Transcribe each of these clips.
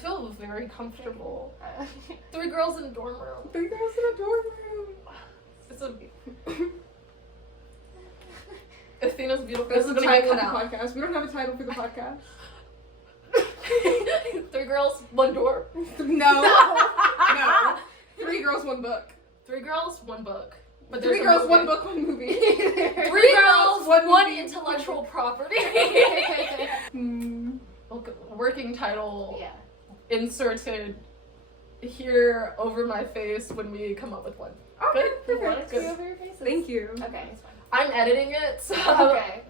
feel very comfortable. 3 girls in a dorm room. 3 girls in a dorm room. It's a... Athena's beautiful. This is the title of the out. podcast. We don't have a title for the podcast. 3 girls, 1 door. No. 3 girls, 1 book. 3 girls, 1 book. But 3 girls, 1 book, 1 movie. 3 girls, 1 intellectual property. Working title. Yeah. Inserted here over my face when we come up with one. Okay, Good? You want it to Good. be over your face? Thank you. Okay, it's fine. I'm editing it, so Okay.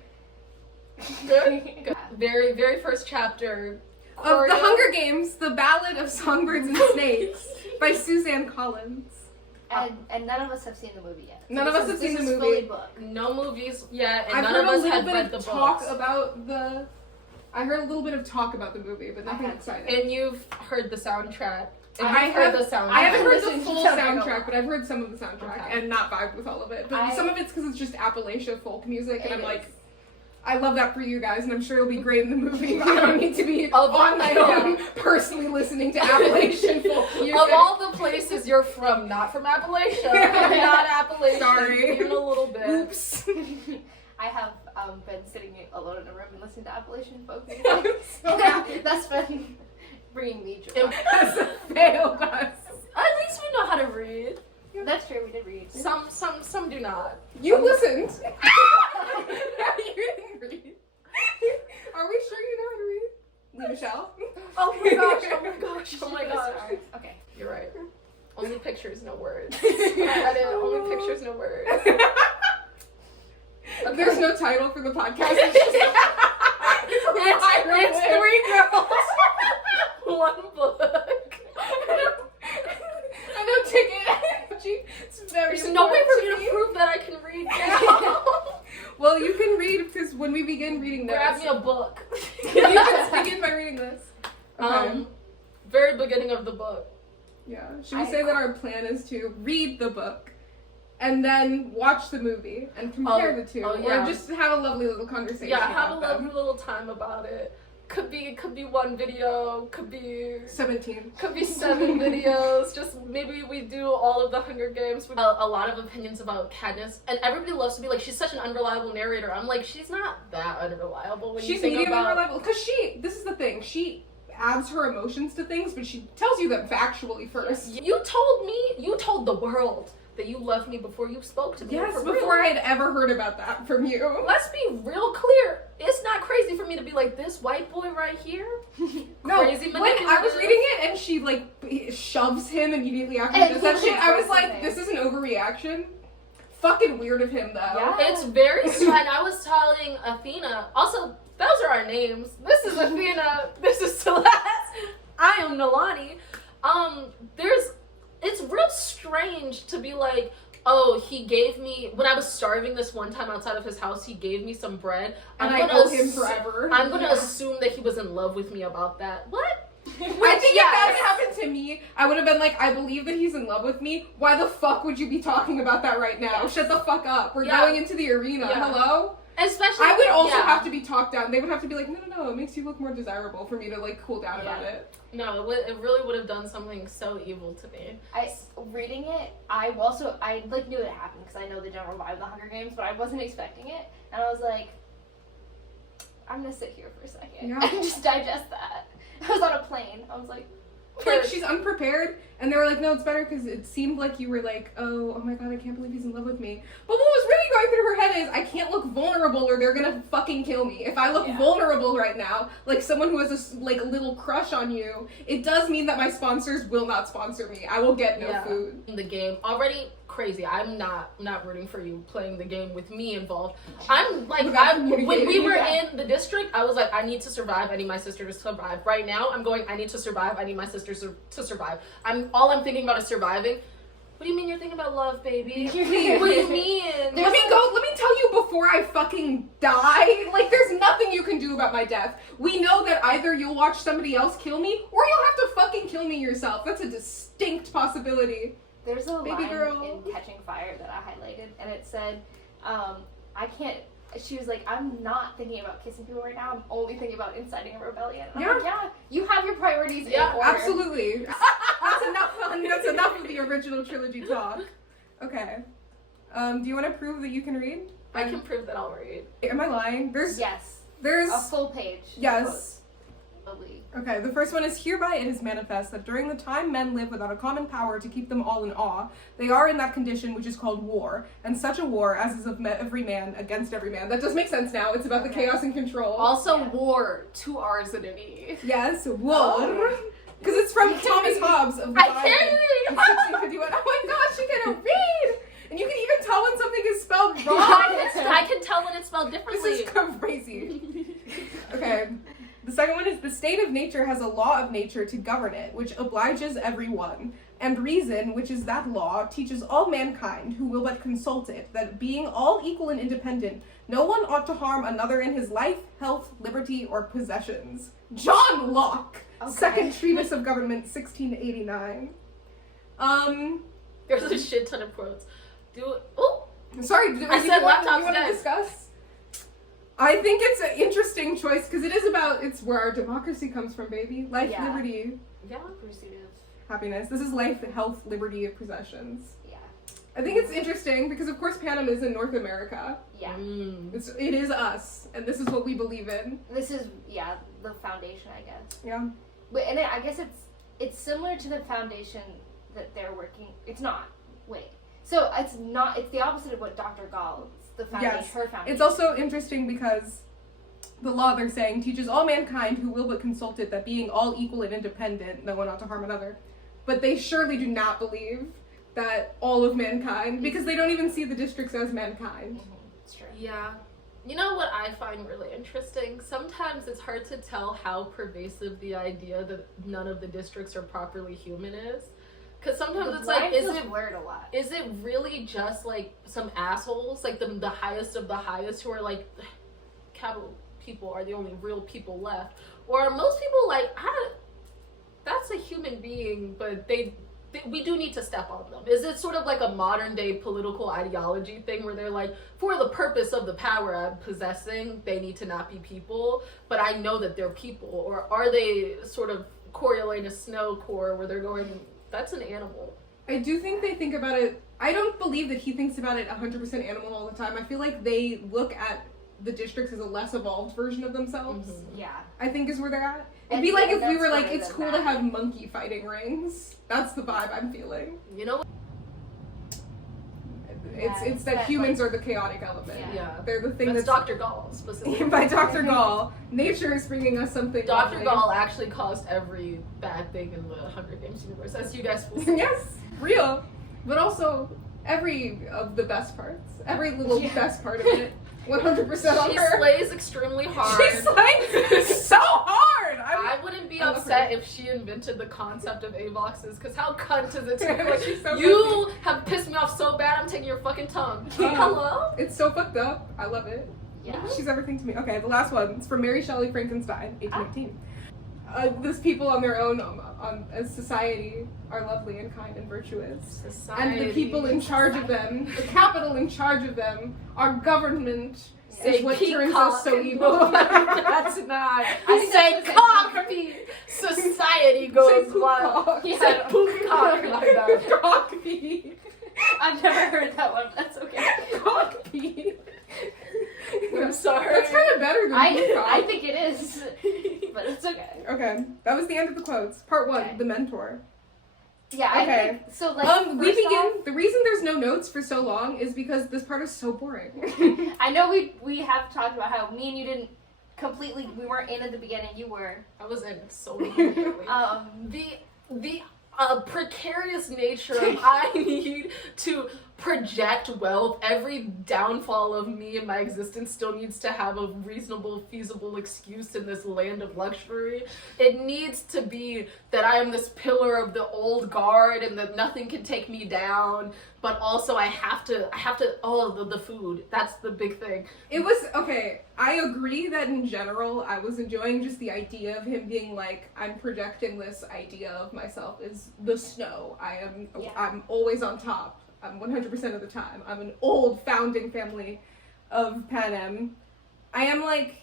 good. Good. Very, very first chapter. Of The Hunger Games, The Ballad of Songbirds and Snakes by Suzanne Collins. And none of us have seen the movie yet. None of us have seen the movie. Fully booked. No movies yet, and I've none heard of a us little have bit read of the talk books. about the. I heard a little bit of talk about the movie, but nothing Okay. exciting. And you've heard the soundtrack. And I you've heard have- the soundtrack. I haven't heard the listened to full something soundtrack, but I've heard some of the soundtrack Okay. and not vibed with all of it. But some of it's because it's just Appalachia folk music, and I'm like, I love that for you guys, and I'm sure it'll be great in the movie. But I don't need to be on my own personally listening to Appalachian folk music. Of all the places you're from, not from Appalachia. You're not Appalachian. Sorry. Even a little bit. Oops. I have been sitting alone in a room and listening to Appalachian folk music. That's been bringing me joy. It Has failed us. At least we know how to read. That's true, we did read. Some do not. You listened. You didn't read. Are we sure you know how to read? Lee Michelle? Oh my gosh, oh my gosh, oh my gosh. Okay. You're right. Only pictures, no words. Edit, only pictures, no words. Okay. There's no title for the podcast. It's just it's 3 girls, 1 book. I know ticket. It's very There's no way for me important to prove that I can read now. Well, you can read because when we begin reading this, Grab me a book. you can begin by reading this. Okay. Very beginning of the book. Yeah. Should we say that our plan is to read the book and then watch the movie and compare the two, yeah. or just have a lovely little conversation? Yeah, have a about them? lovely little time about it. Could be 1 video, could be 17. 7 videos. Just maybe we do all of the Hunger Games. A lot of opinions about Katniss, and everybody loves to be like, she's such an unreliable narrator. I'm like, she's not that unreliable when She's you think medium about. unreliable because this is the thing, she adds her emotions to things, but she tells you them factually first. You told the world that you loved me before you spoke to me. Yes, for before real. I had ever heard about that from you. Let's be real clear. It's not crazy for me to be like, this white boy right here. No, Crazy when I was manipulative. reading it and she like shoves him immediately after he And does that he shit, I was confirms like, something. this is an overreaction. Fucking weird of him though. Yeah. It's very strange. I was telling Athena. Also, those are our names. This is Athena. This is Celeste. I am Nalani. It's real strange to be like, oh, he gave me, when I was starving this one time outside of his house, he gave me some bread. And I owe him forever. I'm gonna assume that he was in love with me about that. What? I think if that had happened to me, I would have been like, I believe that he's in love with me. Why the fuck would you be talking about that right now? Shut the fuck up. We're going into the arena. Yeah. Hello? Especially, I would also have to be talked down. They would have to be like, no, it makes you look more desirable for me to like cool down about it. No, it really would have done something so evil to me. Reading it, I like knew it happened because I know the general vibe of the Hunger Games, but I wasn't expecting it, and I was like, I'm gonna sit here for a second and just digest that. I was on a plane. I was like, Like, she's unprepared, and they were like, no, it's better because it seemed like you were like, oh my god, I can't believe he's in love with me. But what was really going through her head is, I can't look vulnerable or they're gonna fucking kill me. If I look vulnerable right now, like someone who has a little crush on you, it does mean that my sponsors will not sponsor me. I will get no food. The game, already crazy. I'm not rooting for you playing the game with me involved. I'm like, when we were in the district, I was like, I need to survive. I need my sister to survive. Right now, I'm going, I need to survive. I need my sister to survive. All I'm thinking about is surviving. What do you mean you're thinking about love, baby? What do you mean? Let me tell you before I fucking die. Like, there's nothing you can do about my death. We know that either you'll watch somebody else kill me, or you'll have to fucking kill me yourself. That's a distinct possibility. There's a Baby line girl. in Catching Fire that I highlighted, and it said, I can't she was like, I'm not thinking about kissing people right now. I'm only thinking about inciting a rebellion. And Yeah. I'm like, yeah, you have your priorities in order. Absolutely. That's enough of the original trilogy talk. Okay. Do you want to prove that you can read? I can prove that I'll read. Am I lying? There's a full page. Yes. Lovely. Okay, the first one is, hereby it is manifest that during the time men live without a common power to keep them all in awe, they are in that condition which is called war, and such a war as is of every man against every man. That does make sense now. It's about the chaos and control. Also, war, 2 R's and an E. Yes, war. Because it's from Thomas Hobbes of the I can't read! 1651. Oh my gosh, she can read! And you can even tell when something is spelled wrong. I can tell when it's spelled differently. This is crazy. Okay. The second one is, the state of nature has a law of nature to govern it, which obliges everyone. And reason, which is that law, teaches all mankind, who will but consult it, that being all equal and independent, no one ought to harm another in his life, health, liberty, or possessions. John Locke, Second Treatise of Government, 1689. There's a shit ton of quotes. Sorry, I said laptops you want to discuss? I think it's an interesting choice because it's where our democracy comes from, baby. Life, liberty, Pursuit of happiness. This is life, health, liberty, of possessions. Yeah. I think it's interesting because, of course, Panem is in North America. Yeah. It is us, and this is what we believe in. This is the foundation, I guess. Yeah. But I guess it's similar to the foundation that they're working. It's not. Wait. So it's not. It's the opposite of what Dr. Gall's the foundation. Yes. Her foundation. It's also interesting because the law, they're saying, teaches all mankind who will but consult it that being all equal and independent, no one ought to harm another. But they surely do not believe that all of mankind, because they don't even see the districts as mankind. Mm-hmm. It's true. Yeah. You know what I find really interesting? Sometimes it's hard to tell how pervasive the idea that none of the districts are properly human is. Because sometimes it's like, is it really just like some assholes, like the highest of the highest, who are like, capital people are the only real people left? Or are most people like, that's a human being, but we do need to step on them? Is it sort of like a modern day political ideology thing where they're like, for the purpose of the power I'm possessing, they need to not be people, but I know that they're people? Or are they sort of Coriolanus Snow core where they're going, that's an animal? I do think they think about it. I don't believe that he thinks about it 100% animal all the time. I feel like they look at the districts as a less evolved version of themselves. Mm-hmm. Yeah. I think is where they're at. It'd be like if we were like, it's cool to have monkey fighting rings. That's the vibe I'm feeling. You know? It's that humans are the chaotic element. Yeah. They're the thing that's Dr. Gall, specifically. By Dr. Gall. Nature is bringing us something. Dr. lovely. Gall actually caused every bad thing in the Hunger Games universe, as you guys will see. Yes, real. But also, every of the best parts. Every little best part of it. 100% on her. She slays extremely hard. She slays so hard! I wouldn't be upset if she invented the concept of Avoxes, because how cunt is it to be like, so you have pissed me off so bad, I'm taking your fucking tongue. Hello? It's so fucked up. I love it. Yeah. She's everything to me. Okay, the last one. It's from Mary Shelley Frankenstein, 1818. Those people on their own, as society, are lovely and kind and virtuous. And the people in charge of them, the capital in charge of them, our government is what turns us so evil. That's not. I say cockpy. Society goes wild. He said poop cock like that. Cockpy. I've never heard that one. That's okay. Cockpy. I'm sorry. That's kind of better than I think it is, but it's okay. Okay, that was the end of the quotes. Part 1, the mentor. Yeah, okay. I think, so like, we begin, the reason there's no notes for so long is because this part is so boring. I know we have talked about how me and you didn't completely, we weren't in at the beginning, you were. I was in so immediately. The precarious nature of I need to project wealth. Every downfall of me and my existence still needs to have a reasonable, feasible excuse in this land of luxury. It needs to be that I am this pillar of the old guard and that nothing can take me down. But also I have to, the food. That's the big thing. It was, okay, I agree that in general, I was enjoying just the idea of him being like, I'm projecting this idea of myself as the snow. I'm always on top. I'm 100% of the time. I'm an old founding family. of Panem, I am like,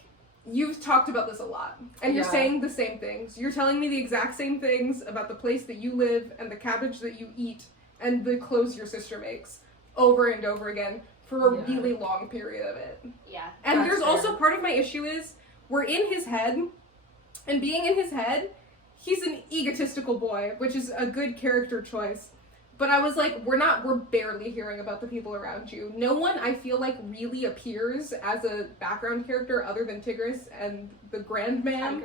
you've talked about this a lot, and you're saying the same things. You're telling me the exact same things about the place that you live, and the cabbage that you eat, and the clothes your sister makes, over and over again, for a really long period of it. Yeah. And there's also part of my issue is, we're in his head, and being in his head, he's an egotistical boy, which is a good character choice. But I was like, we're barely hearing about the people around you. No one, I feel like, really appears as a background character other than Tigris and the Grand Man.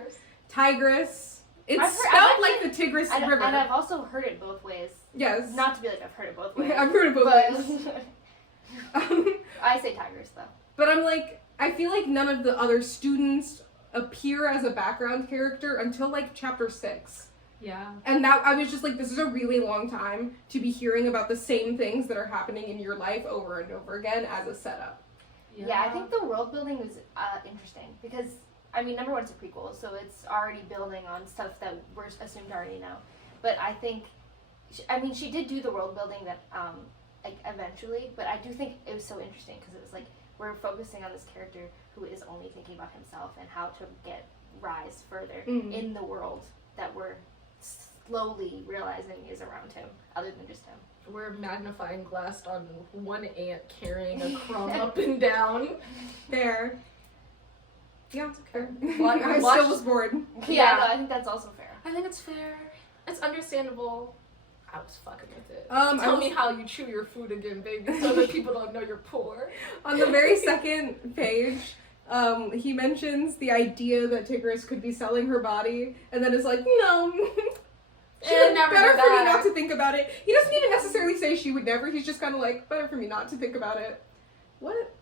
Tigris. It's spelled like the Tigris River. And I've also heard it both ways. Yes. Not to be like I've heard it both ways. I've heard it both ways. I say Tigris, though. But I'm like, I feel like none of the other students appear as a background character until like chapter 6. Yeah. And that, I was just like, this is a really long time to be hearing about the same things that are happening in your life over and over again as a setup. Yeah, I think the world building was interesting because, I mean, number one, it's a prequel, so it's already building on stuff that we're assumed to already know. But I think, she did do the world building that, like, eventually, but I do think it was so interesting because it was like, we're focusing on this character who is only thinking about himself and how to rise further in the world that we're slowly realizing is around him, other than just him. We're magnifying glass on one ant carrying a crumb up and down. Fair. Yeah, it's okay. I still was bored. Yeah, no, I think that's also fair. I think it's fair. It's understandable. I was fucking with it. Tell me how you chew your food again, baby, so that people don't know you're poor. On the very second page, he mentions the idea that Tigris could be selling her body, and then is like, no. She would better for me not to think about it. He doesn't even necessarily say she would never. He's just kind of like, better for me not to think about it. What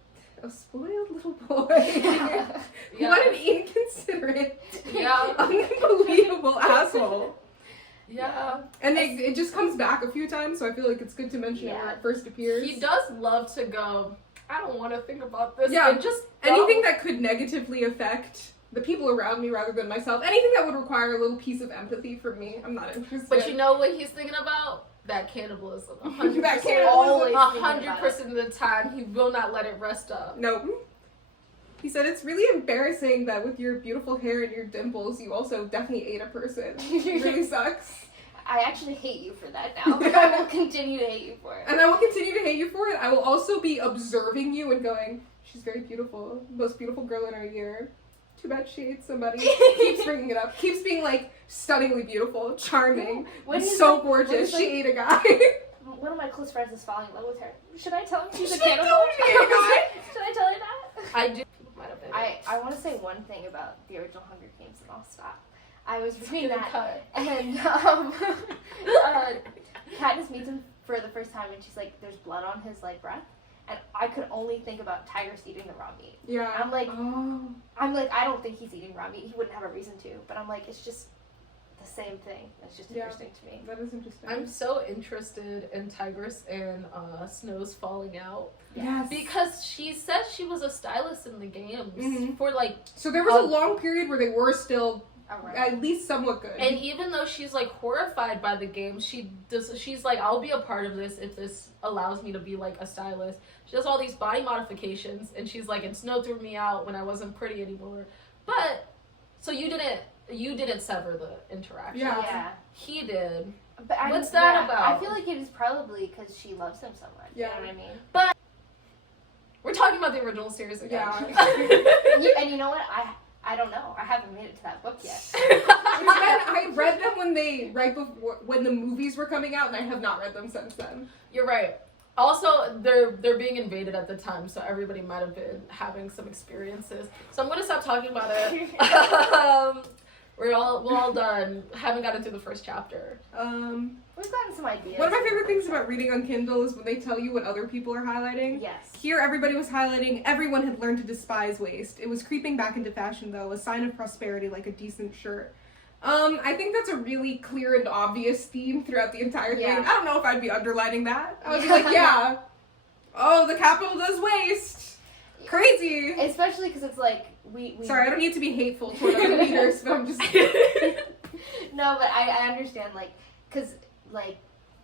a spoiled little boy. What an inconsiderate, unbelievable asshole. Yeah. And it just comes back a few times, so I feel like it's good to mention it where it first appears. He does love to go, I don't want to think about this. Yeah, and just anything that could negatively affect the people around me rather than myself. Anything that would require a little piece of empathy from me, I'm not interested. But you know what he's thinking about? That cannibalism. 100%. That cannibalism. 100% of the time, he will not let it rest up. Nope. He said, it's really embarrassing that with your beautiful hair and your dimples, you also definitely ate a person. It really sucks. I actually hate you for that now. I will continue to hate you for it. And I will continue to hate you for it. I will also be observing you and going, she's very beautiful. Most beautiful girl in our year. Too bad she ate somebody. Keeps bringing it up. Keeps being like stunningly beautiful, charming, so gorgeous. She ate a guy. One of my close friends is falling in love with her. Should I tell him she's a She cannibal? told me a guy. Should I tell her that? I do. Might have been. I want to say one thing about the original Hunger Games and I'll stop. I was reading that cut. and Katniss meets him for the first time and she's like, there's blood on his like breath. And I could only think about Tigris eating the raw meat. Yeah. I'm like, I don't think he's eating raw meat. He wouldn't have a reason to. But I'm like, it's just the same thing. It's just interesting to me. That is interesting. I'm so interested in Tigris and Snow's falling out. Yes. Because she said she was a stylist in the games for like... So there was a long period where they were still at least somewhat good. And even though she's like horrified by the game, she's like, I'll be a part of this if this allows me to be like a stylist. She does all these body modifications and she's like, and Snow threw me out when I wasn't pretty anymore. But so you didn't sever the interaction. Yeah. He did. But what's that about? I feel like it is probably because she loves him so much. Yeah. You know what I mean? But we're talking about the original series again. Yeah. And you know what? I don't know. I haven't made it to that book yet. I read them when the movies were coming out, and I have not read them since then. You're right. Also, they're being invaded at the time, so everybody might have been having some experiences. So I'm gonna stop talking about it. We're all done. Haven't gotten through the first chapter. We've gotten some ideas. One of my favorite things about reading on Kindle is when they tell you what other people are highlighting. Yes. Here, everybody was highlighting, everyone had learned to despise waste. It was creeping back into fashion, though, a sign of prosperity like a decent shirt. I think that's a really clear and obvious theme throughout the entire thing. I don't know if I'd be underlining that. I would be like, yeah. Oh, the capital does waste. Crazy. Especially because it's like, we... Sorry, I don't need to be hateful toward other readers, but I'm just... No, but I understand, like, because, like,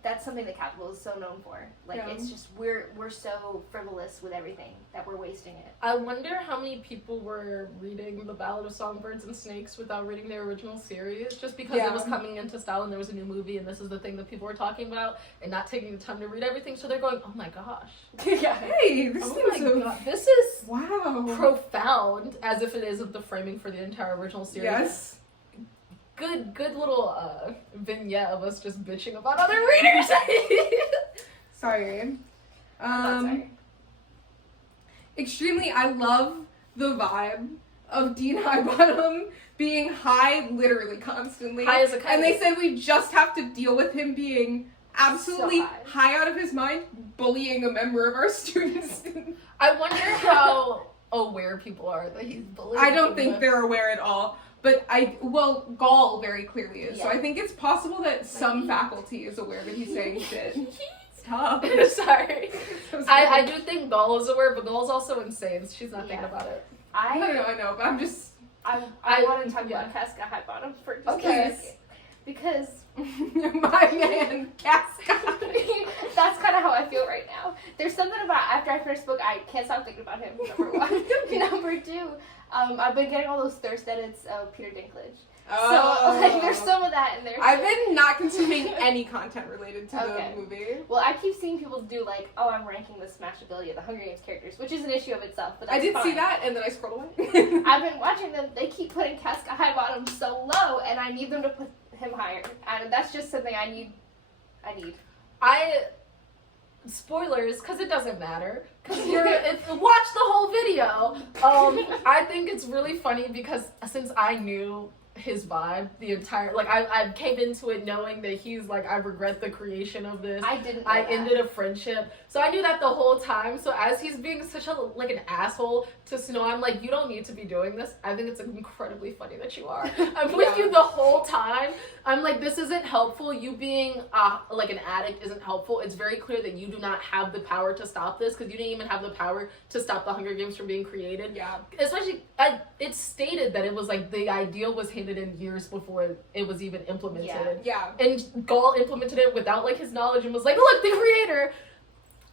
that's something the Capitol is so known for. Like, it's just, we're so frivolous with everything that we're wasting it. I wonder how many people were reading The Ballad of Songbirds and Snakes without reading the original series, just because it was coming into style and there was a new movie and this is the thing that people were talking about, and not taking the time to read everything, so they're going, oh my gosh. Hey, this this is profound, as if it is of the framing for the entire original series. Yes. Good little vignette of us just bitching about other readers. Sorry. Sorry. Extremely, I love the vibe of Dean Highbottom being high literally constantly. High as a kite. And they said we just have to deal with him being absolutely so high out of his mind, bullying a member of our students. I wonder how aware people are that he's bullying. I don't think they're aware at all. But Gall very clearly is. So I think it's possible that some faculty is aware that he's saying shit. Stop. Sorry. I do think Gall is aware, but Gall's also insane. She's not thinking about it. I know, but I'm just... I want to talk about Casca Highbottom for just a second. Because... my man, Casca. That's kind of how I feel right now. There's something about, after I finished the book, I can't stop thinking about him, number one. Number two, I've been getting all those thirst edits of Peter Dinklage. So, like, there's some of that in there. I've been not consuming any content related to the movie. Well, I keep seeing people do, like, I'm ranking the smashability of the Hunger Games characters, which is an issue of itself, but that's I did fine. see that, and then I scrolled away. I've been watching them. They keep putting Casca Highbottom so low, and I need them to put him higher. And that's just something I need. Spoilers, because it doesn't matter. Because watch the whole video. I think it's really funny because since I knew his vibe the entire, like, I came into it knowing that he's like, I regret the creation of this. I ended a friendship. So I knew that the whole time. So as he's being such an asshole to Snow, I'm like, you don't need to be doing this. I think it's incredibly funny that you are. I'm with you the whole time. I'm like, this isn't helpful. You being like an addict isn't helpful. It's very clear that you do not have the power to stop this, because you didn't even have the power to stop the Hunger Games from being created. Yeah. Especially, it's stated that it was like the idea was handed in years before it was even implemented. Yeah. And Gall implemented it without like his knowledge and was like, look, the creator.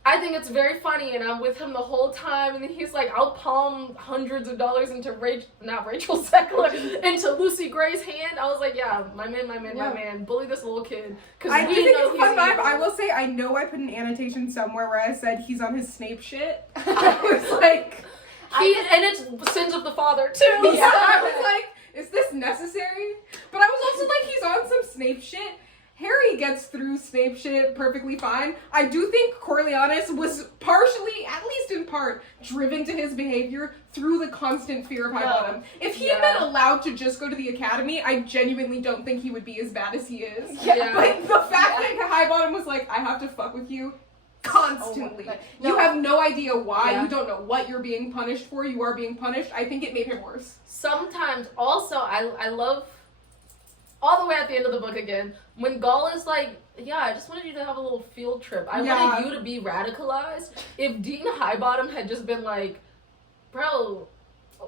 I think it's very funny, and I'm with him the whole time, and then he's like, I'll palm hundreds of dollars into Rachel Zegler, into Lucy Gray's hand. I was like, yeah, my man, bully this little kid. I do think it's a fun vibe. I will say, I know I put an annotation somewhere where I said he's on his Snape shit. I was like... and it's Sins of the Father, too. Yeah, I was like, is this necessary? But I was also like, he's on some Snape shit. Harry gets through Snape shit perfectly fine. I do think Coriolanus was partially, at least in part, driven to his behavior through the constant fear of Highbottom. If he had been allowed to just go to the academy, I genuinely don't think he would be as bad as he is. Yeah. But the fact that Highbottom was like, I have to fuck with you constantly. You have no idea why. You don't know what you're being punished for. You are being punished. I think it made him worse. Sometimes, also, I love... all the way at the end of the book again, when Gall is like, yeah, I just wanted you to have a little field trip. I wanted you to be radicalized. If Dean Highbottom had just been like, bro,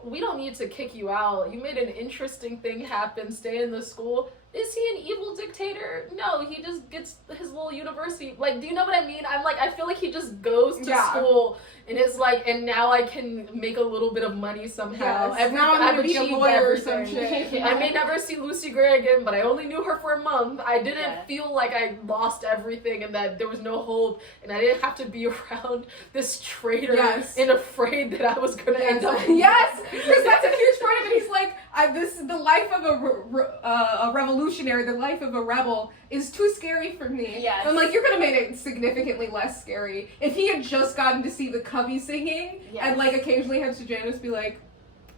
we don't need to kick you out. You made an interesting thing happen. Stay in the school. Is he an evil dictator? No, he just gets his little university. Like, do you know what I mean? I'm like, I feel like he just goes to school and is like, and now I can make a little bit of money somehow. Now I'm gonna be a lawyer or some shit. I may never see Lucy Gray again, but I only knew her for a month. I didn't feel like I lost everything and that there was no hope, and I didn't have to be around this traitor and afraid that I was gonna end up. Yes, because that's a huge part of it. He's like, this is the life of a revolutionary, the life of a rebel is too scary for me. Yes. I'm like, you're gonna make it significantly less scary. If he had just gotten to see the Covey singing and like occasionally had to Janice be like,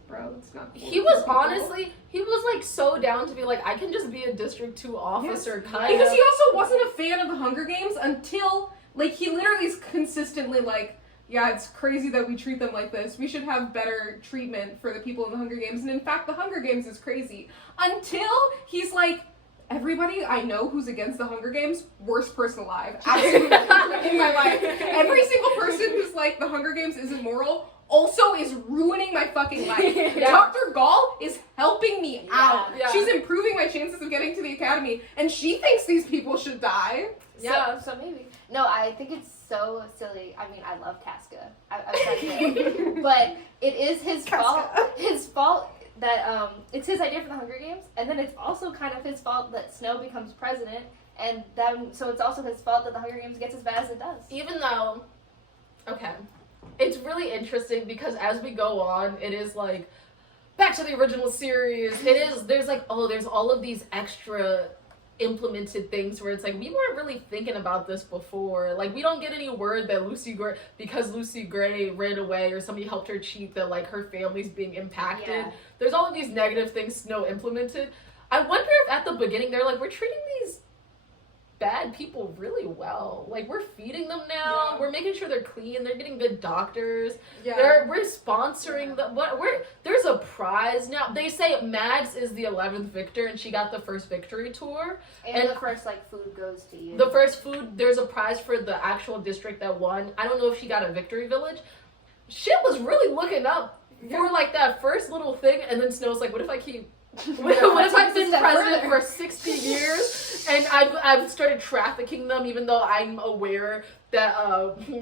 bro, it's not cool. He was honestly, he was like so down to be like, I can just be a District 2 officer kind of. Because he also wasn't a fan of the Hunger Games until, like, he literally is consistently like, yeah, it's crazy that we treat them like this. We should have better treatment for the people in the Hunger Games. And in fact, the Hunger Games is crazy. Until he's like, everybody I know who's against the Hunger Games, worst person alive. Absolutely. In my life. Every single person who's like, the Hunger Games isn't moral, also is ruining my fucking life. Yeah. Dr. Gall is helping me out. Yeah. She's improving my chances of getting to the academy, and she thinks these people should die. Yeah. So maybe. No, I think it's so silly. I mean, I love Casca. But it is his fault. His fault that it's his idea for the Hunger Games, and then it's also kind of his fault that Snow becomes president, and then so it's also his fault that the Hunger Games gets as bad as it does. Even though, okay, it's really interesting because as we go on, it is like back to the original series. There's like, oh, there's all of these extra implemented things where it's like we weren't really thinking about this before. Like we don't get any word that because Lucy Gray ran away or somebody helped her cheat, that like her family's being impacted. Yeah. There's all of these negative things Snow implemented. I wonder if at the beginning they're like, we're treating these bad people really well. Like we're feeding them now. Yeah. We're making sure they're clean. They're getting good doctors. Yeah. We're sponsoring them. There's a prize now. They say Mads is the 11th victor, and she got the first victory tour. And the first like food goes to you. The first food. There's a prize for the actual district that won. I don't know if she got a victory village. Shit was really looking up for like that first little thing, and then Snow's like, what if I keep. What if I've been president for 60 years and I've started trafficking them, even though I'm aware that she's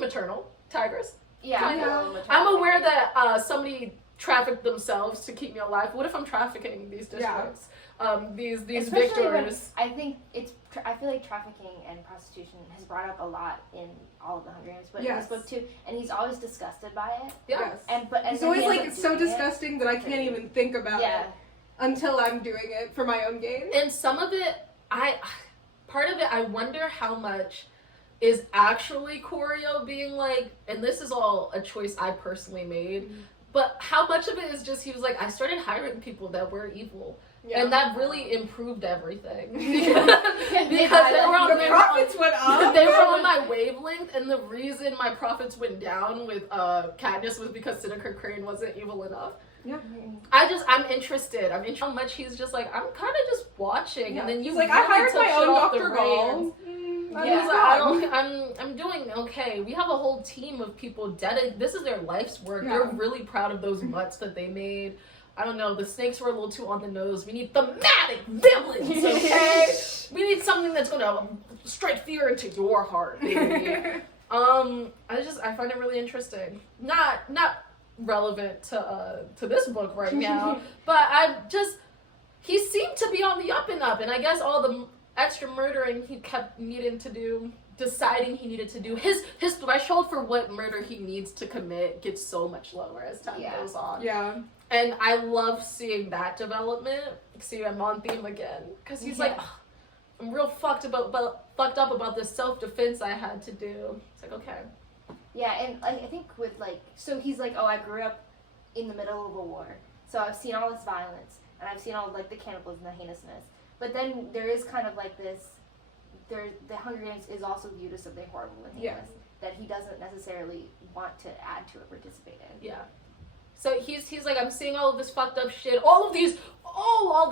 maternal tigress. Yeah. I'm aware that somebody trafficked themselves to keep me alive. What if I'm trafficking these districts? These Especially victors. I think I feel like trafficking and prostitution has brought up a lot in all of the Hunger Games, but in this book too, and he's always disgusted by it. Yeah. Yes. And It's always like, it's so disgusting that I can't even think about Yeah. it until I'm doing it for my own gain. And some of it, part of it, I wonder how much is actually Corio being like, and this is all a choice I personally made, but how much of it is just, he was like, I started hiring people that were evil. Yeah. And that really improved everything. because the profits went up. They were on my wavelength, and the reason my profits went down with Katniss was because Seneca Crane wasn't evil enough. Yeah. I'm interested. I'm interested how much he's just like, I'm kind of just watching, yeah. and then you like, really I hired took my shit own off Dr. the Gall. reins. I'm doing okay. We have a whole team of people dedicated. This is their life's work. Yeah. They're really proud of those mutts that they made. I don't know, the snakes were a little too on the nose. We need thematic villains, okay? We need something that's gonna strike fear into your heart, baby. I find it really interesting. Not relevant to this book right now, but he seemed to be on the up and up, and I guess all the extra murdering he kept needing to do, deciding he needed to do, his threshold for what murder he needs to commit gets so much lower as time goes on. Yeah. And I love seeing that development. See, I'm on theme again, because he's like, oh, I'm real fucked up about this self-defense I had to do. It's like, okay. Yeah, and I think with so he's like, oh, I grew up in the middle of a war, so I've seen all this violence, and I've seen all the cannibalism and the heinousness. But then there is kind of like this, the Hunger Games is also viewed as something horrible and heinous that he doesn't necessarily want to add to or participate in. Yeah. So he's like, I'm seeing all of this fucked up shit, all the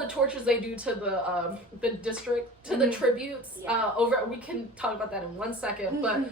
tortures they do to the district, to the tributes. We can talk about that in 1 second, but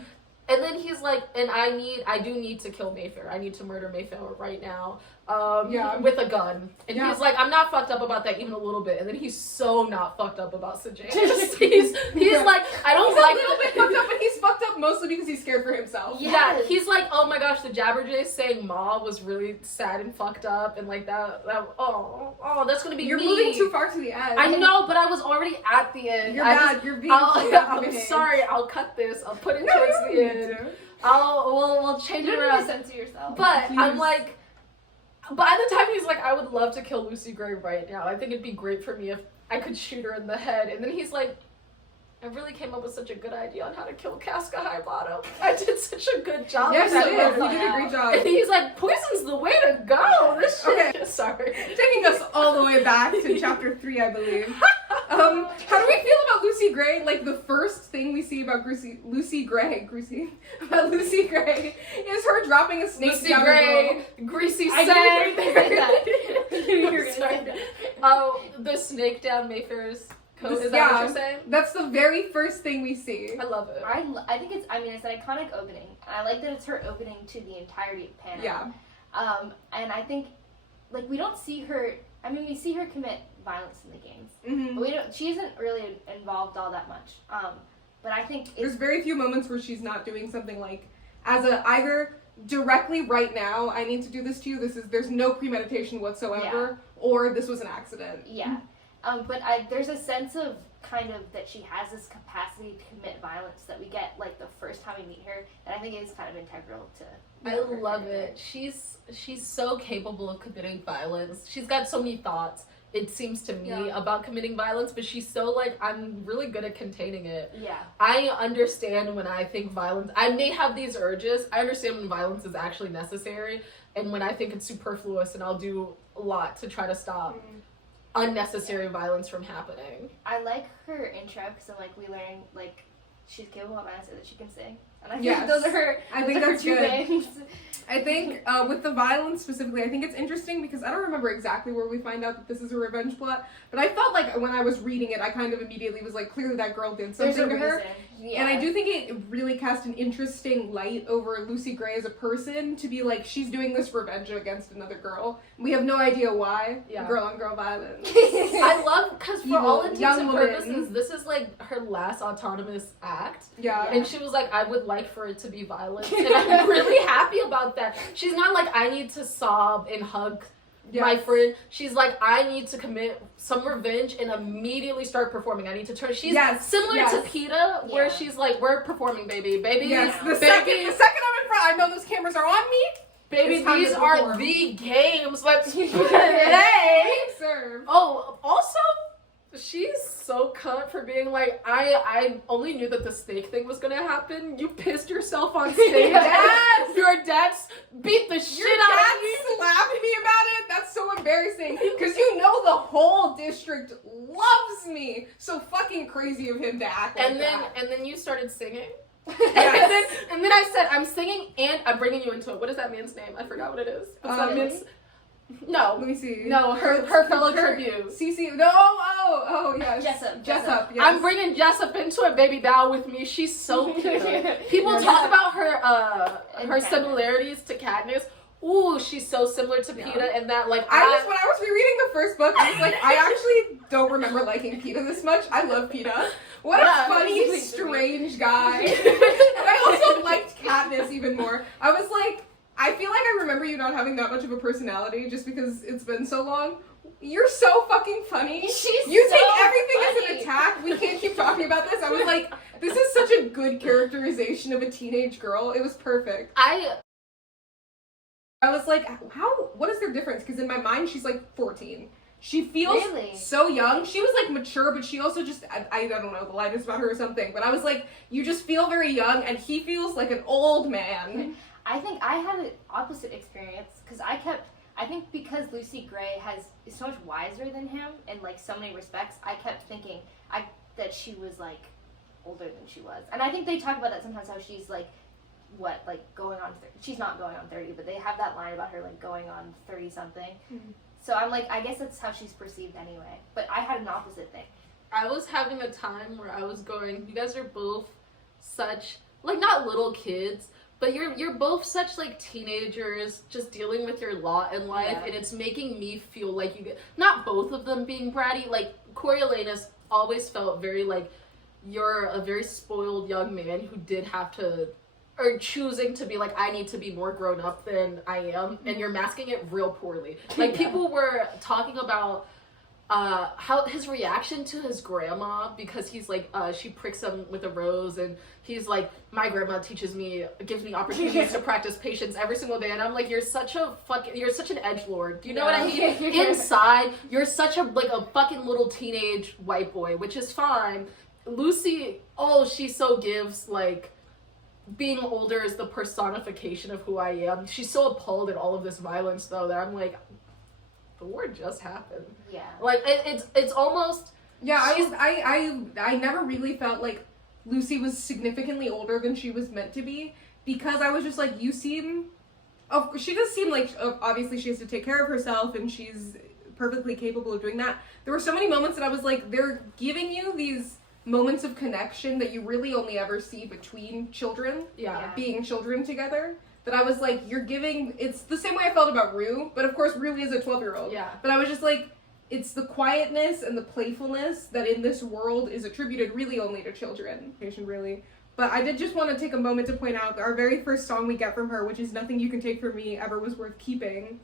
and then he's like, and I do need to kill Mayfair. I need to murder Mayfair right now. With a gun. And he's like, I'm not fucked up about that even a little bit. And then he's so not fucked up about Sejanus. he's like, I don't like a little bit fucked up, but he's fucked up mostly because he's scared for himself. Yeah, he's like, oh my gosh, the Jabberjays saying Ma was really sad and fucked up, and like that that's gonna be You're me. moving too far to the end. I know, but I was already at the end. You're bad. You're being I'm sorry, I'll cut this. I'll put it towards the end. We'll change it around. Censor yourself. But I'm like, by the time he's like, I would love to kill Lucy Gray right now. I think it'd be great for me if I could shoot her in the head. And then he's like, I really came up with such a good idea on how to kill Casca Highbottom. I did such a good job. Yes, you did. You did a great job. And he's like, poison's the way to go. This shit. Okay. Sorry. Taking us all the way back to chapter 3, I believe. How do we feel about Lucy Gray? Like, the first thing we see about Lucy Gray is her dropping a snake Lucy down Gray, greasy I snake. Oh, the snake down Mayfair's coat. Is that what you're saying? That's the very first thing we see. I love it. I think it's an iconic opening. I like that it's her opening to the entirety of Pan Am. Yeah. And I think, like, we don't see her. I mean, we see her commit violence in the games, Mm-hmm. but she isn't really involved all that much. But I think there's very few moments where she's not doing something like, either directly right now, I need to do this to you. There's no premeditation whatsoever, or this was an accident. Yeah. But there's a sense of kind of that she has this capacity to commit violence that we get like the first time we meet her, and I think it is kind of integral to. I love it. She's so capable of committing violence. She's got so many thoughts, it seems to me, about committing violence, but she's so like, I'm really good at containing it. Yeah. I understand when I think violence, I may have these urges, I understand when violence is actually necessary, and when I think it's superfluous, and I'll do a lot to try to stop unnecessary violence from happening. I like her intro, because like we learn like she's capable of violence, that she can sing. And I think those are her. I think that's two good. things. I think with the violence specifically, I think it's interesting because I don't remember exactly where we find out that this is a revenge plot, but I felt like when I was reading it, I kind of immediately was like, clearly that girl did something to her. Yeah. And I do think it really cast an interesting light over Lucy Gray as a person, to be like, she's doing this revenge against another girl. We have no idea why. Yeah. Girl on girl violence. I love, because for all intents and woman. purposes, this is like her last autonomous act. Yeah. And she was like, I would like for it to be violent. And I'm really happy about that. She's not like, I need to sob and hug my friend. She's like, I need to commit some revenge and immediately start performing. I need to turn. She's similar to PETA, where she's like, we're performing, baby. Yes, the second I'm in front, I know those cameras are on me. Baby, these are the games. Let's play. Serve. Oh, also, she's so cunt for being like, I only knew that the snake thing was gonna happen. You pissed yourself on stage. Yes! Your dad's beat the shit out of you. Your dad slapped me about it. That's so embarrassing. Because you know the whole district loves me. So fucking crazy of him to act like that. And then you started singing. Yes. and then I said, I'm singing and I'm bringing you into it. What is that man's name? I forgot what it is. What's that man's? No. Let me see. No, her fellow tribute. Cece. No. Oh, yes. Jessup. Yes. I'm bringing Jessup into it, baby doll with me. She's so cute. People talk about her similarities to Katniss. Ooh, she's so similar to PETA, and that like when I was rereading the first book, I was like, I actually don't remember liking PETA this much. I love PETA. What a funny, strange guy. And I also liked Katniss even more. I was like, I feel like I remember you not having that much of a personality just because it's been so long. You're so fucking funny. You take everything as an attack. We can't keep talking about this. I was like, this is such a good characterization of a teenage girl. It was perfect. I was like, what is their difference? Because in my mind, she's like 14. She feels so young. She was like mature, but she also just, I don't know, the light is about her or something. But I was like, you just feel very young, and he feels like an old man. I think I had an opposite experience, because I think because Lucy Gray is so much wiser than him in like so many respects, I kept thinking that she was like older than she was. And I think they talk about that sometimes, how she's like, going on, she's not going on 30, but they have that line about her like going on 30 something. Mm-hmm. So I'm like, I guess that's how she's perceived anyway. But I had an opposite thing. I was having a time where I was going, you guys are both such, like, not little kids, but you're both such like teenagers just dealing with your lot in life, and it's making me feel like you get, not both of them being bratty, like Coriolanus always felt very like, you're a very spoiled young man who did have to, or choosing to be like, I need to be more grown up than I am, and you're masking it real poorly. Like, people were talking about how his reaction to his grandma, because he's like, she pricks him with a rose, and he's like, my grandma gives me opportunities to practice patience every single day, and I'm like, you're such an edgelord. Do you know what I mean? Inside, you're such a fucking little teenage white boy, which is fine. Lucy, she so gives, like, being older is the personification of who I am. She's so appalled at all of this violence, though, that I'm like, the war just happened. Yeah. Like, it's almost... Yeah, I never really felt like Lucy was significantly older than she was meant to be, because I was just like, she does seem like, obviously she has to take care of herself, and she's perfectly capable of doing that. There were so many moments that I was like, they're giving you these moments of connection that you really only ever see between children, being children together. That I was like, it's the same way I felt about Rue, but of course Rue is a 12-year-old. Yeah. But I was just like, it's the quietness and the playfulness that in this world is attributed really only to children. Really. But I did just want to take a moment to point out our very first song we get from her, which is Nothing You Can Take From Me Ever Was Worth Keeping.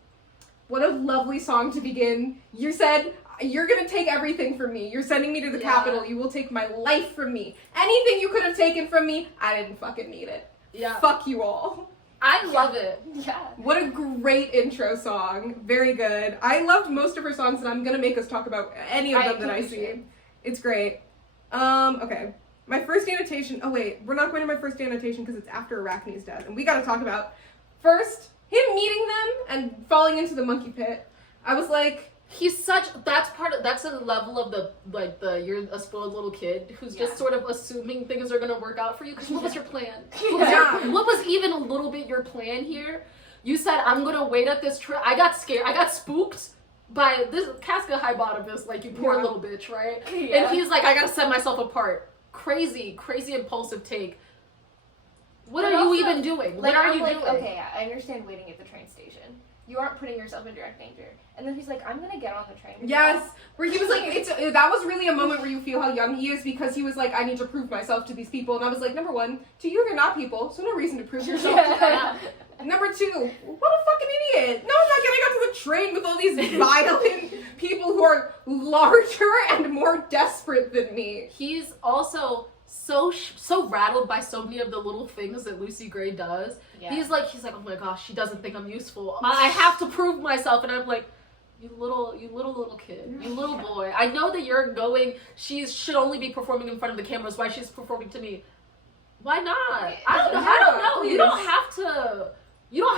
What a lovely song to begin. You said, you're going to take everything from me. You're sending me to the Capitol. You will take my life from me. Anything you could have taken from me, I didn't fucking need it. Yeah. Fuck you all. I love it. Yeah. What a great intro song. Very good. I loved most of her songs, and I'm going to make us talk about any of them that I see. It's great. Okay. My first annotation. Oh, wait. We're not going to my first annotation because it's after Arachne's death. And we got to talk about, first, him meeting them and falling into the monkey pit. I was like... that's a level of you're a spoiled little kid who's just sort of assuming things are going to work out for you. Because what was your plan? What was even a little bit your plan here? You said, I'm going to wait at this tree. I got scared. I got spooked by this Casca High-Bottomist, like, you poor little bitch, right? Yeah. And he's like, I got to set myself apart. Crazy impulsive take. What are you even doing? What are you doing? Okay, I understand waiting at the train station. You aren't putting yourself in direct danger. And then he's like, I'm gonna get on the train. Yes, where he was like, that was really a moment where you feel how young he is, because he was like, I need to prove myself to these people. And I was like, number one, to you they're not people, so no reason to prove yourself to them. Number two, what a fucking idiot. No, I'm not getting onto the train with all these violent people who are larger and more desperate than me. He's also so rattled by so many of the little things that Lucy Gray does. Yeah. He's like, oh my gosh, she doesn't think I'm useful. I have to prove myself. And I'm like, you little kid, you little boy. I know that you're going, she should only be performing in front of the cameras. Why she's performing to me? Why not? I don't know. You don't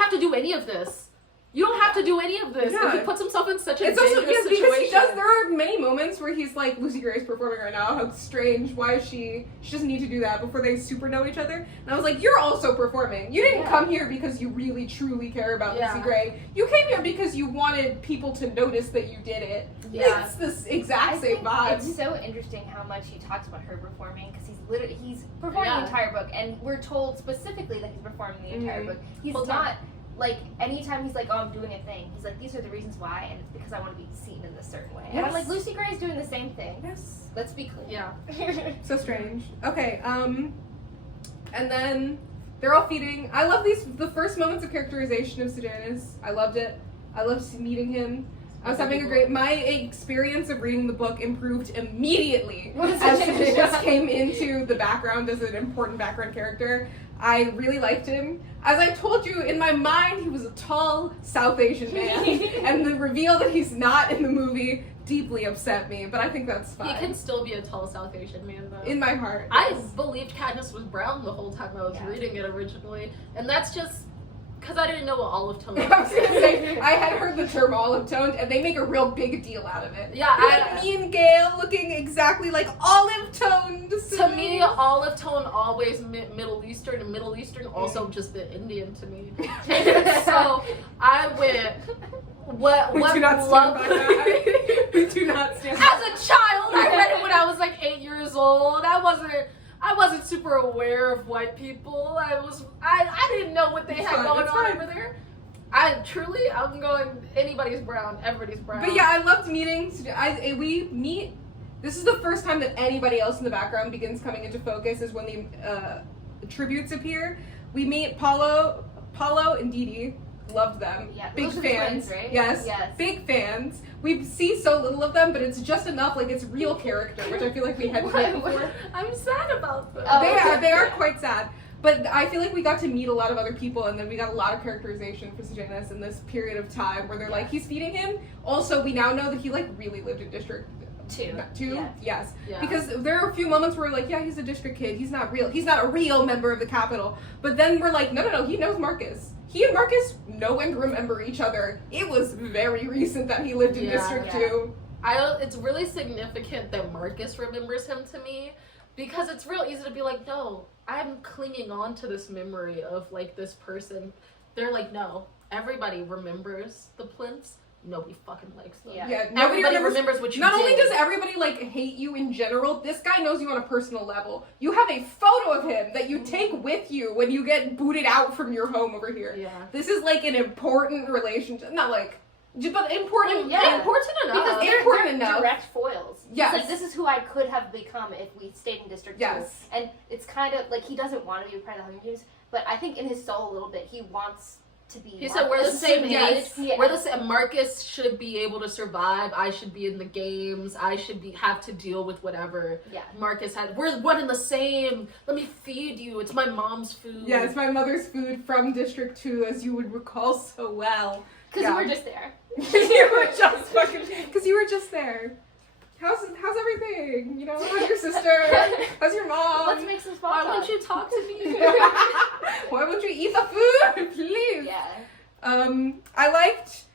have to do any of this. You don't have to do any of this. And he puts himself in such a dangerous situation. Because he does. There are many moments where he's like, Lucy Gray's performing right now. How strange. Why is she doesn't need to do that before they super know each other. And I was like, you're also performing. You didn't come here because you really, truly care about Lucy Gray. You came here because you wanted people to notice that you did it. Yeah. It's this exact same vibe. It's so interesting how much he talks about her performing, because he's performing the entire book. And we're told specifically that he's performing the entire book. He's not... Like, anytime he's like, oh, I'm doing a thing, he's like, these are the reasons why, and it's because I want to be seen in this certain way. Yes. And I'm like, Lucy Gray's doing the same thing. Yes. Let's be clear. Yeah. So strange. Okay, and then they're all feeding. I love the first moments of characterization of Sejanus. I loved it. I loved meeting him. I was having my experience of reading the book improved immediately as Sejanus came into the background as an important background character. I really liked him. As I told you, in my mind, he was a tall South Asian man, and the reveal that he's not in the movie deeply upset me, but I think that's fine. He can still be a tall South Asian man, though. In my heart. I believed Katniss was brown the whole time I was reading it originally, and that's just... because I didn't know what olive tone was. I was gonna say, I had heard the term olive toned, and they make a real big deal out of it. Yeah, me and Gail looking exactly like olive toned. To me, olive tone always Middle Eastern, and Middle Eastern also just been Indian to me. So I went. We do not stand by that. We do not stand. As a child, I read it when I was like 8 years old. I wasn't super aware of white people. I didn't know what they had going on over there. I'm going, anybody's brown, everybody's brown. But yeah, I loved meeting. This is the first time that anybody else in the background begins coming into focus, is when the tributes appear. We meet Paulo and Dee Dee. Loved them. Yeah, big fans. Twins, right? Yes. Big fans. We see so little of them, but it's just enough. Like, it's real character, which I feel like we hadn't met before. I'm sad about them. They are quite sad. But I feel like we got to meet a lot of other people, and then we got a lot of characterization for Sejanus in this period of time where they're like, he's feeding him. Also, we now know that he like really lived in District 2. Yes. Yeah. Because there are a few moments where we're like, yeah, he's a district kid. He's not real. He's not a real member of the Capitol. But then we're like, no, he knows Marcus. He and Marcus know and remember each other. It was very recent that he lived in District 2. It's really significant that Marcus remembers him to me, because it's real easy to be like, no, I'm clinging on to this memory of like this person. They're like, no, everybody remembers the Plinths. nobody fucking likes them. Yeah. Everybody remembers what you Not did. only does everybody, like, hate you in general, this guy knows you on a personal level. You have a photo of him that you take with you when you get booted out from your home over here. Yeah. This is, like, an important relationship. Not, like, but important. Yeah. Important enough. Because Important they're enough. direct foils. Yes. It's like, this is who I could have become if we stayed in District 2. Yes. And it's kind of, like, he doesn't want to be a part of the Hunger Games, but I think in his soul a little bit, he wants to be. He said we're the same age. Yes. Yeah. We're the same. Marcus should be able to survive. I should be in the games. I should have to deal with whatever Marcus had. We're one and the same. Let me feed you. It's my mom's food. Yeah, it's my mother's food from District 2, as you would recall so well. Because you were just there. Because you were just there. How's everything? You know, how's your sister? How's your mom? Let's make some small Why talk. won't you talk to me? Why won't you eat the food, please? Yeah. I liked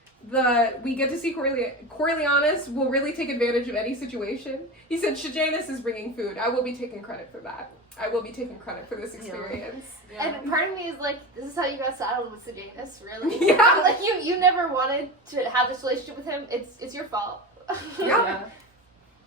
we get to see Coriolanus will really take advantage of any situation. He said, Sejanus is bringing food. I will be taking credit for that. I will be taking credit for this experience. Yeah. And part of me is like, this is how you got saddled with Sejanus, really? Yeah. Like, you never wanted to have this relationship with him. It's your fault. Yeah.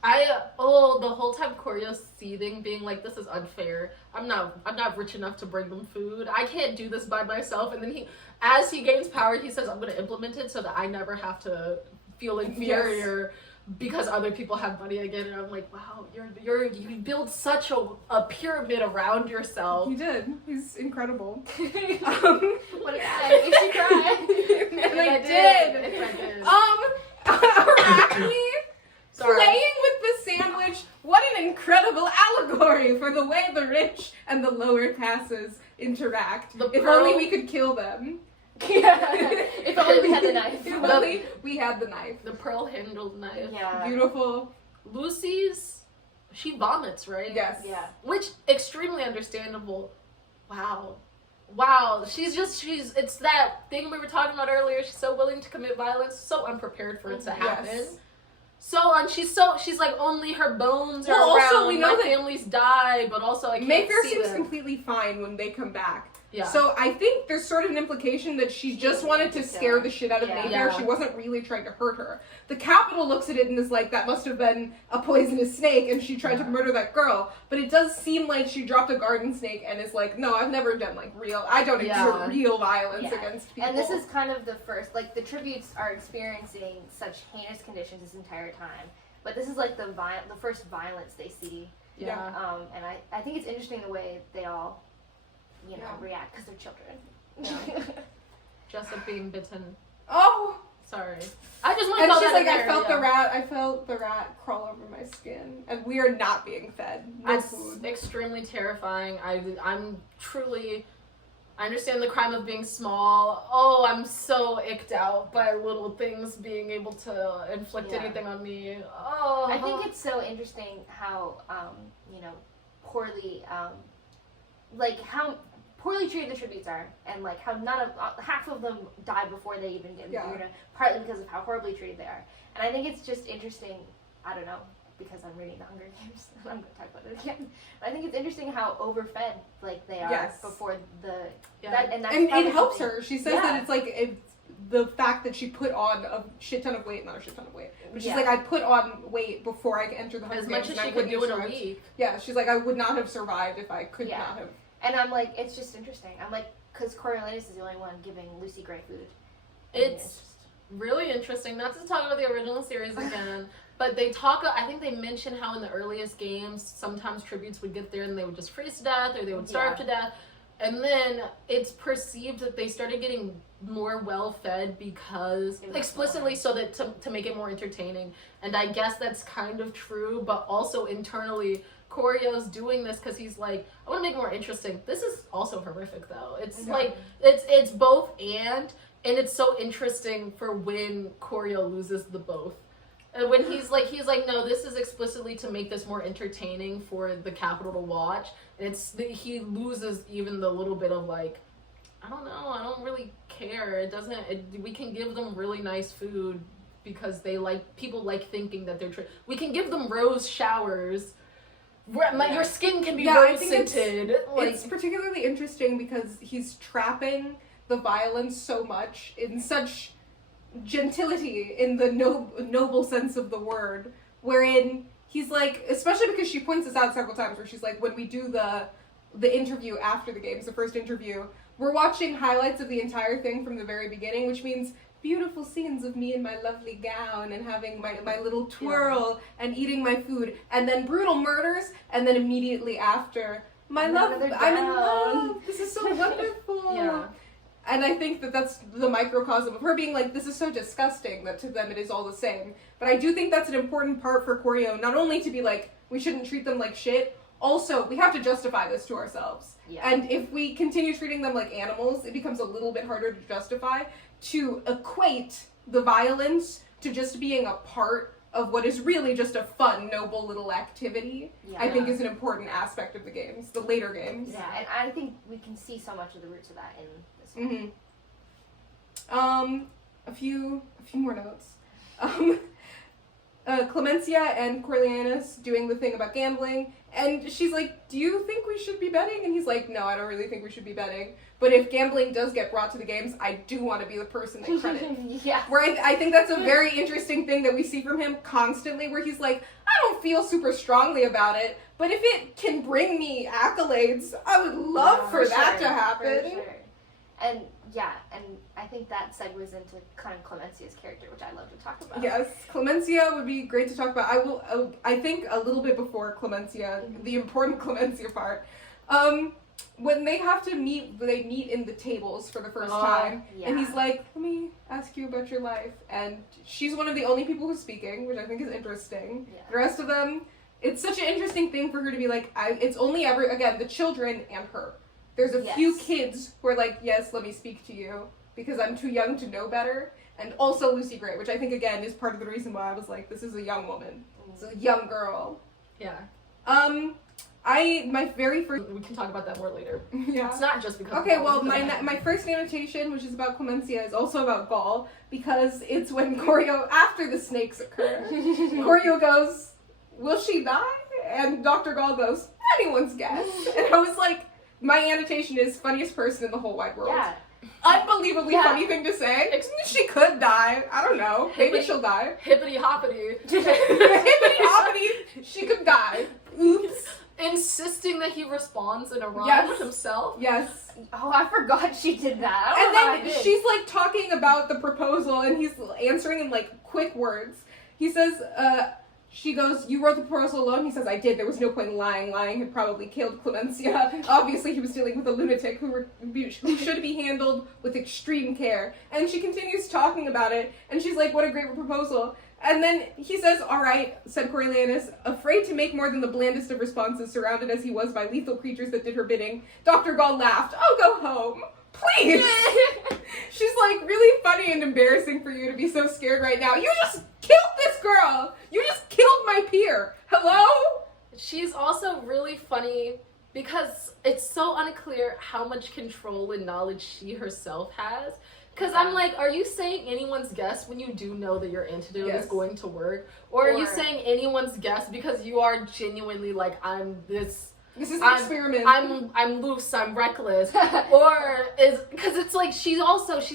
The whole time Corio's seething, being like, this is unfair. I'm not rich enough to bring them food. I can't do this by myself. And then as he gains power, he says, I'm going to implement it so that I never have to feel inferior because other people have money again. And I'm like, wow, you build such a pyramid around yourself. He did. He's incredible. What a guy. You should cry. And I did. Arachne playing with the sandwich. What an incredible allegory for the way the rich and the lower classes interact. If only we could kill them. Yeah. If only we had the knife. If only we had the knife. The pearl-handled knife. Yeah. Beautiful. Lucy's, she vomits, right? Yes. Yeah. Which, extremely understandable. Wow. It's that thing we were talking about earlier. She's so willing to commit violence, so unprepared for it to happen. Yes. She's like, only her bones are Well, around. also, we know my that families die, but also I can't Mayfair see seems them. completely fine when they come back. Yeah. So I think there's sort of an implication that she just wanted to scare the shit out of Mayfair. Yeah. She wasn't really trying to hurt her. The Capitol looks at it and is like, that must have been a poisonous snake, and she tried to murder that girl. But it does seem like she dropped a garden snake and is like, no, I've never done I don't exert real violence against people. And this is kind of the first, like, the tributes are experiencing such heinous conditions this entire time. But this is like the first violence they see. Yeah. And I think it's interesting the way they all, react because they're children. Yeah. Jessup being bitten. Oh! Sorry. I just want to And call she's that like, in there, I felt the rat crawl over my skin, and we are not being fed. No That's food. extremely terrifying. I'm truly... I understand the crime of being small. Oh, I'm so icked out by little things being able to inflict anything on me. Oh. I think it's so interesting how, poorly, how poorly treated the tributes are, and like how half of them die before they even get Murder, partly because of how horribly treated they are. And I think it's just interesting. I don't know, because I'm reading the Hunger Games, and I'm going to talk about it again. But I think it's interesting how overfed they are before the and it helps her. She says that it's like the fact that she put on a shit ton of weight, not a shit ton of weight, but she's like, I put on weight before I entered the Hunger Games. As much as she could do in a week. Yeah, she's like, I would not have survived if I could not have. And I'm like, it's just interesting. I'm like, because Coriolanus is the only one giving Lucy Gray food. It's really interesting. Not to talk about the original series again, but I think they mention how in the earliest games, sometimes tributes would get there and they would just freeze to death or they would starve to death. And then it's perceived that they started getting more well-fed because explicitly so that to make it more entertaining. And I guess that's kind of true, but also internally, Corio's doing this because he's like, I want to make it more interesting. This is also horrific though. It's like it's both and it's so interesting for when Corio loses the both. And when he's like, no, this is explicitly to make this more entertaining for the Capitol to watch. And he loses even the little bit of like, I don't know, I don't really care. We can give them really nice food because people like thinking that they're we can give them rose showers. Your skin can be rose scented. It's particularly interesting because he's trapping the violence so much in such gentility in the noble sense of the word, wherein he's like, especially because she points this out several times, where she's like, when we do the interview after the games, the first interview, we're watching highlights of the entire thing from the very beginning, which means beautiful scenes of me in my lovely gown and having my little twirl and eating my food, and then brutal murders, and then immediately after, I'm in love, this is so wonderful. Yeah. And I think that's the microcosm of her being like, this is so disgusting, that to them it is all the same. But I do think that's an important part for Koryo, not only to be like, we shouldn't treat them like shit, also, we have to justify this to ourselves. Yeah. And if we continue treating them like animals, it becomes a little bit harder to justify, to equate the violence to just being a part of what is really just a fun, noble little activity, I think is an important aspect of the games, the later games. Yeah, and I think we can see so much of the roots of that in this one. A few more notes. Clemencia and Coriolanus doing the thing about gambling, and she's like, do you think we should be betting? And he's like, no, I don't really think we should be betting, but if gambling does get brought to the games, I do want to be the person they credit. Yeah. Where I think that's a very interesting thing that we see from him constantly, where he's like, I don't feel super strongly about it, but if it can bring me accolades, I would love for that to happen. For sure. And yeah, and I think that segues into kind of Clemencia's character, which I love to talk about. Yes, Clemencia would be great to talk about. I think a little bit before Clemencia, the important Clemencia part, when they have to meet, they meet in the tables for the first time, and he's like, let me ask you about your life, and she's one of the only people who's speaking, which I think is interesting. Yeah. The rest of them, it's such an interesting thing for her to be like, it's only ever, again, the children and her. There's a few kids who are like, yes, let me speak to you, because I'm too young to know better. And also Lucy Gray, which I think, again, is part of the reason why I was like, this is a young woman. It's a young girl. Yeah. My very first... We can talk about that more later. Yeah. It's not just because... Okay, well, my first annotation, which is about Clemencia, is also about Gaul, because it's when Koryo, after the snakes occur, Koryo goes, will she die? And Dr. Gaul goes, anyone's guess. And I was like, my annotation is funniest person in the whole wide world. Yeah. Unbelievably funny thing to say. She could die. I don't know. Maybe she'll die. Hippity hoppity. Hippity hoppity. She could die. Oops. Insisting that he responds in a rhyme Yes. himself. Yes. Oh, I forgot she did that. I don't And know how I then did. she's like talking about the proposal, and he's answering in like quick words. He says, she goes, you wrote the proposal alone? He says, I did. There was no point in lying. Lying had probably killed Clemencia. Obviously, he was dealing with a lunatic who should be handled with extreme care. And she continues talking about it, and she's like, what a great proposal. And then he says, all right, said Coriolanus, afraid to make more than the blandest of responses, surrounded as he was by lethal creatures that did her bidding. Dr. Gaul laughed. I'll go home. Please. She's like, really funny and embarrassing for you to be so scared right now. You just killed this girl. You just killed my peer. Hello? She's also really funny because it's so unclear how much control and knowledge she herself has. Because I'm like, are you saying anyone's guess when you do know that your antidote is going to work? Or are you saying anyone's guess because you are genuinely like, This is an experiment. I'm loose, I'm reckless. Or because it's like she's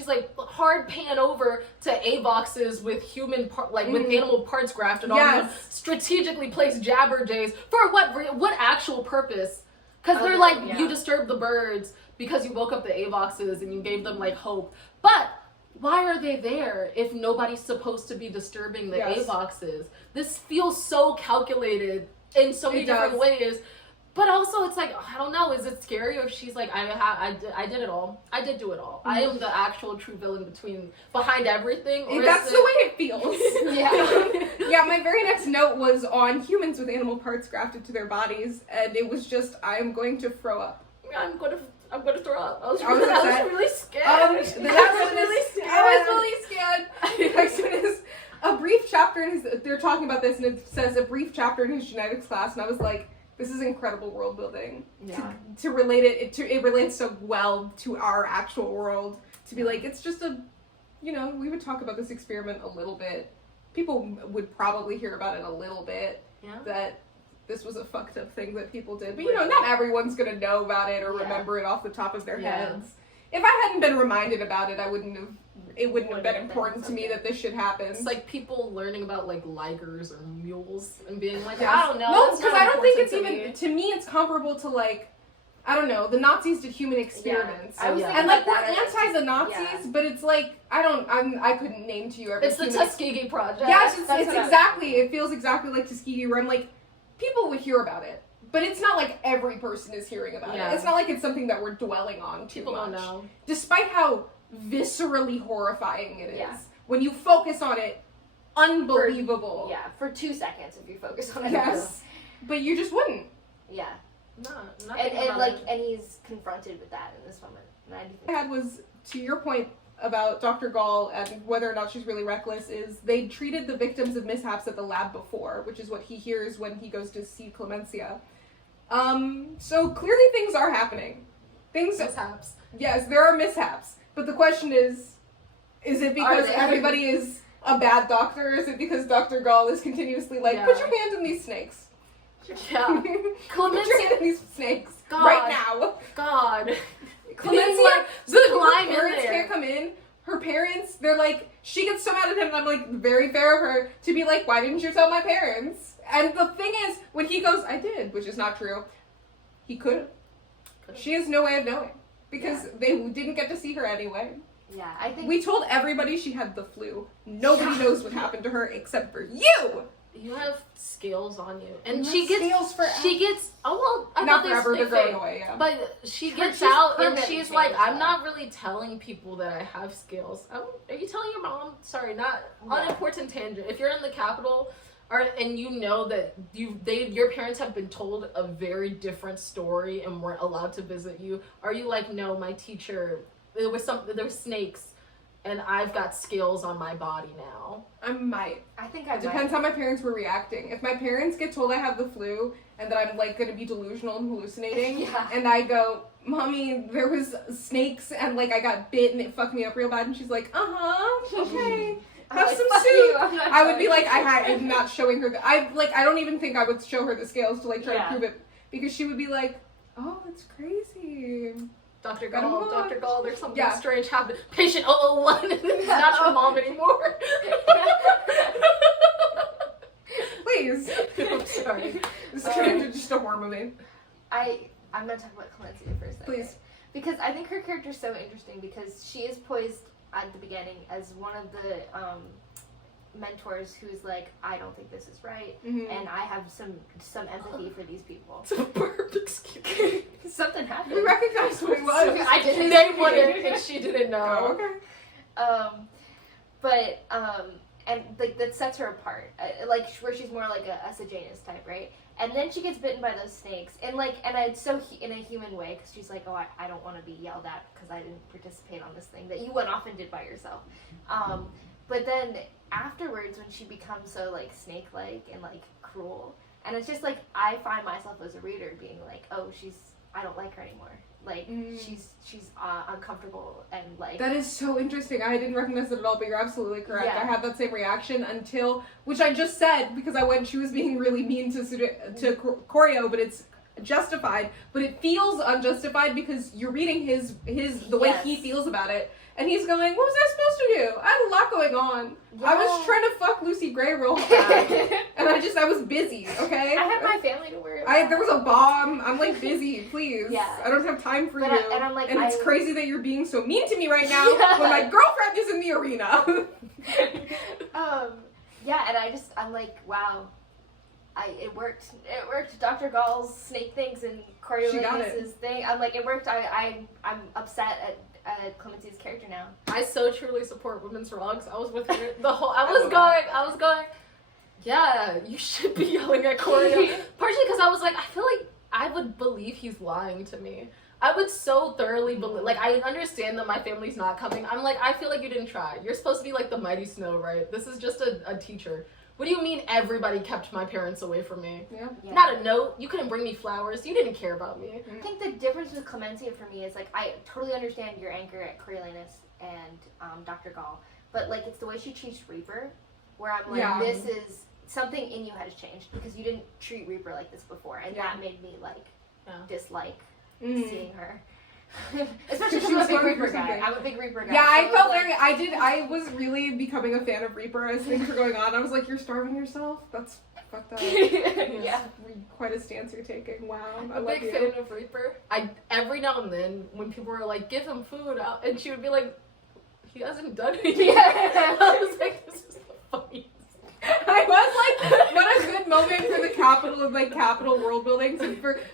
like hard pan over to Avoxes with with animal parts grafted on them, strategically placed jabberjays for what actual purpose? Because they're like, you disturbed the birds because you woke up the Avoxes and you gave them like hope. But why are they there if nobody's supposed to be disturbing the Avoxes? This feels so calculated in so many different ways. But also, it's like, I don't know, is it scary if she's like, I did it all. I did do it all. I am the actual true villain behind everything. Or that's the way it feels. Yeah. My very next note was on humans with animal parts grafted to their bodies, and it was just, I am going to throw up. I'm going to throw up. I was really scared. I was really scared. As soon as a brief chapter, they're talking about this, and it says a brief chapter in his genetics class, and I was like, this is incredible world building. Yeah. To relate it relates so well to our actual world. To be like, it's just we would talk about this experiment a little bit. People would probably hear about it a little bit. Yeah. That this was a fucked up thing that people did. But not everyone's gonna know about it or remember it off the top of their heads. If I hadn't been reminded about it, I wouldn't have it wouldn't have been important to me that this should happen. It's like people learning about like ligers or mules and being like, yes. I don't know. No, because I don't think it's even, to me it's comparable to like, I don't know, the Nazis did human experiments. Yeah. And like we're anti the Nazis, but it's like, I couldn't name to you every It's the Tuskegee Project. Yeah, it's exactly, it feels exactly like Tuskegee, where I'm like, people would hear about it. But it's not like every person is hearing about it. It's not like it's something that we're dwelling on too much. Don't know. Despite how viscerally horrifying it is. When you focus on it, unbelievable. For 2 seconds if you focus on it. Yes. But you just wouldn't. Yeah. No, and he's confronted with that in this moment. I had was, to your point about Dr. Gall and whether or not she's really reckless, is they treated the victims of mishaps at the lab before, which is what he hears when he goes to see Clemencia. So clearly things are happening. Mishaps. Yes, there are mishaps. But the question is it because everybody is a bad doctor? Is it because Dr. Gall is continuously like, put your hand in these snakes? Yeah. Put your hand in these snakes. God. Right now. God. Clemencia, like, her parents can't come in. Her parents, they're like, she gets so mad at him, and I'm like, very fair of her to be like, why didn't you tell my parents? And the thing is, when he goes, I did, which is not true, he could've. She has no way of knowing. Because they didn't get to see her anyway. Yeah, I think... We told everybody she had the flu. Nobody knows what happened to her except for you! You have scales on you. And you she gets... scales forever. She gets... Oh, well, I not thought forever, they're going away, yeah. But she gets she's out and permanently she's like, changed, I'm not really telling people that I have scales. Are you telling your mom? Sorry, not unimportant tangent. If you're in the Capitol... and you know that your parents have been told a very different story and weren't allowed to visit you. Are you like, no, my teacher, there was snakes, and I've got scales on my body now? I might. I think I Depends how my parents were reacting. If my parents get told I have the flu and that I'm like going to be delusional and hallucinating, and I go, Mommy, there was snakes and like I got bit and it fucked me up real bad, and she's like, okay. Have some soup. I would be like, I'm not showing her I don't even think I would show her the scales to like try to prove it, because she would be like, oh, it's crazy. Dr. Gall, there's something strange happened. Patient 001, it's not your mom anymore. Please. I'm sorry. This is turning into just a horror movie. I'm gonna talk about Clemencia for a second. Please. Because I think her character is so interesting, because she is poised at the beginning as one of the mentors who's like, I don't think this is right, and I have some empathy for these people. It's a burp, excuse me. Something happened. We recognized who he was. I didn't. They wouldn't, and she didn't know. Oh, okay. And like that sets her apart, like where she's more like a Sejanus type, right? And then she gets bitten by those snakes, and it's so in a human way, because she's like, oh, I don't want to be yelled at because I didn't participate on this thing that you went off and did by yourself. But then afterwards, when she becomes so like snake-like and like cruel, and it's just like I find myself as a reader being like, oh, I don't like her anymore. Like she's uncomfortable and like. That is so interesting. I didn't recognize it at all, but you're absolutely correct. Yeah. I had that same reaction until, which I just said because she was being really mean to Choreo, but it's justified. But it feels unjustified because you're reading the way he feels about it, and he's going, "What was I supposed to do? I had a lot going on. Yeah. I was trying to fuck Lucy Gray real fast, and I was busy. Okay, I had my family to worry about. There was a bomb. I'm like busy, please. Yeah. I don't have time for you. And I'm like, it's crazy that you're being so mean to me right now when my girlfriend is in the arena. And I'm like, wow. It worked. It worked. Dr. Gall's snake things and Coriolanus's thing. I'm like, it worked. I'm upset at Clemencia's character now. I so truly support women's rugs. I was with her I was going, yeah, you should be yelling at Corio. Partially because I was like, I feel like I would believe he's lying to me. I would so thoroughly believe, like, I understand that my family's not coming. I'm like, I feel like you didn't try. You're supposed to be like the Mighty Snow, right? This is just a teacher. What do you mean everybody kept my parents away from me? Yeah. Not a note. You couldn't bring me flowers. You didn't care about me. I think the difference with Clemencia for me is, like, I totally understand your anger at Coriolanus and Dr. Gall, but, like, it's the way she treats Reaper, where I'm like, this is, something in you has changed, because you didn't treat Reaper like this before, and that made me, like, dislike seeing her. Especially because I'm a big Reaper guy. I'm a big Reaper guy. Yeah, I felt very. I was really becoming a fan of Reaper as things were going on. I was like, you're starving yourself? That's fucked up. Yeah. Quite a stance you're taking. Wow. I'm I a love big you. fan of Reaper. Every now and then, when people were like, give him food, and she would be like, he hasn't done anything. I was like, this is the funniest. I was like, what a good moment for the capital of like capital world building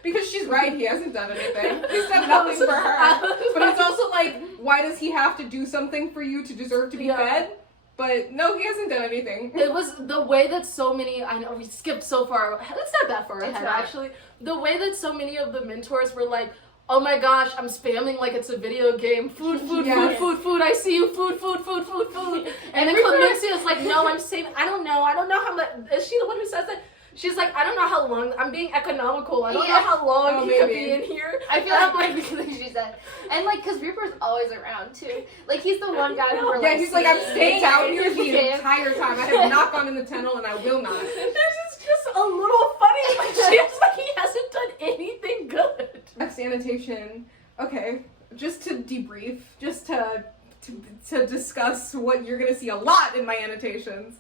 because she's right, he hasn't done anything. He's done nothing for her. But it's also like, why does he have to do something for you to deserve to be fed? But no, he hasn't done anything. It was the way that so many, I know we skipped so far, it's not that far ahead actually. The way that so many of the mentors were like, oh my gosh, I'm spamming like it's a video game. Food, I see you, food. And then Clemencia is like, no, I'm saving, I don't know how much, is she the one who says that? She's like, I don't know how long, I'm being economical, I don't know how long he could be in here. I feel like she said. And like, cause Reaper's always around too. Like, he's the one guy who we're like, he's like, I'm staying out here the entire time. I have not gone in the tunnel and I will not. This is just a little funny, but she's like, he hasn't done anything good. Sanitation. Okay, just to debrief, just to discuss what you're gonna see a lot in my annotations.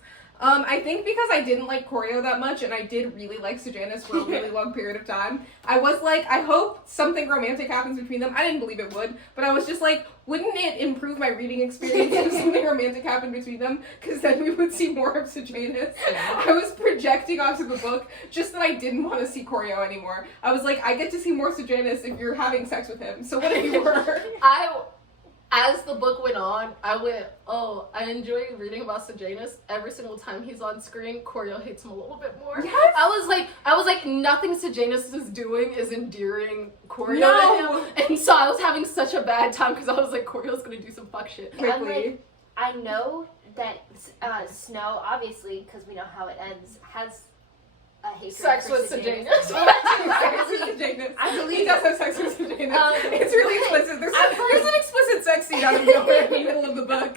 I think because I didn't like Choreo that much, and I did really like Sejanus for a really long period of time, I was like, I hope something romantic happens between them. I didn't believe it would, but I was just like, wouldn't it improve my reading experience if something romantic happened between them? Because then we would see more of Sejanus. I was projecting onto the book just that I didn't want to see Choreo anymore. I was like, I get to see more Sejanus if you're having sex with him, so what if you were? As the book went on, I went, oh, I enjoy reading about Sejanus. Every single time he's on screen, Choreo hates him a little bit more. Yes. I was like, nothing Sejanus is doing is endearing Choreo to him. And so I was having such a bad time because I was like, Choreo's gonna do some fuck shit. Quickly. I know that Snow, obviously, because we know how it ends, has a hatred sex for with Sejanus. I believe he does have sex with Sejanus. It's really explicit. There's an explicit sex scene out of nowhere in the middle of the book.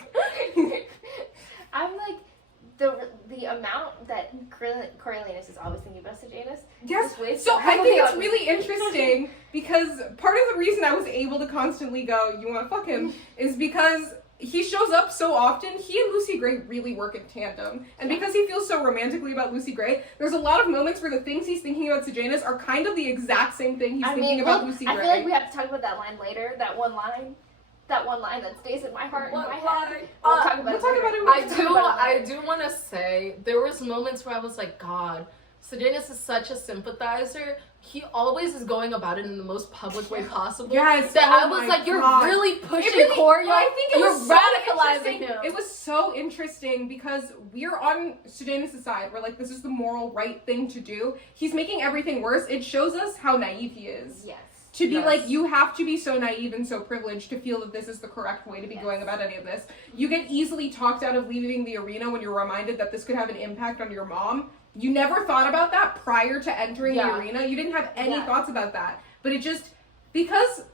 I'm like, the amount that Coriolanus is always thinking about Sejanus. Yes. So I think it's really interesting because part of the reason I was able to constantly go, you want to fuck him, is because he shows up so often. He and Lucy Gray really work in tandem. And because he feels so romantically about Lucy Gray, there's a lot of moments where the things he's thinking about Sejanus are kind of the exact same thing he's thinking about Lucy Gray. I feel like we have to talk about that line later, that one line that stays in my heart and my head. We'll talk about it. I do want to say, there was moments where I was like, God, Sejanus is such a sympathizer. He always is going about it in the most public way possible. Yes. That I was like, you're really pushing Choreo. I think you're radicalizing him. It was so interesting because we're on Sejanus' side. We're like, this is the moral right thing to do. He's making everything worse. It shows us how naive he is. Yes. To be like, you have to be so naive and so privileged to feel that this is the correct way to be going about any of this. You get easily talked out of leaving the arena when you're reminded that this could have an impact on your mom. You never thought about that prior to entering the arena. You didn't have any thoughts about that. But it just, because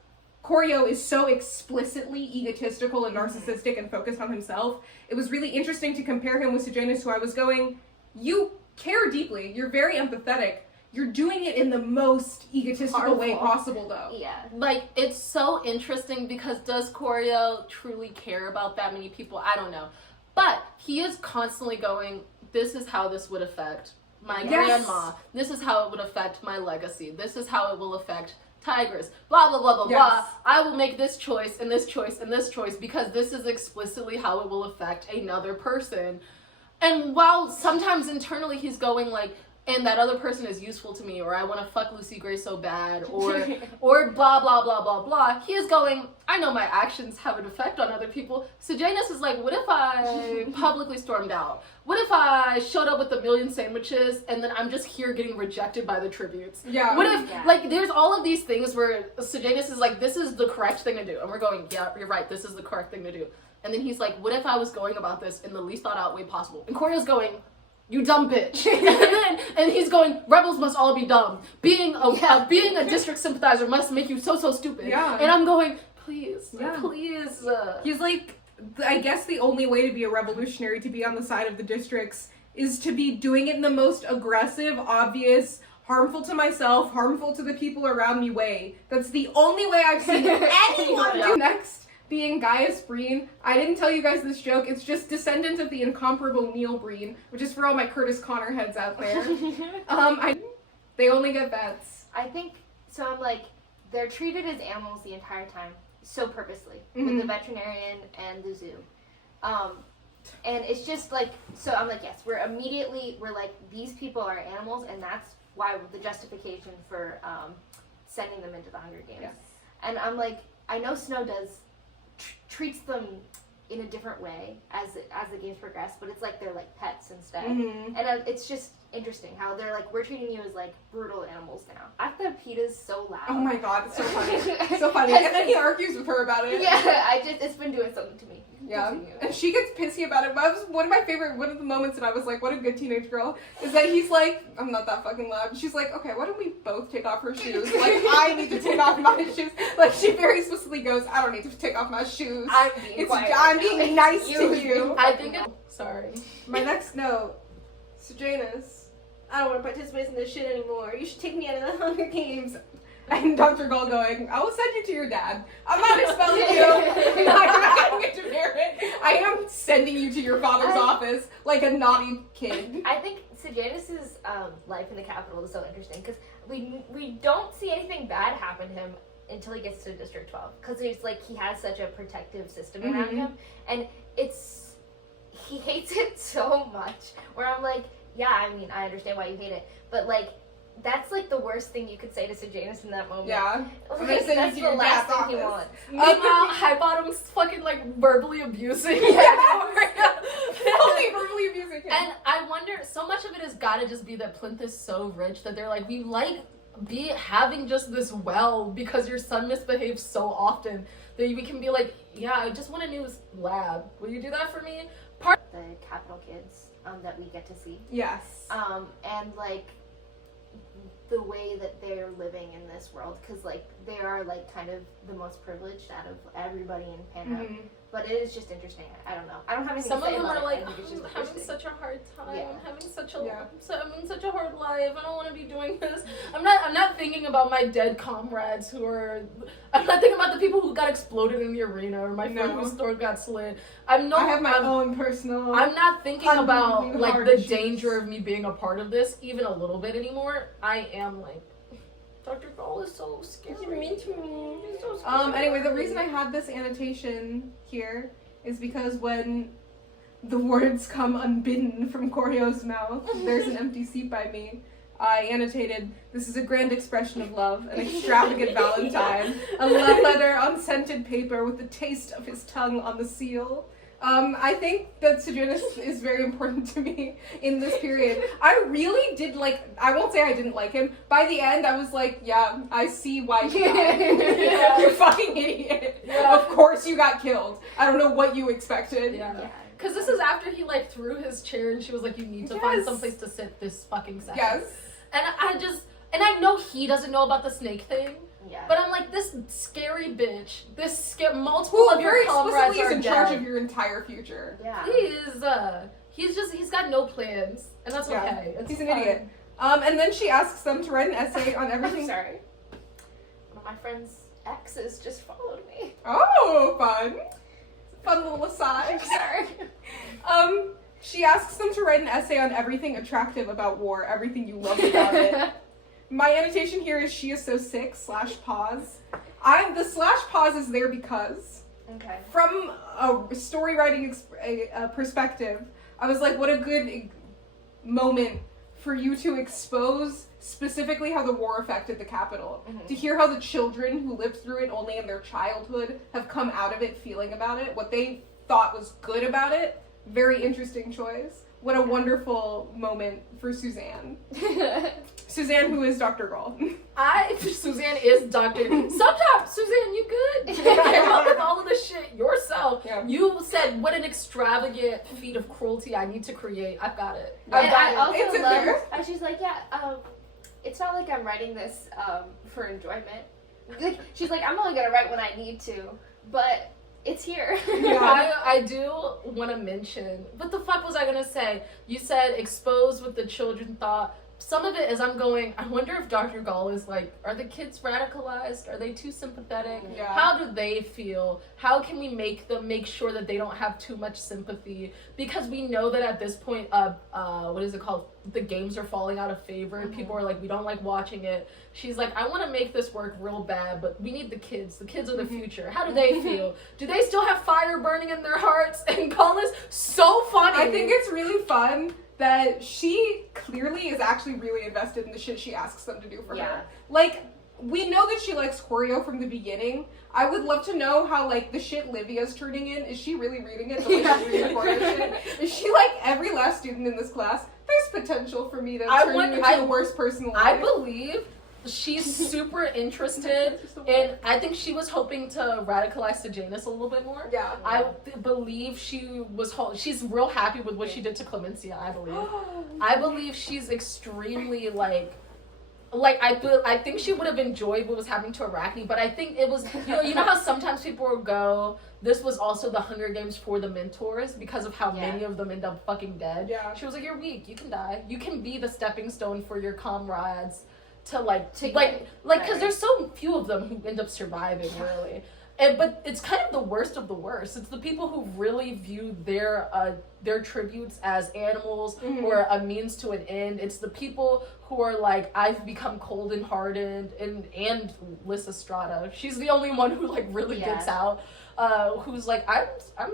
Choreo is so explicitly egotistical and narcissistic and focused on himself, it was really interesting to compare him with Sejanus, who I was going, you care deeply, you're very empathetic, you're doing it in the most egotistical way possible, though. Yeah. Like, it's so interesting because does Choreo truly care about that many people? I don't know. But he is constantly going, this is how this would affect my grandma. This is how it would affect my legacy. This is how it will affect Tigris. Blah, blah, blah, blah, blah. I will make this choice and this choice and this choice because this is explicitly how it will affect another person. And while sometimes internally he's going like, and that other person is useful to me, or I want to fuck Lucy Gray so bad, or blah, blah, blah, blah, blah. He is going, I know my actions have an effect on other people. So Janus is like, what if I publicly stormed out? What if I showed up with 1,000,000 sandwiches, and then I'm just here getting rejected by the tributes? Yeah. What if, like, there's all of these things where Sejanus is like, this is the correct thing to do. And we're going, yeah, you're right, this is the correct thing to do. And then he's like, what if I was going about this in the least thought out way possible? And Corio's going, you dumb bitch. and he's going, rebels must all be dumb. Being a district sympathizer must make you so stupid. Yeah. And I'm going, please. He's like, I guess the only way to be a revolutionary, to be on the side of the districts, is to be doing it in the most aggressive, obvious, harmful to myself, harmful to the people around me way. That's the only way I've seen anyone do. Next, being Gaius Breen. I didn't tell you guys this joke. It's just descendant of the incomparable Neil Breen, which is for all my Curtis Connor heads out there. They only get vets. I think, so I'm like, they're treated as animals the entire time, so purposely, with the veterinarian and the zoo. And it's just like, so I'm like, yes, we're like, these people are animals, and that's why the justification for sending them into the Hunger Games. Yes. And I'm like, I know Snow treats them in a different way as the games progress, but it's like they're like pets instead. And it's just interesting how they're like, we're treating you as like brutal animals now. I thought PETA's so loud. Oh my god, it's so funny. So funny. And then he argues with her about it. Yeah, it's been doing something to me. Yeah, and she gets pissy about it. But one of the moments that I was like, what a good teenage girl, is that he's like, I'm not that fucking loud. She's like, okay, why don't we both take off her shoes? Like, I need to take off my shoes. Like, she very specifically goes, I don't need to take off my shoes. I'm being nice to you. I think sorry. My next note, Sejanus, I don't want to participate in this shit anymore. You should take me out of the Hunger Games. And Dr. Gull going, I will send you to your dad. I'm not expelling you. I'm not going to demerit. I am sending you to your father's office like a naughty kid. I think Sejanus' life in the Capitol is so interesting because we don't see anything bad happen to him until he gets to District 12 because it's like he has such a protective system around him, and he hates it so much. Where I'm like, yeah, I mean, I understand why you hate it, but like, that's like the worst thing you could say to Sejanus in that moment. Yeah. Like, that's the last thing he wants. Meanwhile, Highbottom's fucking like verbally abusing him. Only verbally abusing him. And I wonder, so much of it has gotta just be that Plinth is so rich that they're like, we like having just this well because your son misbehaves so often that we can be like, yeah, I just want a new lab. Will you do that for me? The Capitol kids that we get to see. Yes. And like the way that they're living in this world, because like they are like kind of the most privileged out of everybody in Panda. But it is just interesting. I don't know. I don't have anything Some to say of them about are like, it. I'm having such a hard time. Yeah. I'm having such a hard life. I don't want to be doing this. I'm not thinking about my dead comrades who are. I'm not thinking about the people who got exploded in the arena or my friend whose throat got slit. I have my own personal. I'm not thinking about like the issues. Danger of me being a part of this even a little bit anymore. I am like, Dr. Gull is so scary. He's mean to me. He's so scary. Anyway, the reason I had this annotation here is because when the words come unbidden from Koryo's mouth, there's an empty seat by me. I annotated, this is a grand expression of love, an extravagant Valentine, a love letter on scented paper with the taste of his tongue on the seal. I think that Sejanus is very important to me in this period. I really did I won't say I didn't like him. By the end, I was like, yeah, I see why you died. Yeah. You fucking idiot. Yeah. Of course you got killed. I don't know what you expected. Yeah. Because this is after he threw his chair and she was like, you need to find someplace to sit this fucking second. Yes. And I know he doesn't know about the snake thing. Yeah. But I'm like, this scary bitch, multiple of your comrades is are in dead. charge of your entire future. Yeah. He's got no plans, and that's okay. He's an idiot. And then she asks them to write an essay on everything. I'm sorry. One of my friend's exes just followed me. Oh, fun. Fun little aside. I'm sorry. She asks them to write an essay on everything attractive about war, everything you love about it. My annotation here is she is so sick /pause. The /pause is there because from a story writing perspective, I was like, what a good moment for you to expose specifically how the war affected the Capitol. To hear how the children who lived through it only in their childhood have come out of it feeling about it, what they thought was good about it. Very interesting choice. What a wonderful moment for Suzanne. Suzanne, who is Dr. Gull. Suzanne is Dr. Sometimes, Suzanne, you good? You came up with all of this shit yourself. Yeah. You said, what an extravagant feat of cruelty I need to create. I've got it. I also love how she's like, it's not like I'm writing this for enjoyment. Like, she's like, I'm only going to write when I need to, but it's here. Yeah. I do want to mention, what the fuck was I going to say? You said expose what the children thought some of it is I'm going, I wonder if Dr. Gall is like, are the kids radicalized? Are they too sympathetic? Yeah. How do they feel? How can we make sure that they don't have too much sympathy? Because we know that at this point, what is it called? The games are falling out of favor. People are like, we don't like watching it. She's like, I want to make this work real bad, but we need the kids. The kids are the future. How do they feel? Do they still have fire burning in their hearts? And Gall is so funny. I think it's really fun that she clearly is actually really invested in the shit she asks them to do for her. Like, we know that she likes choreo from the beginning. I would love to know how, like, the shit Livia's turning in, is she really reading it the way she's reading choreo shit? Is she like every last student in this class? There's potential for me to turn you into the worst person alive. I believe she's super interested in, I think she was hoping to radicalize Sejanus a little bit more. Yeah. I believe she's real happy with what she did to Clemencia, I believe. I believe she's extremely, I think she would have enjoyed what was happening to Arachne, but I think it was, you know how sometimes people will go, this was also the Hunger Games for the mentors because of how many of them end up fucking dead. Yeah. She was like, you're weak, you can die. You can be the stepping stone for your comrades to because there's so few of them who end up surviving, really. But it's kind of the worst of the worst. It's the people who really view their tributes as animals or a means to an end. It's the people who are like, I've become cold and hardened, and Lysistrata. She's the only one who like really gets out. Who's like, I'm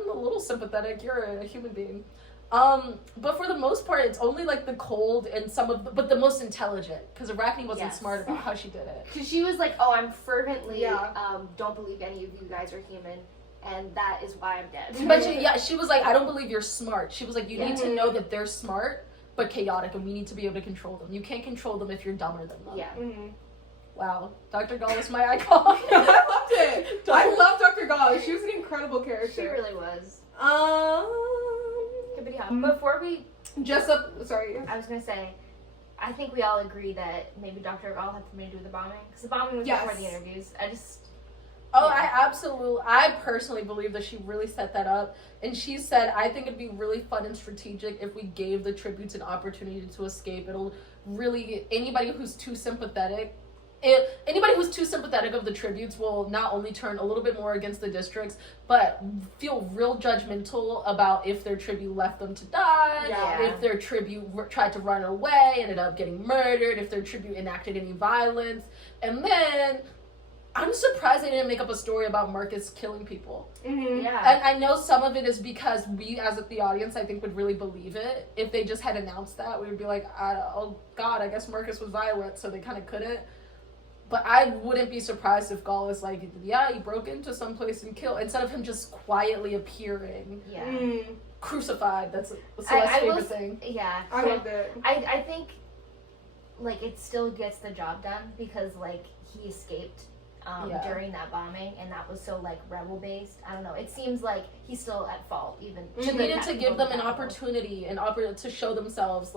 a little sympathetic. You're a human being. But for the most part, it's only like the cold and but the most intelligent, because Arachne wasn't smart about how she did it. Because she was like, oh, I'm fervently, don't believe any of you guys are human, and that is why I'm dead. But she was like, I don't believe you're smart. She was like, you need to know that they're smart, but chaotic, and we need to be able to control them. You can't control them if you're dumber than them. Yeah. Wow, Dr. Gall is my icon. I loved it. I love Dr. Gall. She was an incredible character. She really was. Before we... Sorry. I was going to say, I think we all agree that maybe Dr. Gall had something to do with the bombing. Because the bombing was before the interviews. I personally believe that she really set that up. And she said, I think it'd be really fun and strategic if we gave the tributes an opportunity to escape. It'll really... Anybody who's too sympathetic of the tributes will not only turn a little bit more against the districts, but feel real judgmental about if their tribute left them to die, if their tribute tried to run away, ended up getting murdered, if their tribute enacted any violence. And then I'm surprised they didn't make up a story about Marcus killing people. Yeah. And I know some of it is because we, as the audience, I think would really believe it. If they just had announced that, we would be like, oh God, I guess Marcus was violent, so they kind of couldn't. But I wouldn't be surprised if Gall is like, he broke into some place and killed, instead of him just quietly appearing. Yeah. Crucified. That's Celeste's favorite thing. Yeah. I loved it. I think, it still gets the job done because, he escaped during that bombing, and that was so, rebel-based. I don't know. It seems like he's still at fault, even. She needed to give them an opportunity, to show themselves,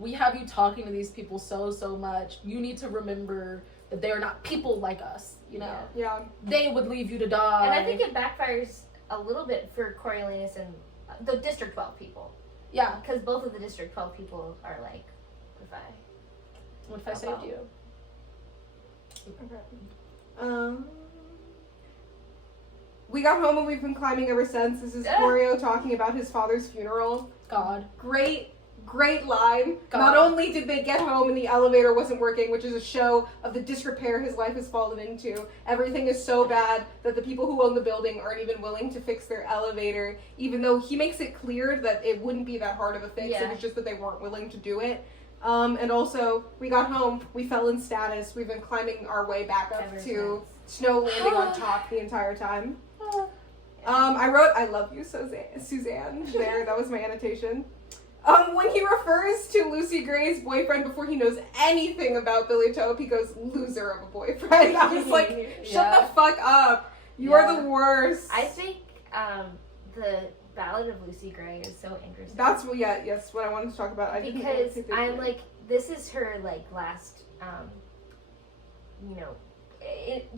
we have you talking to these people so much. You need to remember that they are not people like us, Yeah. They would leave you to die. And I think it backfires a little bit for Coriolanus and the District 12 people. Yeah. Because both of the District 12 people are like, what if I saved you? Okay. We got home and we've been climbing ever since. This is Corio talking about his father's funeral. God. Great line. God. Not only did they get home and the elevator wasn't working, which is a show of the disrepair his life has fallen into. Everything is so bad that the people who own the building aren't even willing to fix their elevator, even though he makes it clear that it wouldn't be that hard of a fix. Yeah. It was just that they weren't willing to do it. And also, we got home, we fell in status. We've been climbing our way back up to Snow landing on top the entire time. I wrote, I love you, Suzanne, there. That was my annotation. When he refers to Lucy Gray's boyfriend before he knows anything about Billy Tope, he goes, loser of a boyfriend. I was like, shut the fuck up. You are the worst. I think the Ballad of Lucy Gray is so interesting. That's what I wanted to talk about. Because I'm like, this is her last,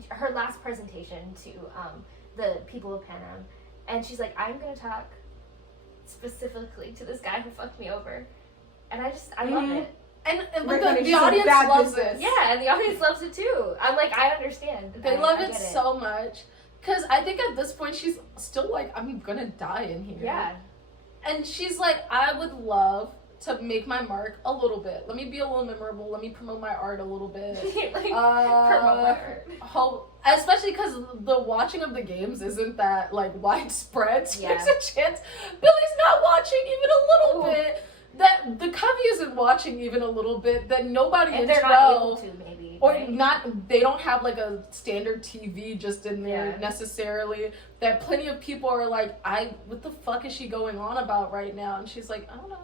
her last presentation to the people of Panem, and she's like, I'm gonna talk specifically to this guy who fucked me over, and I love it. but the audience loves it. Yeah, and the audience loves it too. I'm like, I understand. They love it so much. Because I think at this point she's still like, I'm gonna die in here. Yeah. And she's like, I would love to make my mark a little bit. Let me be a little memorable. Let me promote my art a little bit. Promote my art. Especially because the watching of the games isn't that like widespread. So Yeah. there's a chance Billy's not watching even a little bit. That the Covey isn't watching even a little bit. That nobody in they're 12 not able to, maybe. or right? not. They don't have like a standard TV just in there Yeah. necessarily. That plenty of people are like, what the fuck is she going on about right now? And she's like, I don't know.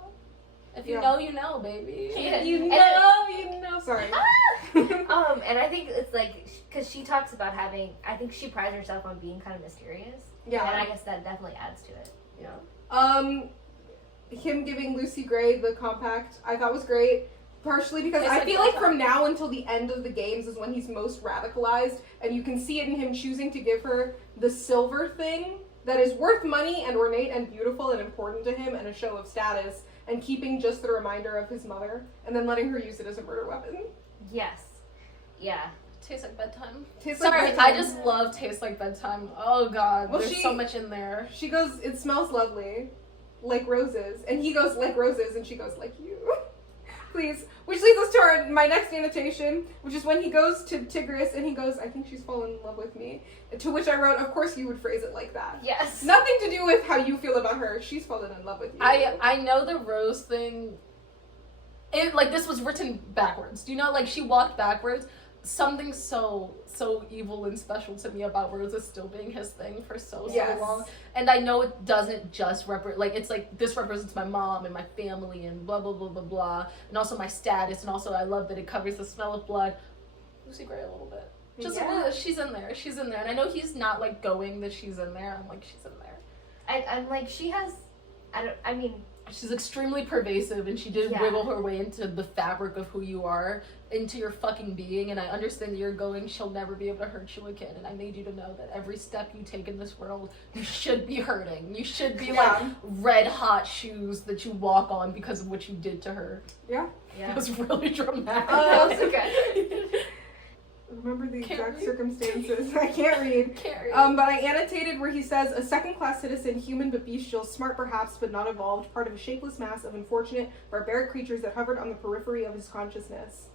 If you know, you know, baby. Yeah. You know. Sorry. And I think it's like, because she talks about I think she prides herself on being kind of mysterious. Yeah. And I guess that definitely adds to it. Yeah. Him giving Lucy Gray the compact, I thought was great. Partially because I feel like from now until the end of the games is when he's most radicalized, and you can see it in him choosing to give her the silver thing that is worth money and ornate and beautiful and important to him and a show of status, and keeping just the reminder of his mother, and then letting her use it as a murder weapon. Yes. Yeah. Tastes like bedtime. Sorry, I just love Tastes Like Bedtime. Oh god, well, there's so much in there. She goes, it smells lovely, like roses, and he goes, like roses, and she goes, like you. Please. Which leads us to my next annotation, which is when he goes to Tigris and he goes, I think she's fallen in love with me. To which I wrote, of course you would phrase it like that. Yes. Nothing to do with how you feel about her. She's fallen in love with you. I know the rose thing. This was written backwards. Do you know, she walked backwards? Something so evil and special to me about Rosa still being his thing for so long. And I know it doesn't just represent, this represents my mom and my family and blah, blah, blah, blah, blah. And also my status. And also I love that it covers the smell of blood. Lucy Gray a little bit. Just a little, she's in there. And I know he's not, going that she's in there. I'm like, she's in there. I'm like, she has, she's extremely pervasive, and she did wiggle her way into the fabric of who you are, into your fucking being, and I understand that you're going, she'll never be able to hurt you again, and I made you to know that every step you take in this world, you should be hurting. You should be red hot shoes that you walk on because of what you did to her. Yeah. It was really dramatic. Okay. Remember the exact circumstances. I can't read. Can't read. But I annotated where he says, a second-class citizen, human but bestial, smart perhaps, but not evolved, part of a shapeless mass of unfortunate, barbaric creatures that hovered on the periphery of his consciousness.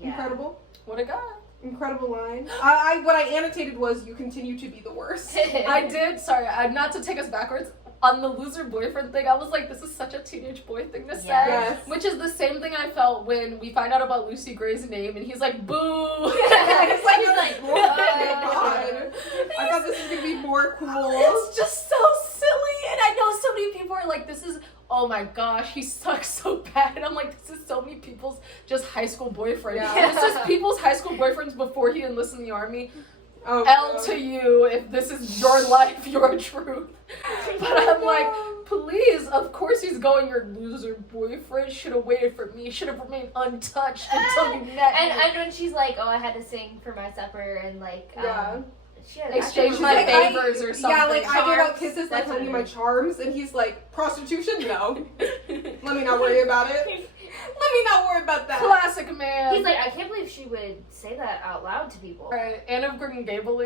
Yeah. Incredible. What a guy. Incredible line. What I annotated was, you continue to be the worst. I did, sorry, not to take us backwards, on the loser boyfriend thing, I was like, this is such a teenage boy thing to say. Yes. Which is the same thing I felt when we find out about Lucy Gray's name, and he's like, boo! It's like, oh my god. I thought this was going to be more cool. It's just so silly, and I know so many people are like, this is, oh my gosh, he sucks so bad. And I'm like, this is so many people's just high school boyfriends. Yeah. This is people's high school boyfriends before he enlisted in the army. Oh, L no. to you if this is your life, your truth. But I'm like, please, of course he's going, your loser boyfriend should have waited for me, should have remained untouched until you met me. And when she's like, oh, I had to sing for my supper and she had exchange my favors or something. Yeah, I give out kisses That's telling you what my charms, and he's like, prostitution? No. Let me not worry about it. Let me not worry about that. Classic man. He's like, I can't believe she would say that out loud to people. Alright, Anne of Green Gables.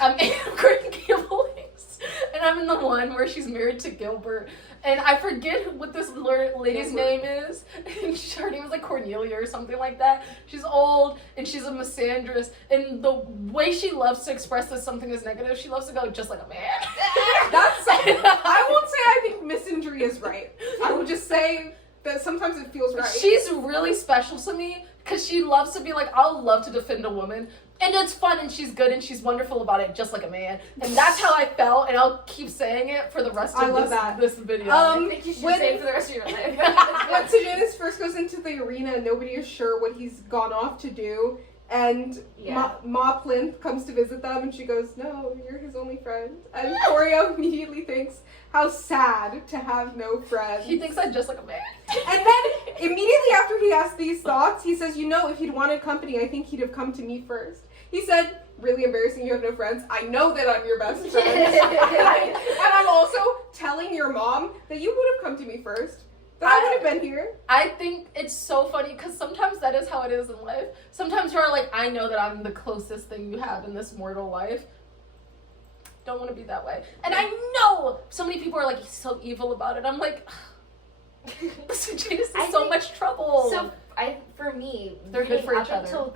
I'm Anne of Green Gables. And I'm in the one where she's married to Gilbert. And I forget what this lady's name is. And her name is like Cornelia or something like that. She's old and she's a misandrist. And the way she loves to express that something is negative, she loves to go just like a man. I won't say I think misandry is right. I would just say that sometimes it feels right. She's really special to me because she loves to be like, I'll love to defend a woman. And it's fun and she's good and she's wonderful about it just like a man. And that's how I felt, and I'll keep saying it for the rest of this video. I think you should say it for the rest of your life. When Sejanus first goes into the arena, nobody is sure what he's gone off to do. And Ma Plinth comes to visit them, and she goes, no, you're his only friend. And Corio immediately thinks, how sad to have no friends. He thinks I'm just like a man. And then, immediately after he has these thoughts, he says, if he'd wanted company, I think he'd have come to me first. He said, really embarrassing, you have no friends. I know that I'm your best friend. And I'm also telling your mom that you would have come to me first. then I would have been here. I think it's so funny because sometimes that is how it is in life. Sometimes you're like, I know that I'm the closest thing you have in this mortal life. Don't want to be that way. And I know so many people are like, he's so evil about it. I'm like, this is so much trouble. So for me, they're good for each other. Until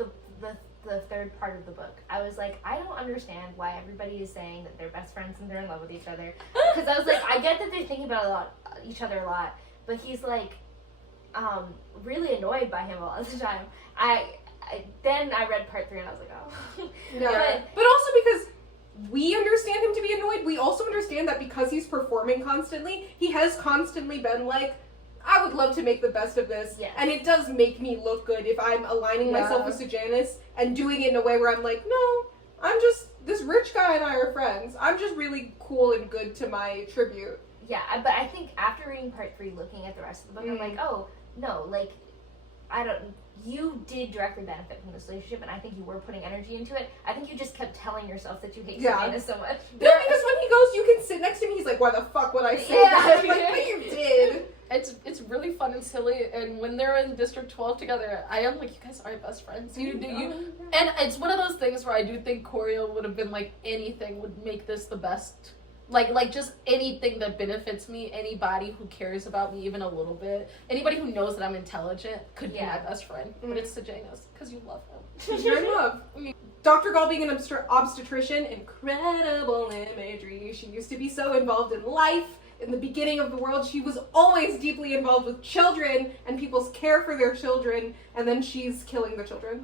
the third part of the book, I was like, I don't understand why everybody is saying that they're best friends and they're in love with each other. Because I was like, I get that they think about each other a lot, but he's like, really annoyed by him a lot of the time. Then I read part 3 and I was like, oh. Yeah. But also because we understand him to be annoyed, we also understand that because he's performing constantly, he has constantly been like, I would love to make the best of this. Yes. And it does make me look good if I'm aligning myself with Sejanus and doing it in a way where I'm like, no, I'm just, this rich guy and I are friends. I'm just really cool and good to my tribute. Yeah, but I think after reading part 3, looking at the rest of the book, I'm like, oh, no, like, you did directly benefit from this relationship, and I think you were putting energy into it. I think you just kept telling yourself that you hate Sejanus so much. No, because when he goes, you can sit next to me, he's like, why the fuck would I say that? I'm like, but you did. It's really fun and silly, and when they're in District 12 together, I am like, you guys are best friends. And it's one of those things where I do think Corio would have been like, anything would make this the best. Like just anything that benefits me, anybody who cares about me even a little bit, anybody who knows that I'm intelligent could be my best friend. But it's Sejanus, because you love him. You're in love. Dr. Gall being an obstetrician, incredible imagery. She used to be so involved in life. In the beginning of the world, she was always deeply involved with children and people's care for their children, and then she's killing the children.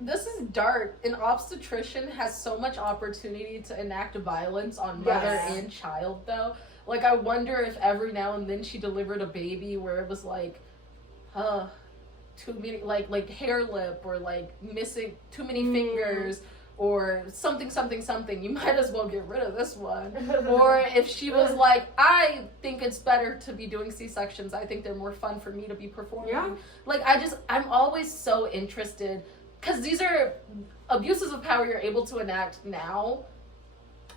This is dark. An obstetrician has so much opportunity to enact violence on mother and child, though. Like, I wonder if every now and then she delivered a baby where it was like, too many, like hair lip, or like missing too many fingers, or something. You might as well get rid of this one. Or if she was like, I think it's better to be doing C-sections. I think they're more fun for me to be performing. Yeah. Like, I'm always so interested. Because these are abuses of power you're able to enact now,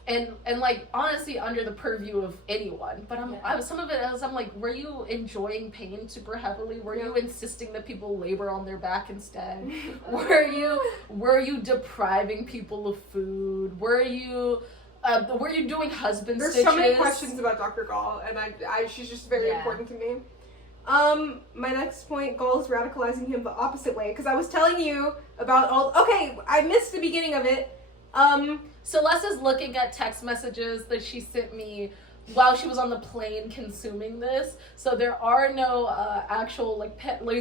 and like, honestly, under the purview of anyone. But some of it is, I'm like, were you enjoying pain super heavily? Were you insisting that people labor on their back instead? Were you depriving people of food? Were you doing husband stitches? There's so many questions about Dr. Gall, and she's just very important to me. My next point, Gall is radicalizing him the opposite way, because I was telling you about I missed the beginning of it. Celeste is looking at text messages that she sent me while she was on the plane consuming this. So there are no actual,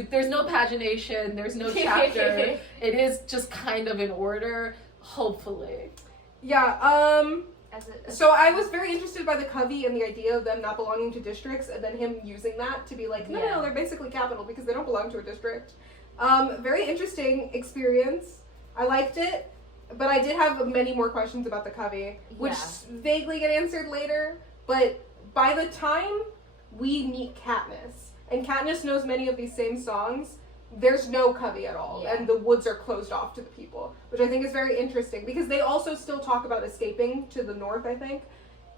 there's no pagination, there's no chapter. It is just kind of in order, hopefully. Yeah, so I was very interested by the Covey and the idea of them not belonging to districts, and then him using that to be like, no, they're basically capital because they don't belong to a district. Very interesting experience. I liked it, but I did have many more questions about the Covey, which vaguely get answered later. But by the time we meet Katniss, and Katniss knows many of these same songs, there's no Covey at all, and the woods are closed off to the people, which I think is very interesting, because they also still talk about escaping to the north, I think,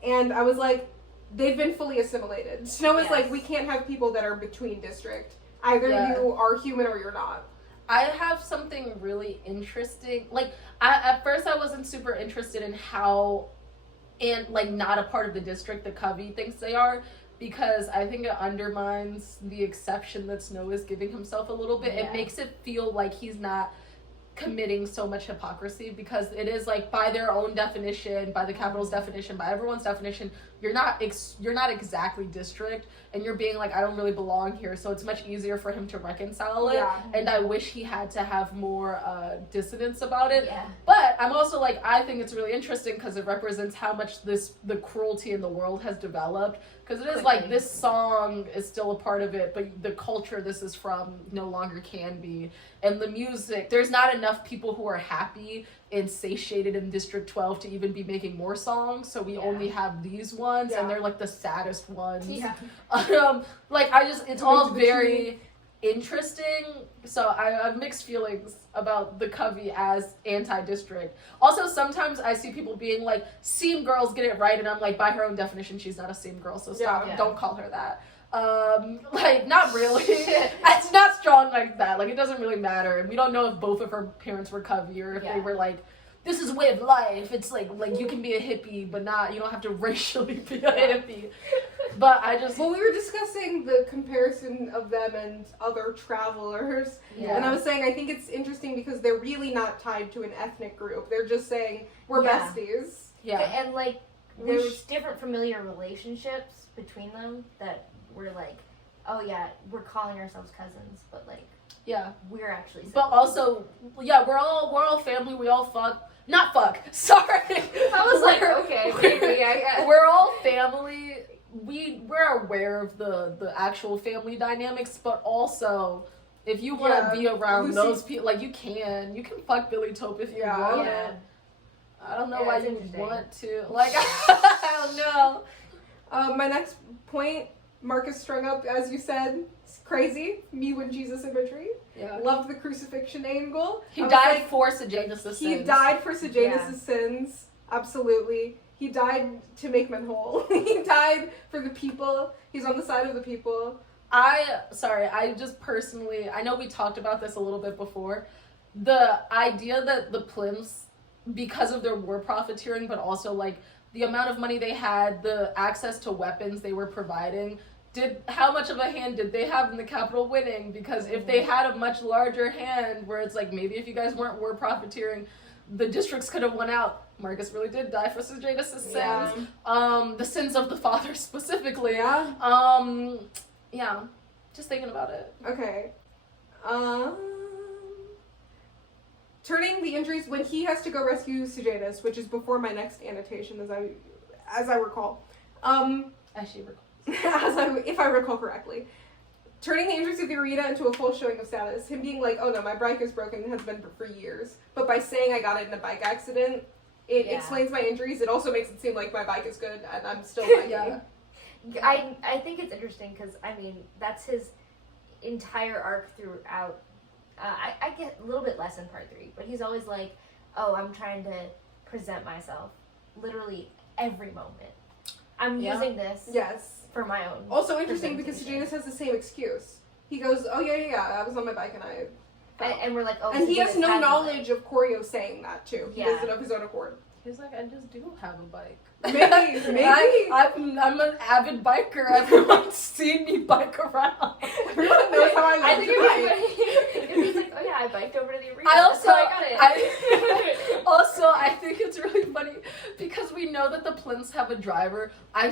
and I was like, they've been fully assimilated. Snow is like, we can't have people that are between district. Either you are human or you're not. I have something really interesting. Like, at first I wasn't super interested in how, and like, not a part of the district the Covey thinks they are, because I think it undermines the exception that Snow is giving himself a little bit. It makes it feel like he's not committing so much hypocrisy, because it is like, by their own definition, by the Capitol's definition, by everyone's definition, you're not exactly district, and you're being like, I don't really belong here, so it's much easier for him to reconcile it. And I wish he had to have more dissonance about it. But I'm also like, I think it's really interesting because it represents how much the cruelty in the world has developed, because it is like, this song is still a part of it, but the culture this is from no longer can be. And the music, there's not enough people who are happy and satiated in District 12 to even be making more songs, so we only have these ones, and they're like the saddest ones. It's all very interesting, so I have mixed feelings about the Covey as anti-district. Also, sometimes I see people being like, seam girls get it right, and I'm like, by her own definition, she's not a seam girl, so stop, don't call her that. Like, not really. It's not strong like that. Like, it doesn't really matter. And we don't know if both of her parents were Covey or if they were like, this is a way of life. It's like you can be a hippie, but you don't have to racially be a hippie. But I just... Well, we were discussing the comparison of them and other travelers. Yeah. And I was saying, I think it's interesting because they're really not tied to an ethnic group. They're just saying, we're besties. Yeah. And, like, there's different familiar relationships between them that we're like, oh, yeah, we're calling ourselves cousins, but, like... Yeah, we're actually siblings. But also, we're all family. We all fuck. Not fuck. Sorry. I was like, okay, maybe. We're all family. We're aware of the actual family dynamics, but also, if you want to be around those people, like you can fuck Billy Tope if you want. Yeah. I don't know why you want to. Like, I don't know. My next point, Marcus strung up, as you said. Crazy. Me when Jesus imagery. Yeah. Loved the crucifixion angle. He died for Sejanus' sins. He died for Sejanus' sins. Absolutely. He died to make men whole. He died for the people. He's on the side of the people. I know we talked about this a little bit before. The idea that the Plimps, because of their war profiteering, but also like the amount of money they had, the access to weapons they were providing, how much of a hand did they have in the Capitol winning? Because if they had a much larger hand, where it's like, maybe if you guys weren't war profiteering, the districts could have won out. Marcus really did die for Sejanus' sins. The sins of the father specifically. Just thinking about it. Okay. Turning the injuries when he has to go rescue Sejanus, which is before my next annotation, as I recall. As she recalls. If I recall correctly. Turning the injuries of the arena into a full showing of status. Him being like, oh no, my bike is broken and has been for years. But by saying I got it in a bike accident, it explains my injuries. It also makes it seem like my bike is good and I'm still biking. I think it's interesting because, I mean, that's his entire arc throughout. I get a little bit less in part 3, but he's always like, oh, I'm trying to present myself literally every moment. I'm using this for my own. Also interesting because Sejanus has the same excuse. He goes, oh yeah, I was on my bike and I fell. And we're like, oh, and he has no knowledge of Choreo saying that too. He does it of his own accord. He's like, I just do have a bike. Maybe. I'm an avid biker. Everyone's seen me bike around. Everyone knows how I love to bike. He's like, oh yeah, I biked over to the arena. I got it. I think it's really funny because we know that the Plimps have a driver. I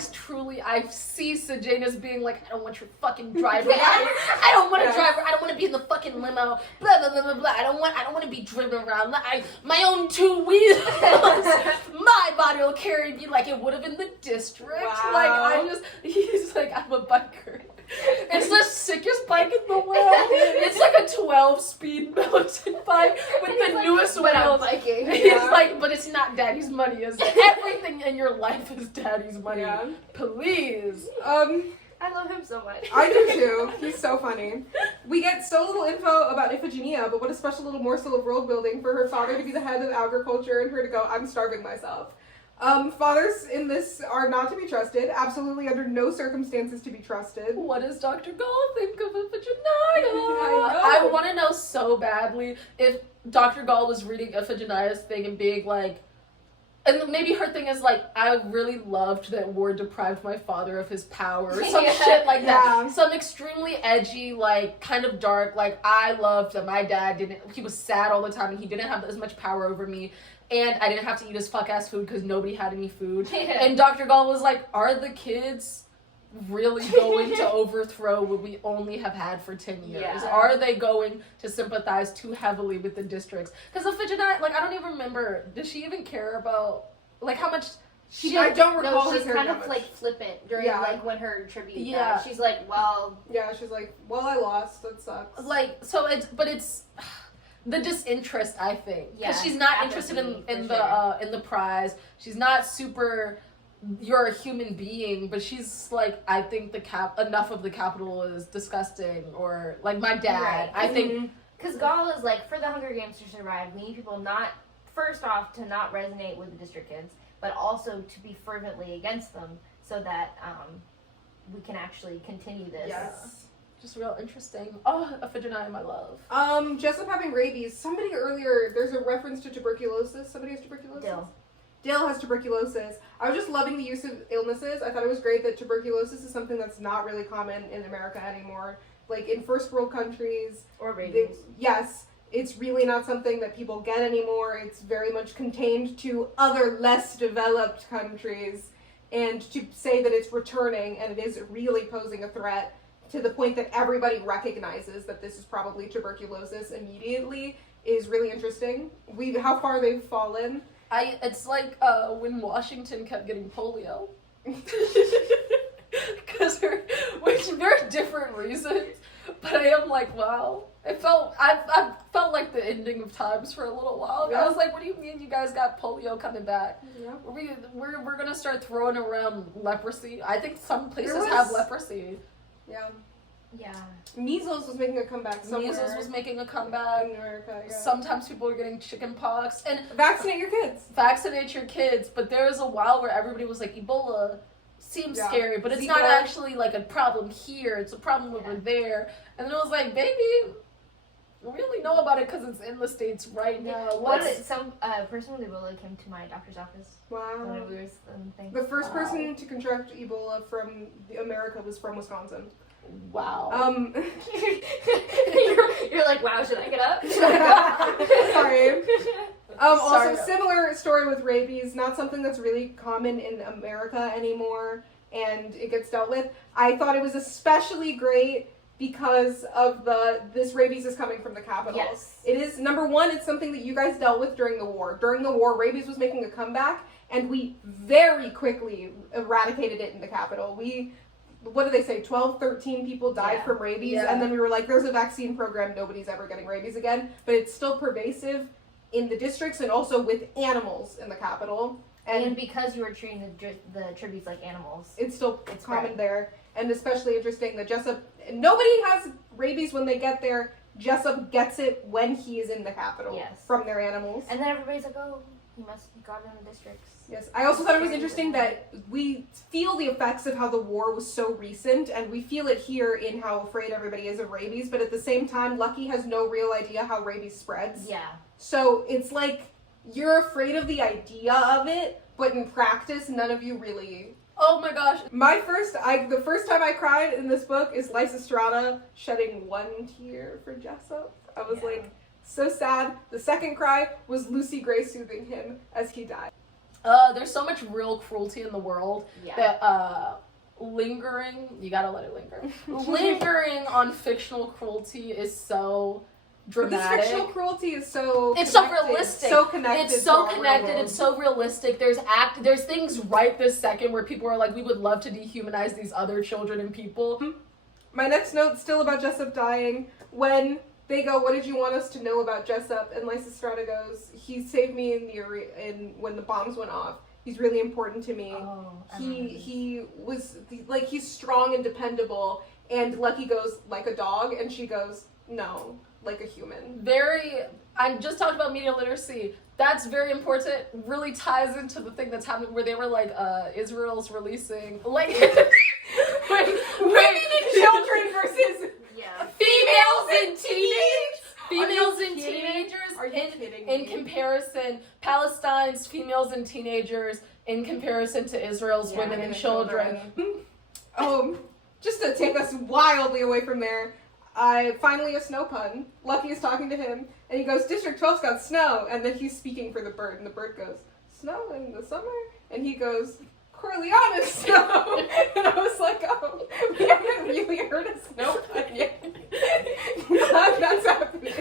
see Sejanus being like, I don't want your fucking driver. I don't want a driver. I don't want to be in the fucking limo. Blah blah blah blah blah. I don't want to be driven around. My own 2 wheels. My body will carry me like it would have in the district. Wow. He's like, I'm a biker. It's the sickest bike in the world. It's like a 12-speed mountain bike with the newest wheels. Biking. He's like, but it's not daddy's money, is it? Everything in your life is daddy's money. Yeah. Please. I love him so much. I do too. He's so funny. We get so little info about Iphigenia, but what a special little morsel of world building for her father to be the head of agriculture and her to go, I'm starving myself. Fathers in this are not to be trusted. Absolutely under no circumstances to be trusted. What does Dr. Gall think of Iphigenia? I want to know so badly if Dr. Gall was reading Iphigenia's thing and being like, and maybe her thing is like, I really loved that war deprived my father of his power or some shit like that. Some extremely edgy, like kind of dark, like I loved that my dad he was sad all the time and he didn't have as much power over me. And I didn't have to eat his fuck-ass food because nobody had any food. And Dr. Gall was like, are the kids really going to overthrow what we only have had for 10 years? Yeah. Are they going to sympathize too heavily with the districts? Because Iphigenia, like, I don't even remember, does she even care about, like, how much... I don't recall. No, she's kind of like flippant during like when her tribute died. She's like, well... Yeah, she's like, well, I lost, that sucks. Like, so it's the disinterest, I think, because she's not interested in the prize. She's not super. You're a human being, but she's like, I think enough of the capital is disgusting, or like my dad. Right. I think because Gall is like, for the Hunger Games to survive, we need people not first off to not resonate with the district kids, but also to be fervently against them, so that we can actually continue this. Yes. Just real interesting. Oh, Iphigenia, my love. Jessup having rabies. Somebody earlier, there's a reference to tuberculosis. Somebody has tuberculosis? Dill has tuberculosis. I was just loving the use of illnesses. I thought it was great that tuberculosis is something that's not really common in America anymore. Like, in first world countries. Or rabies. Yes. It's really not something that people get anymore. It's very much contained to other less developed countries. And to say that it's returning and it is really posing a threat to the point that everybody recognizes that this is probably tuberculosis immediately is really interesting. How far they've fallen. It's like when Washington kept getting polio. Because they're different reasons. But I am like, wow. I felt like the ending of times for a little while. Yeah. I was like, what do you mean you guys got polio coming back? Yeah. We're gonna start throwing around leprosy. I think some places have leprosy. Yeah. Yeah. Measles was making a comeback somewhere. Measles was making a comeback. In America, yeah. Sometimes people are getting chicken pox. And vaccinate your kids. Vaccinate your kids. But there was a while where everybody was like, Ebola seems scary, but it's Zika. Not actually like a problem here. It's a problem over there. And then it was like, baby, we only know about it because it's in the States right now. Some person with Ebola came to my doctor's office. Wow. When we were the first person to contract Ebola from America was from Wisconsin. Wow. You're like, wow, should I get up? Sorry. Also, similar story with rabies, not something that's really common in America anymore, and it gets dealt with. I thought it was especially great because of this rabies is coming from the Capitol. Yes. It is, number one, it's something that you guys dealt with during the war. During the war, rabies was making a comeback, and we very quickly eradicated it in the Capitol. What do they say, 12, 13 people died from rabies, and then we were like, there's a vaccine program, nobody's ever getting rabies again, but it's still pervasive in the districts and also with animals in the Capitol. And because you were treating the tributes like animals. It's common there, and especially interesting that Jessup, nobody has rabies when they get there, Jessup gets it when he is in the Capitol from their animals. And then everybody's like, oh, he must have got it in the districts. Yes, I also thought it was interesting that we feel the effects of how the war was so recent, and we feel it here in how afraid everybody is of rabies, but at the same time, Lucky has no real idea how rabies spreads. Yeah. So it's like, you're afraid of the idea of it, but in practice, none of you really... Oh my gosh. The first time I cried in this book is Lysistrata shedding one tear for Jessup. I was like, so sad. The second cry was Lucy Gray soothing him as he died. There's so much real cruelty in the world that lingering, you gotta let it linger. Lingering on fictional cruelty is so dramatic. But this fictional cruelty is so so realistic. So connected. It's so connected. It's so realistic. There's things right this second where people are like, we would love to dehumanize these other children and people. My next note's still about Jessup dying. When they go, what did you want us to know about Jessup? And Lysistrata goes, he saved me when the bombs went off. He's really important to me. Oh, he was like, he's strong and dependable. And Lucky goes, like a dog, and she goes, no, like a human. I just talked about media literacy. That's very important. Really ties into the thing that's happening where they were like, Israel's releasing, like, women and children versus females and teenagers. Are you kidding me? In comparison, Palestine's females and teenagers in comparison to Israel's women and children. Just to take us wildly away from there, finally a snow pun. Lucky is talking to him, and he goes, District 12's got snow, and then he's speaking for the bird, and the bird goes, snow in the summer? And he goes, Corleone's snow! And I was like, oh, we haven't really heard a snow pun yet. That's happening.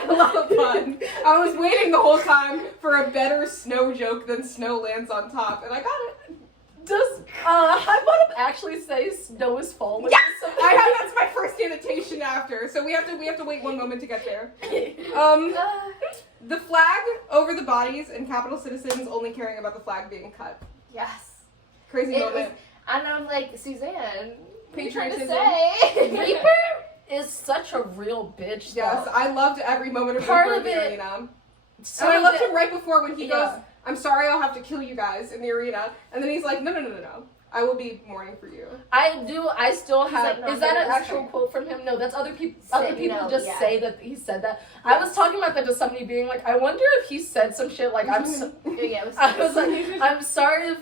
I love a pun. I was waiting the whole time for a better snow joke than snow lands on top, and I got it. Does High Bottom actually say snow is falling? Yes! That's my first annotation after, so we have to wait one moment to get there. The flag over the bodies and Capitol citizens only caring about the flag being cut. Yes. Crazy moment. And I'm like, Suzanne, patriotism. Reaper is such a real bitch. Yes, though. I loved every moment of part Reaper of in the it. arena. And I loved him right before when he goes, I'm sorry I'll have to kill you guys in the arena. And then he's like, no. I will be mourning for you. I still have. Like, is that an actual quote from him? No, that's other people. Other people just yeah. say that he said that. I was talking about that to somebody, being like, I wonder if he said some shit like, I was like, I'm sorry if.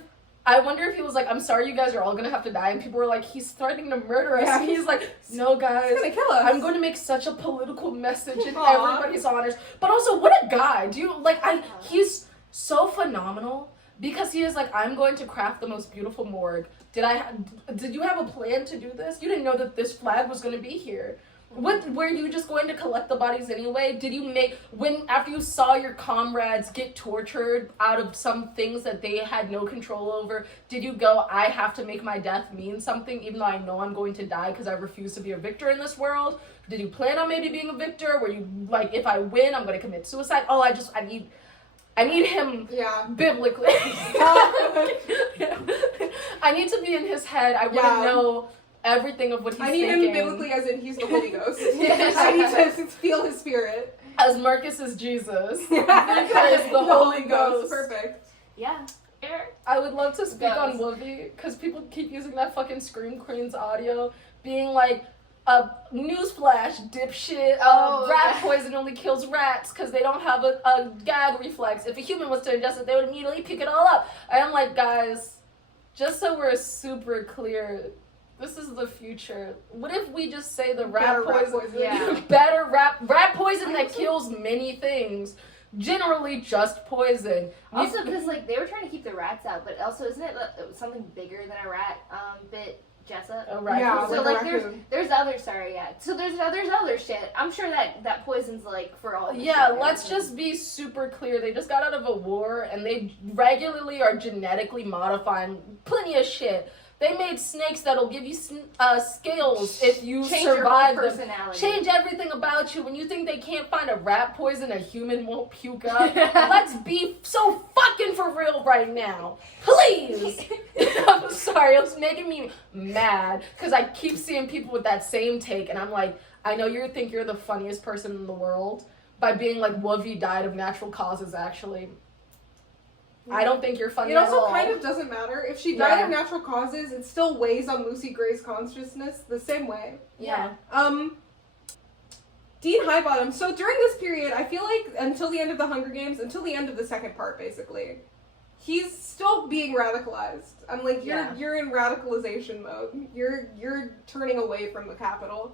I wonder if he was like, I'm sorry you guys are all gonna have to die, and people were like, he's threatening to murder us. Yeah. And he's like, no guys, He's gonna kill us. I'm going to make such a political message in everybody's honors. But also, what a guy. Do you like? He's so phenomenal because he is like, I'm going to craft the most beautiful morgue. Did you have a plan to do this? You didn't know that this flag was going to be here. Were you just going to collect the bodies anyway? Did you after you saw your comrades get tortured out of some things that they had no control over, did you go, I have to make my death mean something even though I know I'm going to die because I refuse to be a victor in this world? Did you plan on maybe being a victor? Were you like, if I win, I'm going to commit suicide? Oh, I need him biblically. I need to be in his head. I want to know everything of what he's thinking. I need him biblically as in he's the Holy Ghost. I need to feel his spirit. As Marcus is Jesus. Because the Holy Ghost. Perfect. Yeah. I would love to speak on Woofy, because people keep using that fucking Scream Queens audio, being like, newsflash, dipshit, rat poison only kills rats because they don't have a gag reflex. If a human was to ingest it, they would immediately pick it all up. And I'm like, guys, just so we're super clear, this is the future. What if we just say the rat poison? Yeah. Better rat poison that kills many things. Generally just poison. Also, because like they were trying to keep the rats out, but also isn't it something bigger than a rat bit Jessup? A raccoon. Yeah, so like there's other So there's other shit. I'm sure that poison's like for all. Yeah, let's just be super clear. They just got out of a war and they regularly are genetically modifying plenty of shit. They made snakes that'll give you scales if you survive them. Change everything about you. When you think they can't find a rat poison a human won't puke up, let's be so fucking for real right now. Please! I'm sorry, it was making me mad because I keep seeing people with that same take and I'm like, I know you think you're the funniest person in the world by being like, Wovey died of natural causes actually. I don't think you're funny at all. It also kind of doesn't matter. If she died of natural causes, it still weighs on Lucy Gray's consciousness the same way. Yeah. Dean Highbottom. So during this period, I feel like until the end of the Hunger Games, until the end of the second part, basically, he's still being radicalized. I'm like, you're in radicalization mode. You're turning away from the Capitol.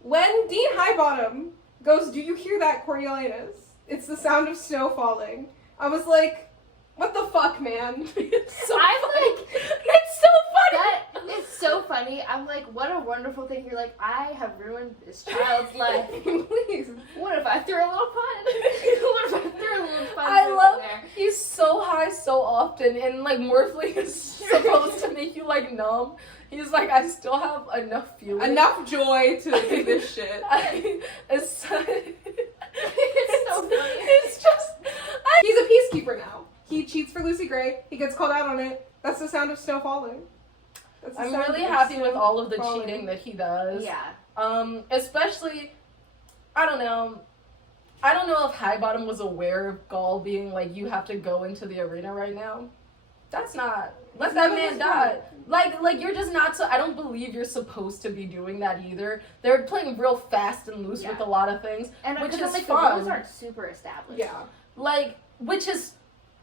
When Dean Highbottom goes, "Do you hear that, Coriolanus? It's the sound of snow falling." I was like, what the fuck, man? It's so funny. That is so funny. I'm like, what a wonderful thing. You're like, I have ruined this child's life. Please. What if I threw a little pun? What if I threw a little pun? I love he's so high so often, and like Morphling is supposed to make you like numb. He's like, I still have enough feeling. Enough joy to do this shit. It's so funny. It's just... He's a peacekeeper now. He cheats for Lucy Gray. He gets called out on it. That's the sound of snow falling. I'm really happy with all of the cheating that he does. Yeah. Especially, I don't know if Highbottom was aware of Gaul being like, you have to go into the arena right now. That's not... Let that man die. Like you're just not so... I don't believe you're supposed to be doing that either. They're playing real fast and loose with a lot of things, and which is like, fun. The rules aren't super established. Yeah. Like, which is...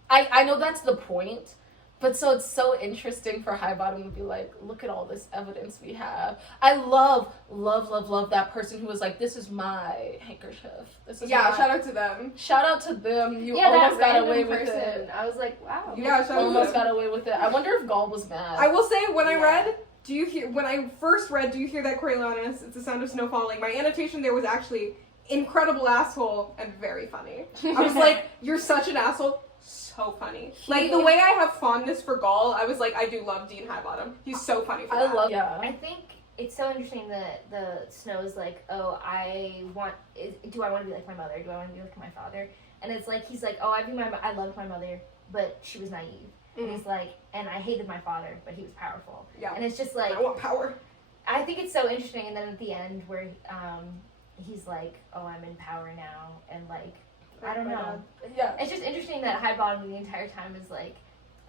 I know that's the point, but so it's so interesting for Highbottom to be like, look at all this evidence we have. I love that person who was like, this is my handkerchief. This is shout out to them. Shout out to them. You almost got away with it. I was like, wow. Almost got away with it. I wonder if Gaul was mad. I will say, when I first read, "Do you hear that, Coriolanus? It's the sound of snow falling," my annotation there was actually, incredible asshole and very funny. I was like, you're such an asshole. So funny. Like, the way I have fondness for Gaul, I was like, I do love Dean Highbottom. He's so funny for that. I think it's so interesting that the Snow is like, oh, do I want to be like my mother? Do I want to be like my father? And it's like, he's like, oh, I loved my mother, but she was naive. Mm-hmm. And he's like, and I hated my father, but he was powerful. Yeah. And it's just like, I want power. I think it's so interesting. And then at the end where he's like, oh, I'm in power now. And like, I don't know. Yeah. It's just interesting that Highbottom the entire time is like,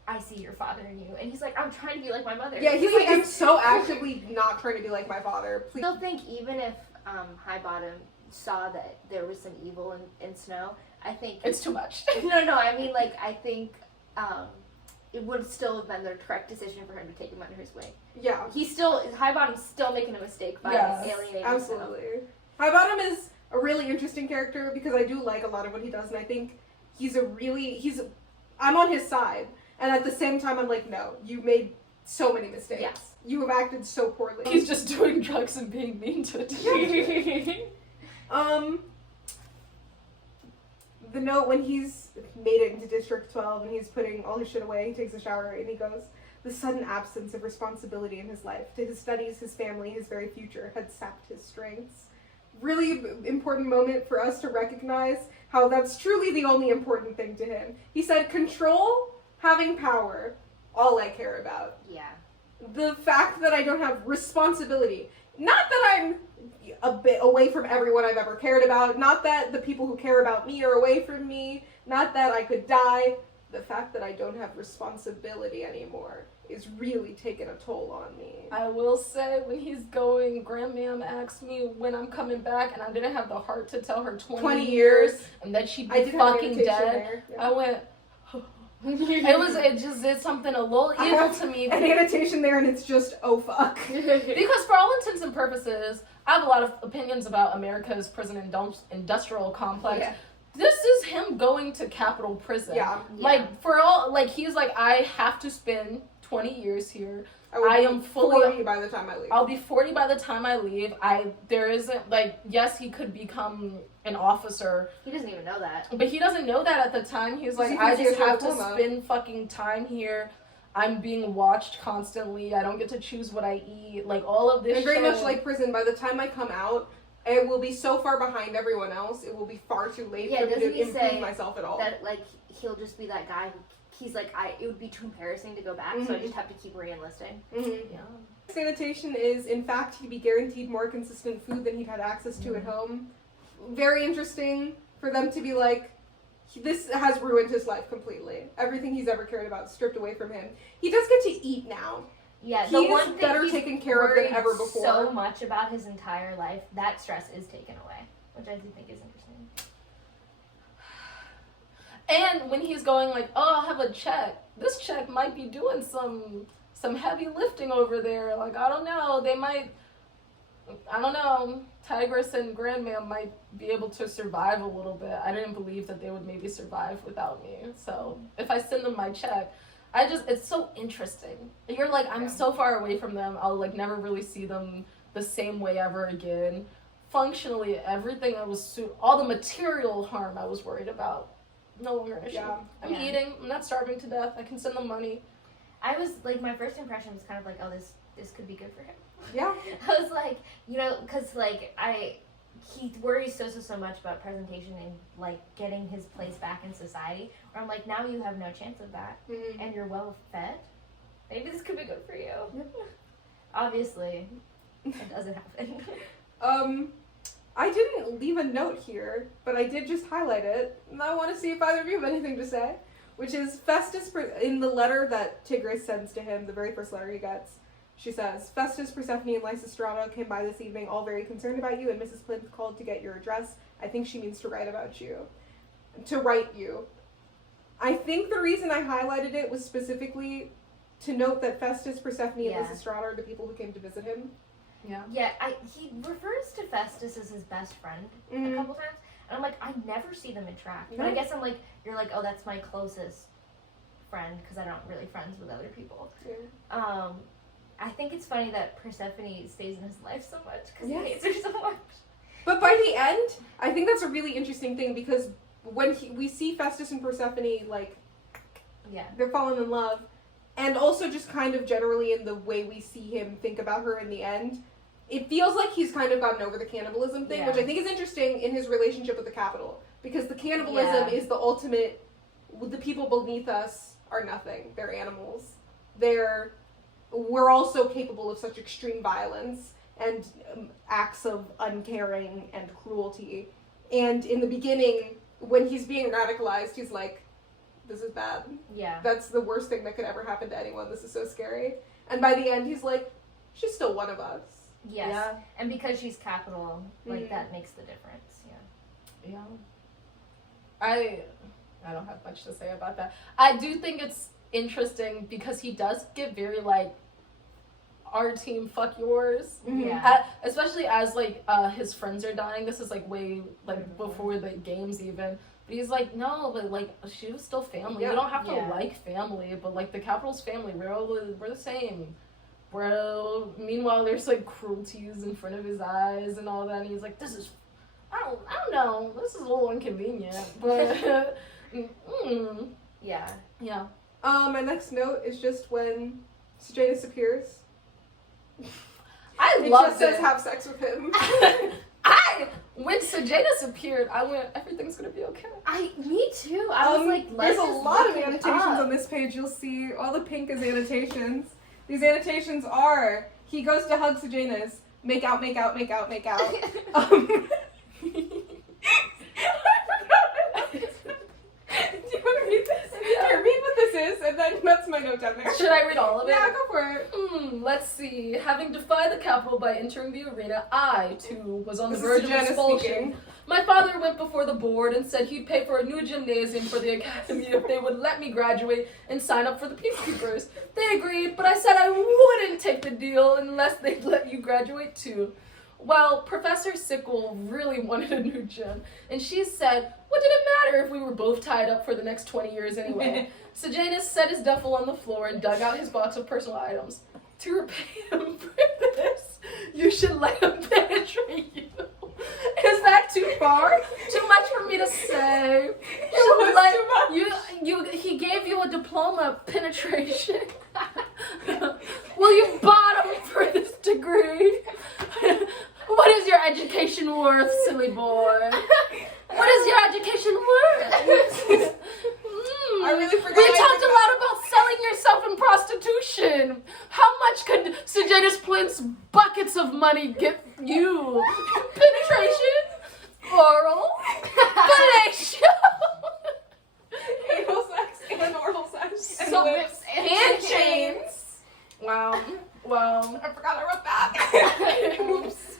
I see your father in you. And he's like, I'm trying to be like my mother. Yeah, he's like, I'm so actively not trying to be like my father. Please. I still think even if High Bottom saw that there was some evil in Snow, I think... It's too much. No, I mean, like, I think it would still have been the correct decision for him to take him under his wing. Yeah. High Bottom's still making a mistake by alienating absolutely. Snow. High Bottom is a really interesting character because I do like a lot of what he does, and I think I'm on his side. And at the same time, I'm like, no, you made so many mistakes. Yes. You have acted so poorly. He's just doing drugs and being mean to it. The note when he's made it into District 12 and he's putting all his shit away, he takes a shower and he goes, the sudden absence of responsibility in his life, to his studies, his family, his very future, had sapped his strengths. Really important moment for us to recognize how that's truly the only important thing to him. He said, control, having power, all I care about. Yeah. The fact that I don't have responsibility. Not that I'm a bit away from everyone I've ever cared about. Not that the people who care about me are away from me. Not that I could die. The fact that I don't have responsibility anymore is really taking a toll on me. I will say, when he's going, Grandmam asked me when I'm coming back, and I didn't have the heart to tell her 20 years and that she'd be fucking dead. Yeah. I went... it just did something a little evil to me. An annotation there, and it's just, oh fuck. Because for all intents and purposes, I have a lot of opinions about America's prison industrial complex. Yeah. This is him going to Capitol Prison. Yeah. Like, for all, like, he's like, I have to spend 20 years here. I am fully 40 by the time I leave. I'll be 40 by the time I leave. There isn't, like, yes, he could become an officer. He doesn't even know that. But he doesn't know that at the time. He's like, I just have to spend fucking time here. I'm being watched constantly. I don't get to choose what I eat. Like, all of this shit. And very much like prison, by the time I come out, it will be so far behind everyone else, it will be far too late for me to improve myself at all. That, like, he'll just be that guy who, he's like, it would be too embarrassing to go back, so I just have to keep re-enlisting. Yeah. Sanitation is, in fact, he'd be guaranteed more consistent food than he'd had access to at home. Very interesting for them to be like, this has ruined his life completely. Everything he's ever cared about stripped away from him. He does get to eat now. Yeah, the one thing better taken care of than ever before. So much about his entire life, that stress is taken away, which I do think is interesting. And when he's going like, oh, I'll have a check. This check might be doing some heavy lifting over there. Like, I don't know. They might, I don't know. Tigress and Grandmam might be able to survive a little bit. I didn't believe that they would maybe survive without me. So if I send them my check, it's so interesting. You're like, I'm so far away from them. I'll like never really see them the same way ever again. Functionally, everything all the material harm I was worried about, no longer an issue. I'm eating. I'm not starving to death. I can send them money. I was like, my first impression was kind of like, oh, this could be good for him. Yeah. I was like, you know, because like he worries so much about presentation and like getting his place back in society. Where I'm like, now you have no chance of that, and you're well fed. Maybe this could be good for you. Obviously, it doesn't happen. I didn't leave a note here, but I did just highlight it, and I want to see if either of you have anything to say. Which is Festus, in the letter that Tigris sends to him, the very first letter he gets, she says, Festus, Persephone, and Lysistrata came by this evening, all very concerned about you, and Mrs. Plinth called to get your address. I think she means to write about you. To write you. I think the reason I highlighted it was specifically to note that Festus, Persephone, and Lysistrata are the people who came to visit him. Yeah, he refers to Festus as his best friend a couple times, and I'm like, I never see them interact. But I guess I'm like, you're like, oh, that's my closest friend, because I don't really friends with other people. I think it's funny that Persephone stays in his life so much, because he hates her so much. But by the end, I think that's a really interesting thing, because when we see Festus and Persephone, like, they're falling in love, and also just kind of generally in the way we see him think about her in the end, it feels like he's kind of gotten over the cannibalism thing, which I think is interesting in his relationship with the Capitol, because the cannibalism is the ultimate, the people beneath us are nothing, they're animals. We're also capable of such extreme violence and acts of uncaring and cruelty. And in the beginning, when he's being radicalized, he's like, this is bad. Yeah. That's the worst thing that could ever happen to anyone. This is so scary. And by the end, he's like, she's still one of us. Yes. Yeah. And because she's capital, like, that makes the difference. Yeah. Yeah. I don't have much to say about that. I do think it's interesting because he does get very, like, our team, fuck yours. Yeah. Especially as, like, his friends are dying. This is, like, way, like, before the games even. But he's like, no, but, like, she was still family. Yeah. You don't have to Yeah. like family, but, like, the Capitol's family. We're the same. Bro. Meanwhile, there's, like, cruelties in front of his eyes and all that. And he's like, this is... I don't know. This is a little inconvenient. But... Yeah. Yeah. My next note is just when Sejanus appears. I It loved just says it. have sex with him. When Sejanus appeared, I went, everything's gonna be okay. Me too. I was like, there's a let's lot of look it annotations up. on this page. You'll see all the pink is annotations. These annotations are, he goes to hug Sejanus, make out, make out, make out, make out. Do you want to read this? Yeah. Here, read what this is, and then that's my note down there. Should I read all of it? Yeah, go for it. Let's see. Having defied the Capitol by entering the arena, I, too, was on the This is verge of Sejanus expulsion. speaking. My father went before the board and said he'd pay for a new gymnasium for the academy if they would let me graduate and sign up for the Peacekeepers. They agreed, but I said I wouldn't take the deal unless they'd let you graduate too. Well, Professor Sickle really wanted a new gym, and she said, what did it matter if we were both tied up for the next 20 years anyway? Sejanus set his duffel on the floor and dug out his box of personal items. To repay him for this, you should let him penetrate you. Is that too far? Too much for me to say? He gave you a diploma of penetration. Will you bottom for this degree? What is your education worth, silly boy? What is your education worth? I really forgot. We talked a lot about selling yourself in prostitution. How much could Sejanus Flint's buckets of money get you? Penetration? Oral? Fellatio? Anal sex and oral sex. And So- lips and chains. Wow. I forgot I wrote that. Oops.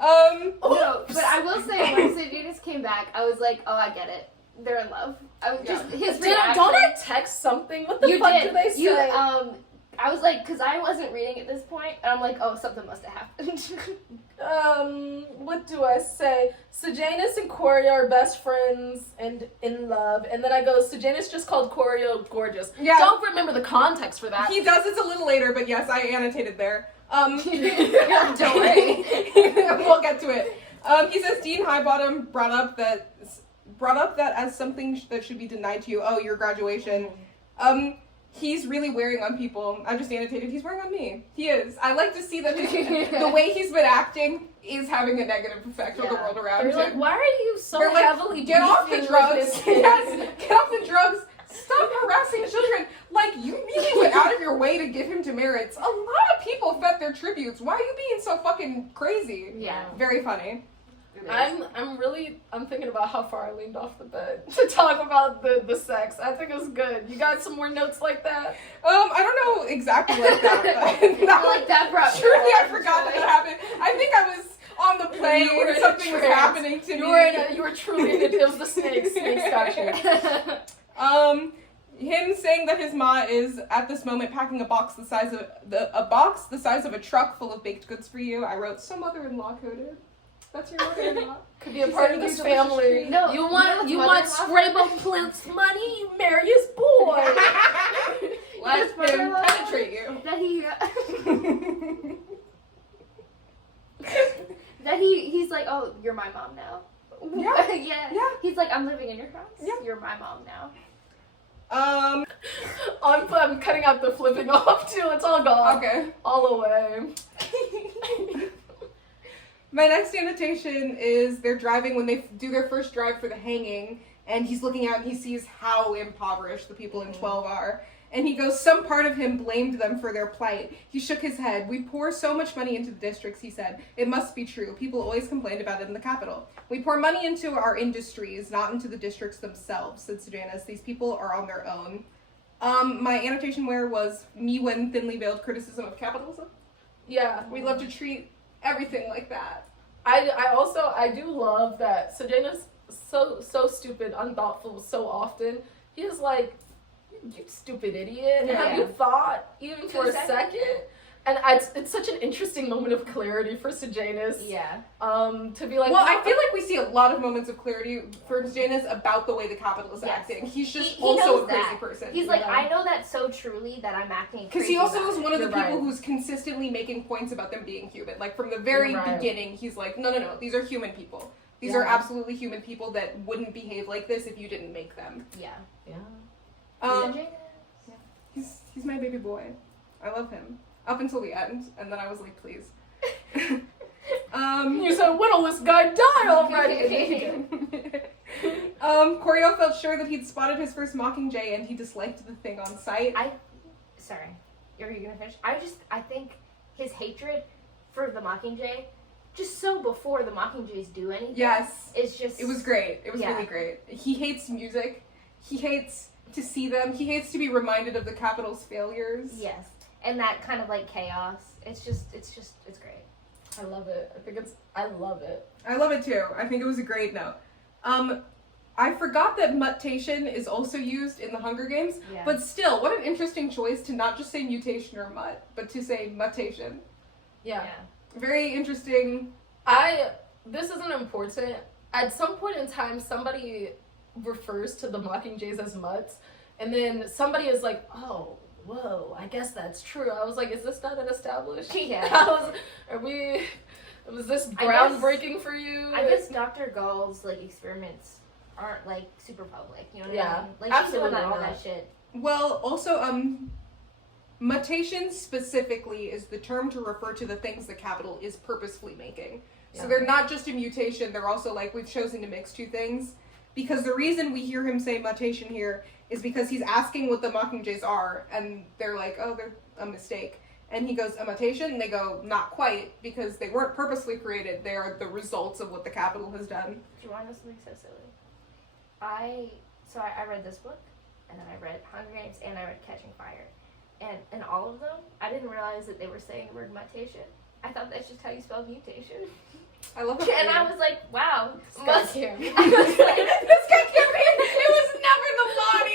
No, but I will say, when Sejanus came back, I was like, oh, I get it. They're in love. I was just, his reaction. Don't I text something? What the You fuck did. do they say? You, I was like, because I wasn't reading at this point, and I'm like, oh, something must have happened. What do I say? Sejanus and Coria are best friends and in love. And then I go, Sejanus just called Coria gorgeous. Yeah. Don't remember the context for that. He does this a little later, but yes, I annotated there. Don't worry. We'll get to it. He says Dean Highbottom brought up that as something that should be denied to you. Oh, your graduation. He's really wearing on people. I just annotated, he's wearing on me. He is. I like to see that the way he's been acting is having a negative effect on the world around They're him. like, why are you so They're like, heavily get off the beefing drugs. with this Yes, get off the drugs. Stop harassing children. Like, you really went out of your way to give him demerits. A lot of people fed their tributes. Why are you being so fucking crazy? Yeah. Very funny. I'm thinking about how far I leaned off the bed to talk about the sex. I think it was good. You got some more notes like that? I don't know exactly like that, but that Like that brought me truly I a lot of forgot joy. that happened. I think I was on the plane You were and in something a was trance. happening to me. You were truly in it. It was the snakes. Snakes got you. Him saying that his ma is at this moment packing a box the size of a truck full of baked goods for you. I wrote, so mother-in-law coded. That's your mother-in-law. Could be a She's part of sending this you delicious family. treats. No, You want mother-in-law? Scrabo Plint's money? You marry his boy. Let Yes, him mother-in-law. penetrate you. That he's like, oh, you're my mom now. Yeah. Yeah. He's like, I'm living in your house. Yeah. You're my mom now. I'm cutting out the flipping off too. It's all gone. Okay. All away. My next annotation is they're driving when they do their first drive for the hanging, and he's looking out and he sees how impoverished the people in 12 are. And he goes, some part of him blamed them for their plight. He shook his head. We pour so much money into the districts, he said. It must be true. People always complained about it in the capital. We pour money into our industries, not into the districts themselves, said Sejanus. These people are on their own. My annotation where was me when thinly veiled criticism of capitalism. Yeah. We love to treat everything like that. I do love that Sejanus so stupid, unthoughtful so often. He is like, you stupid idiot. Yeah. Have you thought even for a second? And it's such an interesting moment of clarity for Sejanus. Yeah. To be like, well, I feel like we see a lot of moments of clarity for Sejanus about the way the capital is acting. He's just he also a knows crazy that. person. He's like, I know that so truly that I'm acting crazy. Because he also is one of the You're people right. who's consistently making points about them being human. Like, from the very beginning, he's like, no, these are human people. These are absolutely human people that wouldn't behave like this if you didn't make them. Yeah. He's my baby boy. I love him. Up until the end, and then I was like, please. You said, when will this guy die already? Koryo felt sure that he'd spotted his first Mockingjay and he disliked the thing on sight. Sorry. Are you gonna finish? I think his hatred for the Mockingjay, just so before the Mockingjays do anything. Yes. It was great. It was really great. He hates music. He hates to see them. He hates to be reminded of the capital's failures. Yes. And that kind of like chaos. It's great. I love it. I love it. I love it too. I think it was a great note. I forgot that mutation is also used in the Hunger Games, but still, what an interesting choice to not just say mutation or mut, but to say mutation. Yeah. Very interesting. This isn't important. At some point in time, somebody refers to the Mockingjays as mutts, and then somebody is like, oh, whoa, I guess that's true. I was like, is this not an established? Yeah. Was this groundbreaking for you? I guess Dr. Gall's like experiments aren't like super public, you know what I mean? Like absolutely she's doing all that shit. Well, also, mutation specifically is the term to refer to the things the capital is purposefully making. So they're not just a mutation, they're also like, we've chosen to mix two things. Because the reason we hear him say mutation here is because he's asking what the Mockingjays are, and they're like, oh, they're a mistake. And he goes, a mutation? And they go, not quite, because they weren't purposely created. They are the results of what the capital has done. Do you want to know something so silly? I read this book, and then I read Hunger Games, and I read Catching Fire. And in all of them, I didn't realize that they were saying the word mutation. I thought that's just how you spell mutation. I love it. And I was like, wow. This guy can't be. This guy can't be. It was never the body.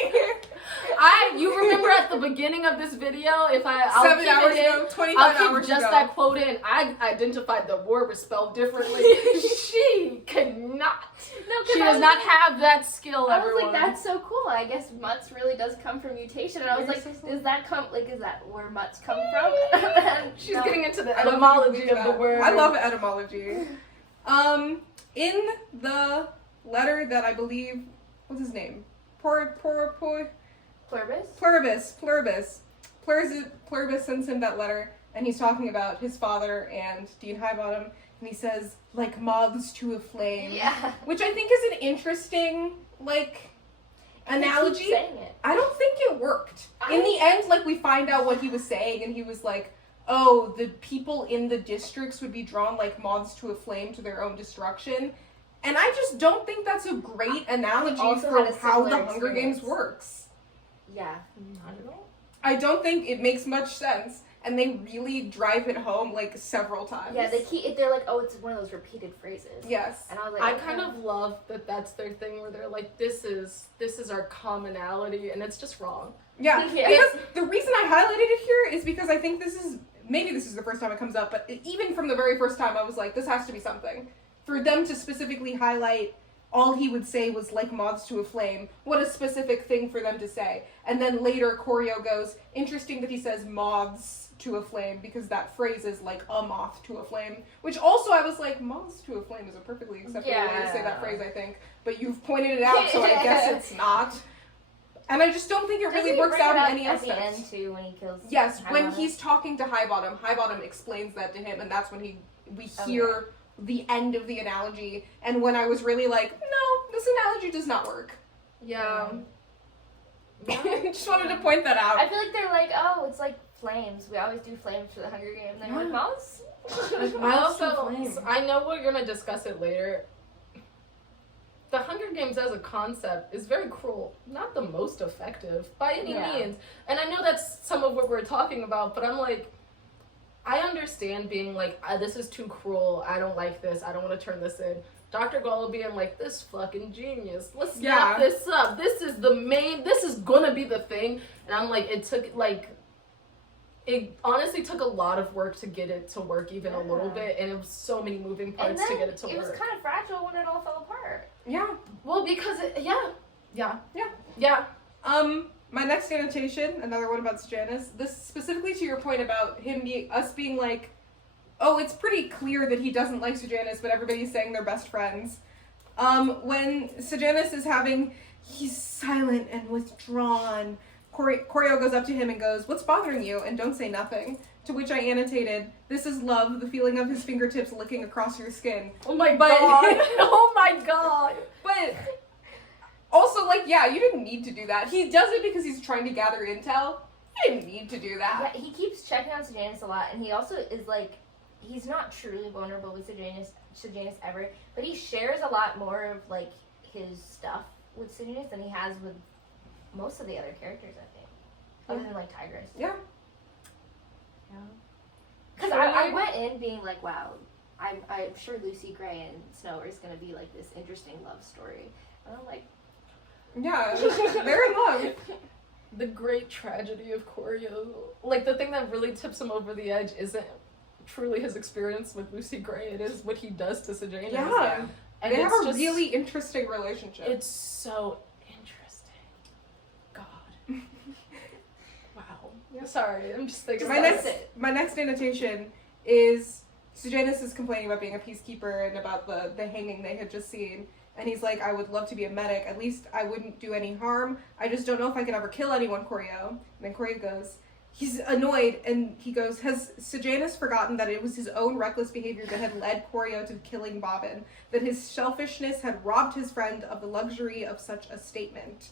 You remember at the beginning of this video, I'll 7 hours ago, 25 I'll keep hours just ago. that quote in. I identified the word was spelled differently. She cannot. No, She does not have that skill, I was everyone. like, that's so cool. I guess mutts really does come from mutation. And I was like, is that where mutts come from? She's getting into the I love etymology of the word. I love etymology. In the letter that I believe, what's his name? Pluribus sends him that letter, and he's talking about his father and Dean Highbottom, and he says, like moths to a flame. Yeah. Which I think is an interesting, analogy. I don't think it worked. In the end, we find out what he was saying, and he was like, oh, the people in the districts would be drawn like moths to a flame to their own destruction. And I just don't think that's a great analogy for how the Hunger Games works. Yeah. Not at all. I don't think it makes much sense. And they really drive it home, several times. Yeah, they're like, oh, it's one of those repeated phrases. Yes. And I was like, I kind of love that that's their thing where they're like, this is our commonality, and it's just wrong. Yeah. Yeah. Because the reason I highlighted it here is because I think maybe this is the first time it comes up, but even from the very first time, I was like, this has to be something. For them to specifically highlight all he would say was like moths to a flame, what a specific thing for them to say. And then later, Koryo goes, interesting that he says moths to a flame, because that phrase is like a moth to a flame. Which also, I was like, moths to a flame is a perfectly acceptable way to say that phrase, I think. But you've pointed it out, so I guess it's not. And I just don't think it really works out in any aspect. At the end, too, when he kills Yes, Highbottom? when he's talking to Highbottom, Highbottom explains that to him, and that's when we hear the end of the analogy. And when I was really like, no, this analogy does not work. Yeah. Just wanted to point that out. I feel like they're like, oh, it's like flames. We always do flames for the Hunger Games. And I'm like, moths? I know we're gonna discuss it later. The Hunger Games as a concept is very cruel, not the most effective by any means. And I know that's some of what we're talking about, but I'm like, I understand being like, this is too cruel, I don't like this, I don't want to turn this in. Dr. Gala being like, this fucking genius, let's snap this up, this is gonna be the thing. And I'm like, it honestly took a lot of work to get it to work even a little bit, and it was so many moving parts to get it to work. It was kind of fragile when it all fell apart. Yeah. Well, because Yeah. My next annotation, another one about Sejanus, this specifically to your point about us being like, oh, it's pretty clear that he doesn't like Sejanus, but everybody's saying they're best friends. When Sejanus is he's silent and withdrawn, Choreo goes up to him and goes, what's bothering you? And don't say nothing. To which I annotated, this is love, the feeling of his fingertips licking across your skin. Oh my god. Oh my god. But also, like, yeah, you didn't need to do that. He does it because he's trying to gather intel. You didn't need to do that. Yeah, he keeps checking on Sejanus a lot, and he also is like, he's not truly vulnerable with Sejanus ever, but he shares a lot more of, like, his stuff with Sejanus than he has with most of the other characters, I think. Other than, like, Tigress. Yeah. Because I went in being like, wow, I'm sure Lucy Gray and Snow is going to be, like, this interesting love story. And I'm like... Yeah, they're in love. The great tragedy of Choreo. Like, the thing that really tips him over the edge isn't truly his experience with Lucy Gray. It is what he does to Sejanus. Yeah. And they have a really interesting relationship. It's so interesting. God. Wow. Yep. Sorry, I'm just thinking My next annotation is Sejanus is complaining about being a peacekeeper and about the hanging they had just seen. And he's like, I would love to be a medic. At least I wouldn't do any harm. I just don't know if I could ever kill anyone, Choreo. And then Choreo goes, he's annoyed, and he goes, has Sejanus forgotten that it was his own reckless behavior that had led Choreo to killing Bobbin? That his selfishness had robbed his friend of the luxury of such a statement?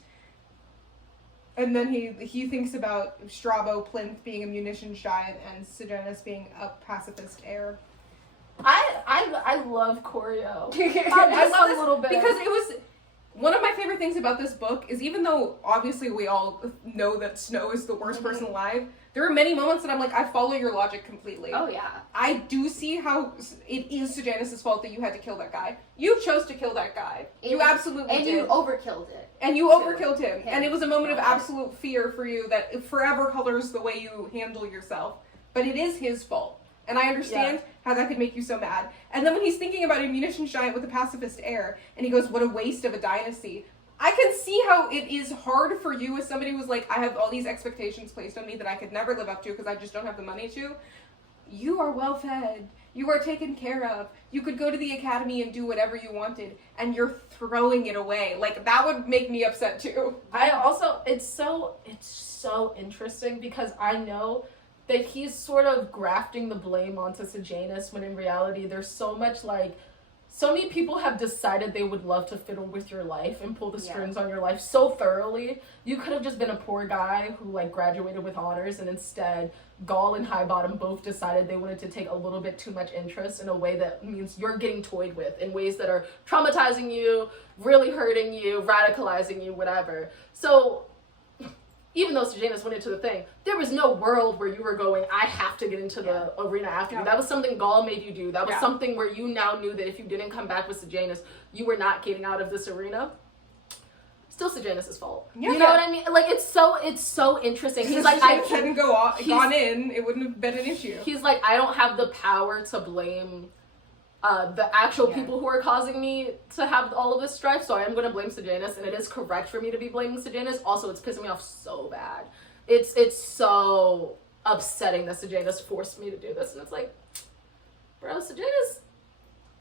And then he thinks about Strabo Plinth being a munitions giant and Sejanus being a pacifist heir. I love Choreo. I love this a little bit because it was one of my favorite things about this book is even though obviously we all know that Snow is the worst person alive, there are many moments that I'm like, I follow your logic completely. Oh yeah. I do see how it is Sejanus' fault that you had to kill that guy. You chose to kill that guy. You absolutely did. And you overkilled it. And you overkilled him. And it was a moment of absolute fear for you that forever colors the way you handle yourself. But it is his fault. And I understand how that could make you so mad. And then when he's thinking about a munitions giant with a pacifist heir, and he goes, what a waste of a dynasty. I can see how it is hard for you as somebody who's like, I have all these expectations placed on me that I could never live up to because I just don't have the money to. You are well fed. You are taken care of. You could go to the academy and do whatever you wanted, and you're throwing it away. Like, that would make me upset too. It's so interesting because I know that he's sort of grafting the blame onto Sejanus when in reality there's so many people have decided they would love to fiddle with your life and pull the strings on your life so thoroughly. You could have just been a poor guy who like graduated with honors, and instead Gall and Highbottom both decided they wanted to take a little bit too much interest in a way that means you're getting toyed with in ways that are traumatizing you, really hurting you, radicalizing you, whatever. So even though Sejanus went into the thing, there was no world where you were going, I have to get into the arena after you. That was something Gall made you do. That was something where you now knew that if you didn't come back with Sejanus, you were not getting out of this arena. Still Sejanus' fault. Yeah. You know what I mean? Like, it's so interesting. He's like, I hadn't gone in, it wouldn't have been an issue. He's like, I don't have the power to blame the actual people who are causing me to have all of this strife, so I am going to blame Sejanus, and it is correct for me to be blaming Sejanus. Also, it's pissing me off so bad. It's so upsetting that Sejanus forced me to do this, and it's like, bro, Sejanus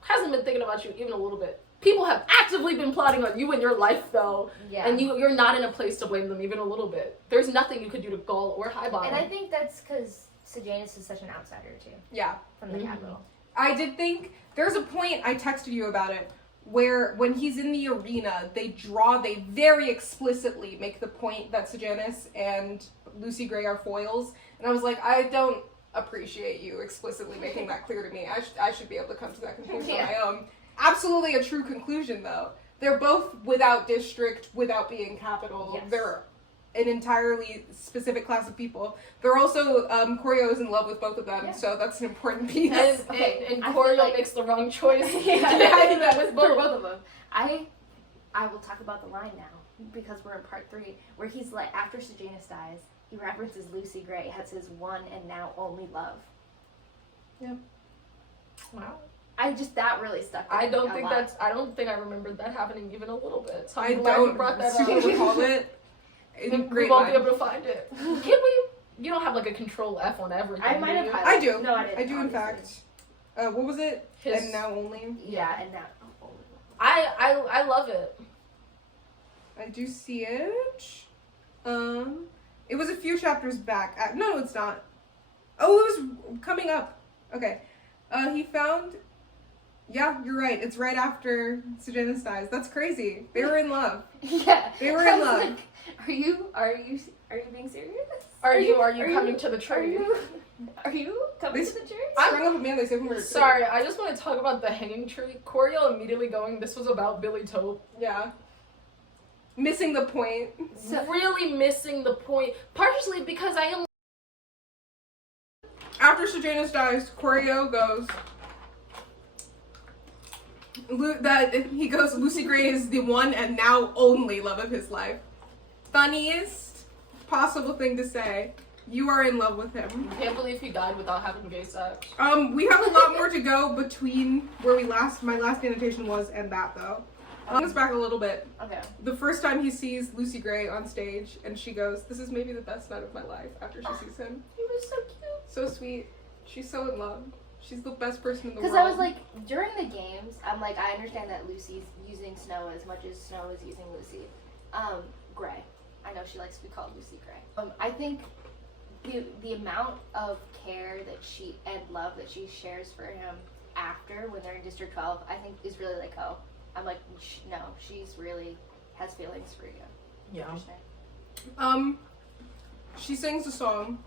hasn't been thinking about you even a little bit. People have actively been plotting on you and your life, though, and you're not in a place to blame them even a little bit. There's nothing you could do to Gall or Highbottom. And I think that's because Sejanus is such an outsider, too. Yeah. From the capital. I did think, there's a point, I texted you about it, where when he's in the arena, they very explicitly make the point that Sejanus and Lucy Gray are foils. And I was like, I don't appreciate you explicitly making that clear to me. I should be able to come to that conclusion on my own. Absolutely a true conclusion, though. They're both without district, without being capital. Yes. They're an entirely specific class of people. They're also, Koryo is in love with both of them, so that's an important piece. And Koryo makes the wrong choice. with both of them. I will talk about the line now, because we're in part 3, where he's like, after Sejanus dies, he references Lucy Gray as his one and now only love. Yeah. Wow. That really stuck with me. I don't think I remembered that happening even a little bit. So I don't brought that up. recall it. We won't be able to find it. Can we? You don't have like a control F on everything. I might have highlighted. I do. No, I didn't. I do, in fact. What was it? And now only. Yeah, and now only. I love it. I do see it. It was a few chapters back. No, it's not. Oh, it was coming up. Okay. He found. Yeah, you're right. It's right after Sejanus dies. That's crazy. They were in love. Yeah. They were in love. Like, are you being serious? Are you coming to the tree? Are you coming to the tree? Sprung up a man. They said we were. Sorry, I just want to talk about the hanging tree. Koryo immediately going, this was about Billy Tope. Yeah. Missing the point. Really missing the point. Partially because I am. After Sejanus dies, Koryo goes. Lucy Gray is the one and now only love of his life. Funniest possible thing to say. You are in love with him. Can't believe he died without having gay sex. We have a lot more to go between where my last annotation was and that, though. Let's back a little bit. Okay. The first time he sees Lucy Gray on stage, and she goes, "This is maybe the best night of my life," after she sees him. He was so cute. So sweet. She's so in love. She's the best person in the world. Because I was like, during the games, I'm like, I understand that Lucy's using Snow as much as Snow is using Lucy. Gray. I know she likes to be called Lucy Gray. I think the amount of care that she and love that she shares for him after when they're in District 12, I think is really like, oh, I'm like, no, she's really has feelings for you. Yeah. Interesting. She sings a song,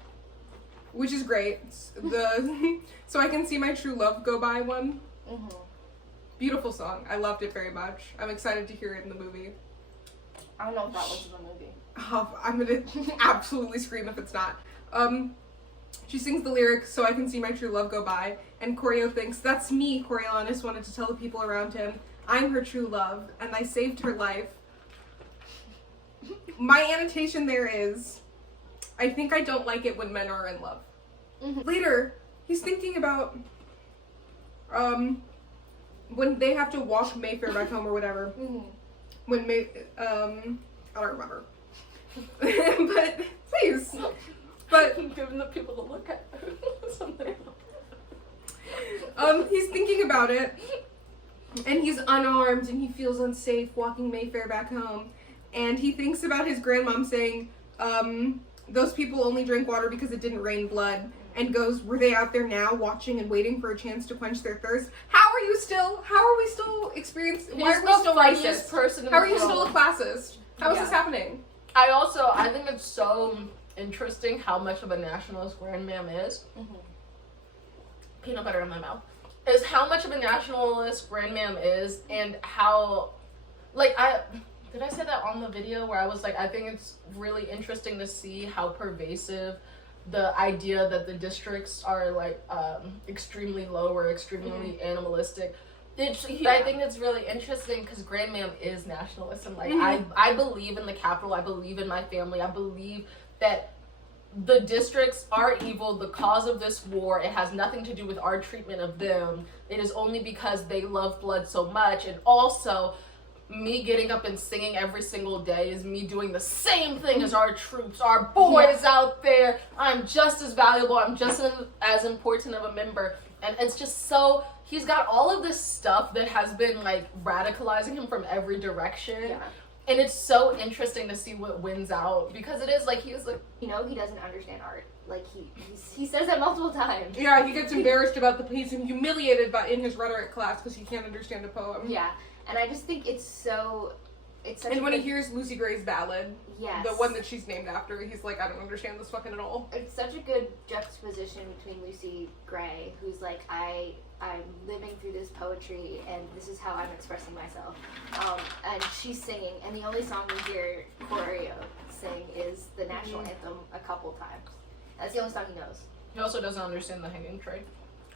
which is great. The So I Can See My True Love Go By one. Mm-hmm. Beautiful song. I loved it very much. I'm excited to hear it in the movie. I don't know if that was in the movie. Oh, I'm gonna absolutely scream if it's not. She sings the lyrics, "So I Can See My True Love Go By," and Koryo thinks, "That's me," Coriolanus wanted to tell the people around him. "I'm her true love, and I saved her life." My annotation there is, I think I don't like it when men are in love. Mm-hmm. Later, he's thinking about when they have to walk Mayfair back home or whatever. Mm-hmm. When I don't remember. But please. But giving the people to look at something. He's thinking about it, and he's unarmed, and he feels unsafe walking Mayfair back home, and he thinks about his grandmom saying, "Those people only drank water because it didn't rain blood," and goes, "Were they out there now, watching and waiting for a chance to quench their thirst? How are we still experiencing? Why are we still racist? Person How are you still a classist? How is this happening?" I think it's so interesting how much of a nationalist Grandmam is. Mm-hmm. Peanut butter in my mouth. Is how much of a nationalist Grandmam is, and how, like, did I say that on the video where I was like, I think it's really interesting to see how pervasive the idea that the districts are like extremely low or extremely animalistic. I think it's really interesting because Grandmam is nationalist, and like I believe in the capital. I believe in my family. I believe that the districts are evil. The cause of this war, it has nothing to do with our treatment of them. It is only because they love blood so much, and also me getting up and singing every single day is me doing the same thing as our troops, our boys out there. I'm just as valuable. I'm just as important of a member. And it's just so, he's got all of this stuff that has been like radicalizing him from every direction. Yeah. And it's so interesting to see what wins out, because it is like, he is like, you know, he doesn't understand art. Like he says that multiple times. Yeah, he gets embarrassed about he's humiliated in his rhetoric class because he can't understand a poem. Yeah. And I just think it's such and when he hears Lucy Gray's ballad, yes, the one that she's named after, he's like, I don't understand this fucking at all. It's such a good juxtaposition between Lucy Gray, who's like, I'm living through this poetry, and this is how I'm expressing myself. And she's singing, and the only song we hear Choreo sing is the national anthem a couple times. That's the only song he knows. He also doesn't understand the hanging tree.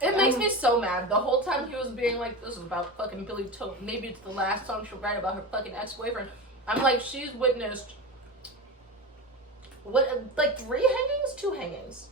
It makes me so mad. The whole time he was being like, this is about fucking Billy Tope. Maybe it's the last song she'll write about her fucking ex-boyfriend. I'm like, she's witnessed, like 3 hangings? 2 hangings.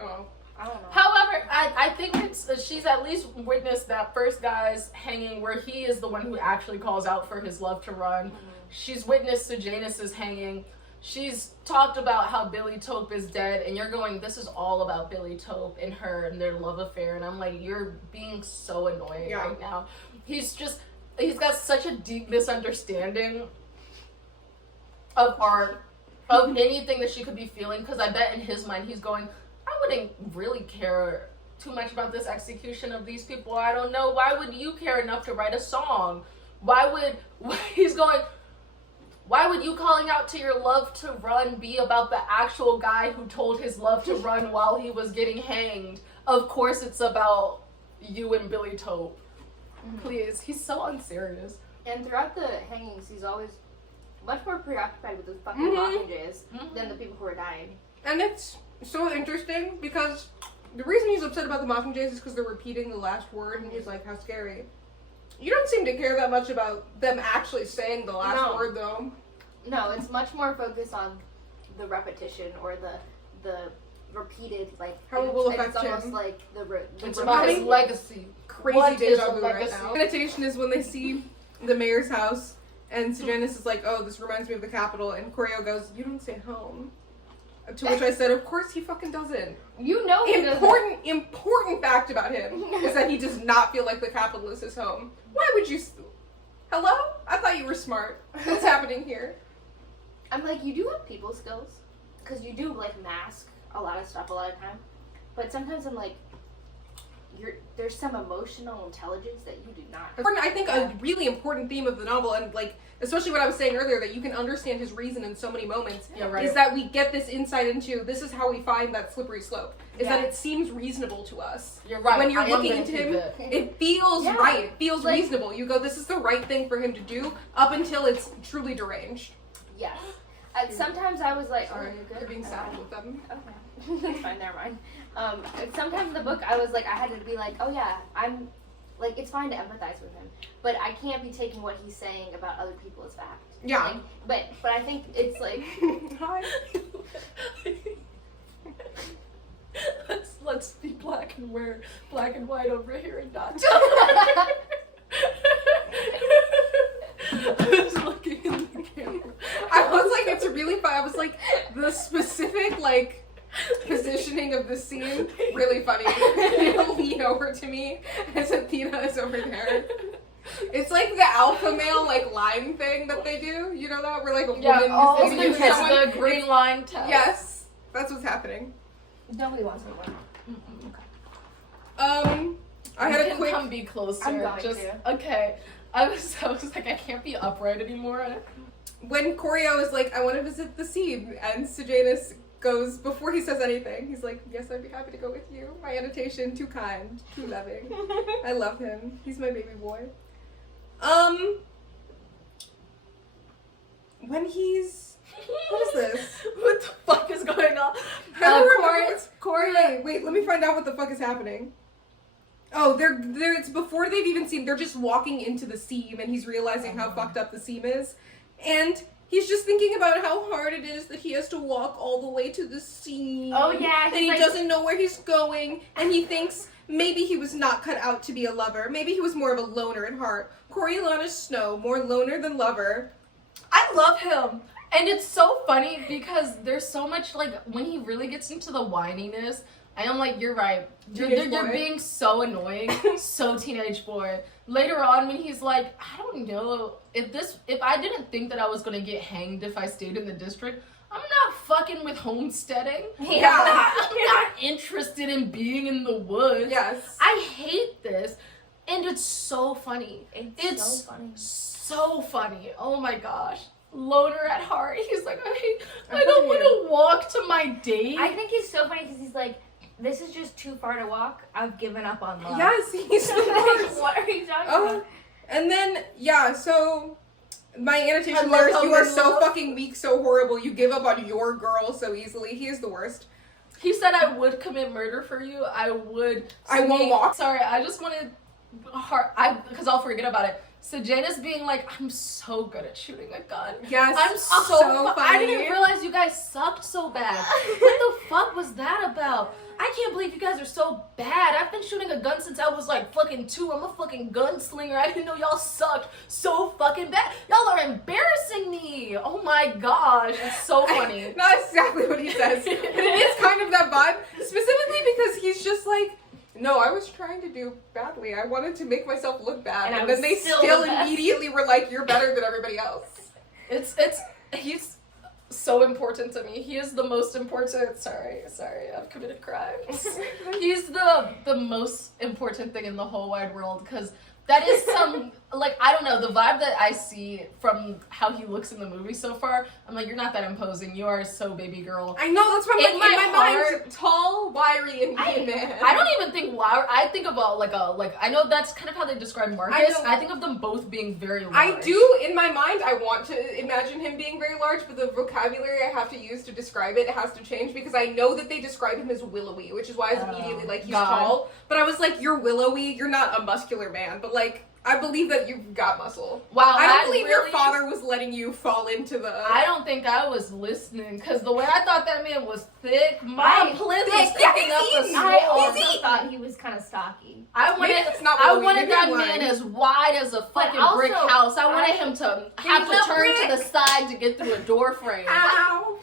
Oh. I don't know. However, I think she's at least witnessed that first guy's hanging where he is the one who actually calls out for his love to run. Mm-hmm. She's witnessed Sejanus's hanging. She's talked about how Billy Tope is dead, and you're going, this is all about Billy Tope and her and their love affair. And I'm like, you're being so annoying right now. He's got such a deep misunderstanding of art, of anything that she could be feeling, because I bet in his mind he's going, I wouldn't really care too much about this execution of these people. I don't know. Why would you care enough to write a song? Why would you calling out to your love to run be about the actual guy who told his love to run while he was getting hanged? Of course it's about you and Billy Tope. Mm-hmm. Please, he's so unserious. And throughout the hangings, he's always much more preoccupied with the fucking Mockingjays than the people who are dying. And it's so interesting because the reason he's upset about the Mockingjays is because they're repeating the last word, and he's like, how scary. You don't seem to care that much about them actually saying the last word, though. No, it's much more focused on the repetition or the repeated, like, how it will affect him. It's him. Almost like it's about his legacy. Crazy deja vu right now. Meditation is when they see the mayor's house, and Sejanus is like, oh, this reminds me of the Capitol, and Choreo goes, you don't say home. To which I said, of course he fucking doesn't. You know he doesn't. Important fact about him is that he does not feel like the Capitol is his home. Why would you... Hello? I thought you were smart. What's happening here? I'm like, you do have people skills. Because you do, like, mask a lot of stuff a lot of time. But sometimes I'm like, there's some emotional intelligence that you do not. I think a really important theme of the novel, and like especially what I was saying earlier, that you can understand his reason in so many moments, is that we get this insight into this is how we find that slippery slope. Is that it seems reasonable to us. You're right. When you're looking into him, it feels right. It feels like, reasonable. You go, this is the right thing for him to do, up until it's truly deranged. Yes. Sometimes I was like, sorry, you're being sad with them. Okay. That's fine, never mind. Sometimes in the book I was like, I had to be like, oh yeah, I'm, like, it's fine to empathize with him, but I can't be taking what he's saying about other people as fact. Yeah. Like, but I think it's like... Hi. Let's be black and wear black and white over here and not I was looking in the camera. I was like, it's really fun. I was like, the specific, like, positioning of the scene, really funny. He'll lean over to me as Athena is over there. It's like the alpha male, like, line thing that they do. You know that? Where, like, a woman is the green line test. Yes. That's what's happening. Nobody wants me one. Okay. I had a quick... come be closer. I'm going to. Okay. I was like, I can't be upright anymore. When Choreo is like, I want to visit the sea, and Sejanus goes, before he says anything, he's like, yes, I'd be happy to go with you. My annotation, too kind, too loving. I love him. He's my baby boy. When he's... What is this? What the fuck is going on? Choreo. Wait, let me find out what the fuck is happening. Oh, it's before they've even seen, they're just walking into the seam, and he's realizing how fucked up the seam is. And he's just thinking about how hard it is that he has to walk all the way to the seam. Oh, yeah. And he doesn't know where he's going, and he thinks maybe he was not cut out to be a lover. Maybe he was more of a loner at heart. Coriolanus Snow, more loner than lover. I love him. And it's so funny because there's so much, like, when he really gets into the whininess, I am like, you're right. You're being so annoying. So teenage boy. Later on when he's like, I don't know, if I didn't think that I was gonna get hanged if I stayed in the district, I'm not fucking with homesteading. Yeah. I'm not interested in being in the woods. Yes. I hate this. And it's so funny. It's so funny. So funny. Oh my gosh. Loner at heart. He's like, I don't want to walk to my date. I think he's so funny because he's like, this is just too far to walk. I've given up on love. Yes, he's the worst. What are you talking about? And then, so my annotation love was, how you are you're so love. fucking weak, so horrible. You give up on your girl so easily. He is the worst. He said, I would commit murder for you. I won't walk. Sorry, I just wanted because I'll forget about it. So Janice being like, I'm so good at shooting a gun. Yes, I'm so funny. I didn't realize you guys sucked so bad. What the fuck was that about? I can't believe you guys are so bad. I've been shooting a gun since I was like fucking 2. I'm a fucking gunslinger. I didn't know y'all sucked so fucking bad. Y'all are embarrassing me. Oh my gosh. It's so funny. Not exactly what he says, but it is kind of that vibe. Specifically because he's just like, no, I was trying to do badly. I wanted to make myself look bad. And then they still immediately were like, you're better than everybody else. He's so important to me. He is the most important. Sorry, I've committed crimes. He's the most important thing in the whole wide world, because that is some, like, I don't know, the vibe that I see from how he looks in the movie so far, I'm like, you're not that imposing. You are so baby girl. I know, that's why In my my mind, tall, wiry, Indian man. I don't even think wiry. I think about I know that's kind of how they describe Marcus. I think of them both being very large. I do, in my mind, I want to imagine him being very large, but the vocabulary I have to use to describe it has to change, because I know that they describe him as willowy, which is why I was immediately like, he's tall. But I was like, you're willowy, you're not a muscular man, but like, I believe that you've got muscle. Wow, I don't believe your father was letting you fall into the... I don't think I was listening, because the way I thought that man was thick, my plinth was sticking up the small. I also thought he was kind of stocky. I wanted that man as wide as a fucking brick house. I wanted him to have to turn to the side to get through a door frame. Ow!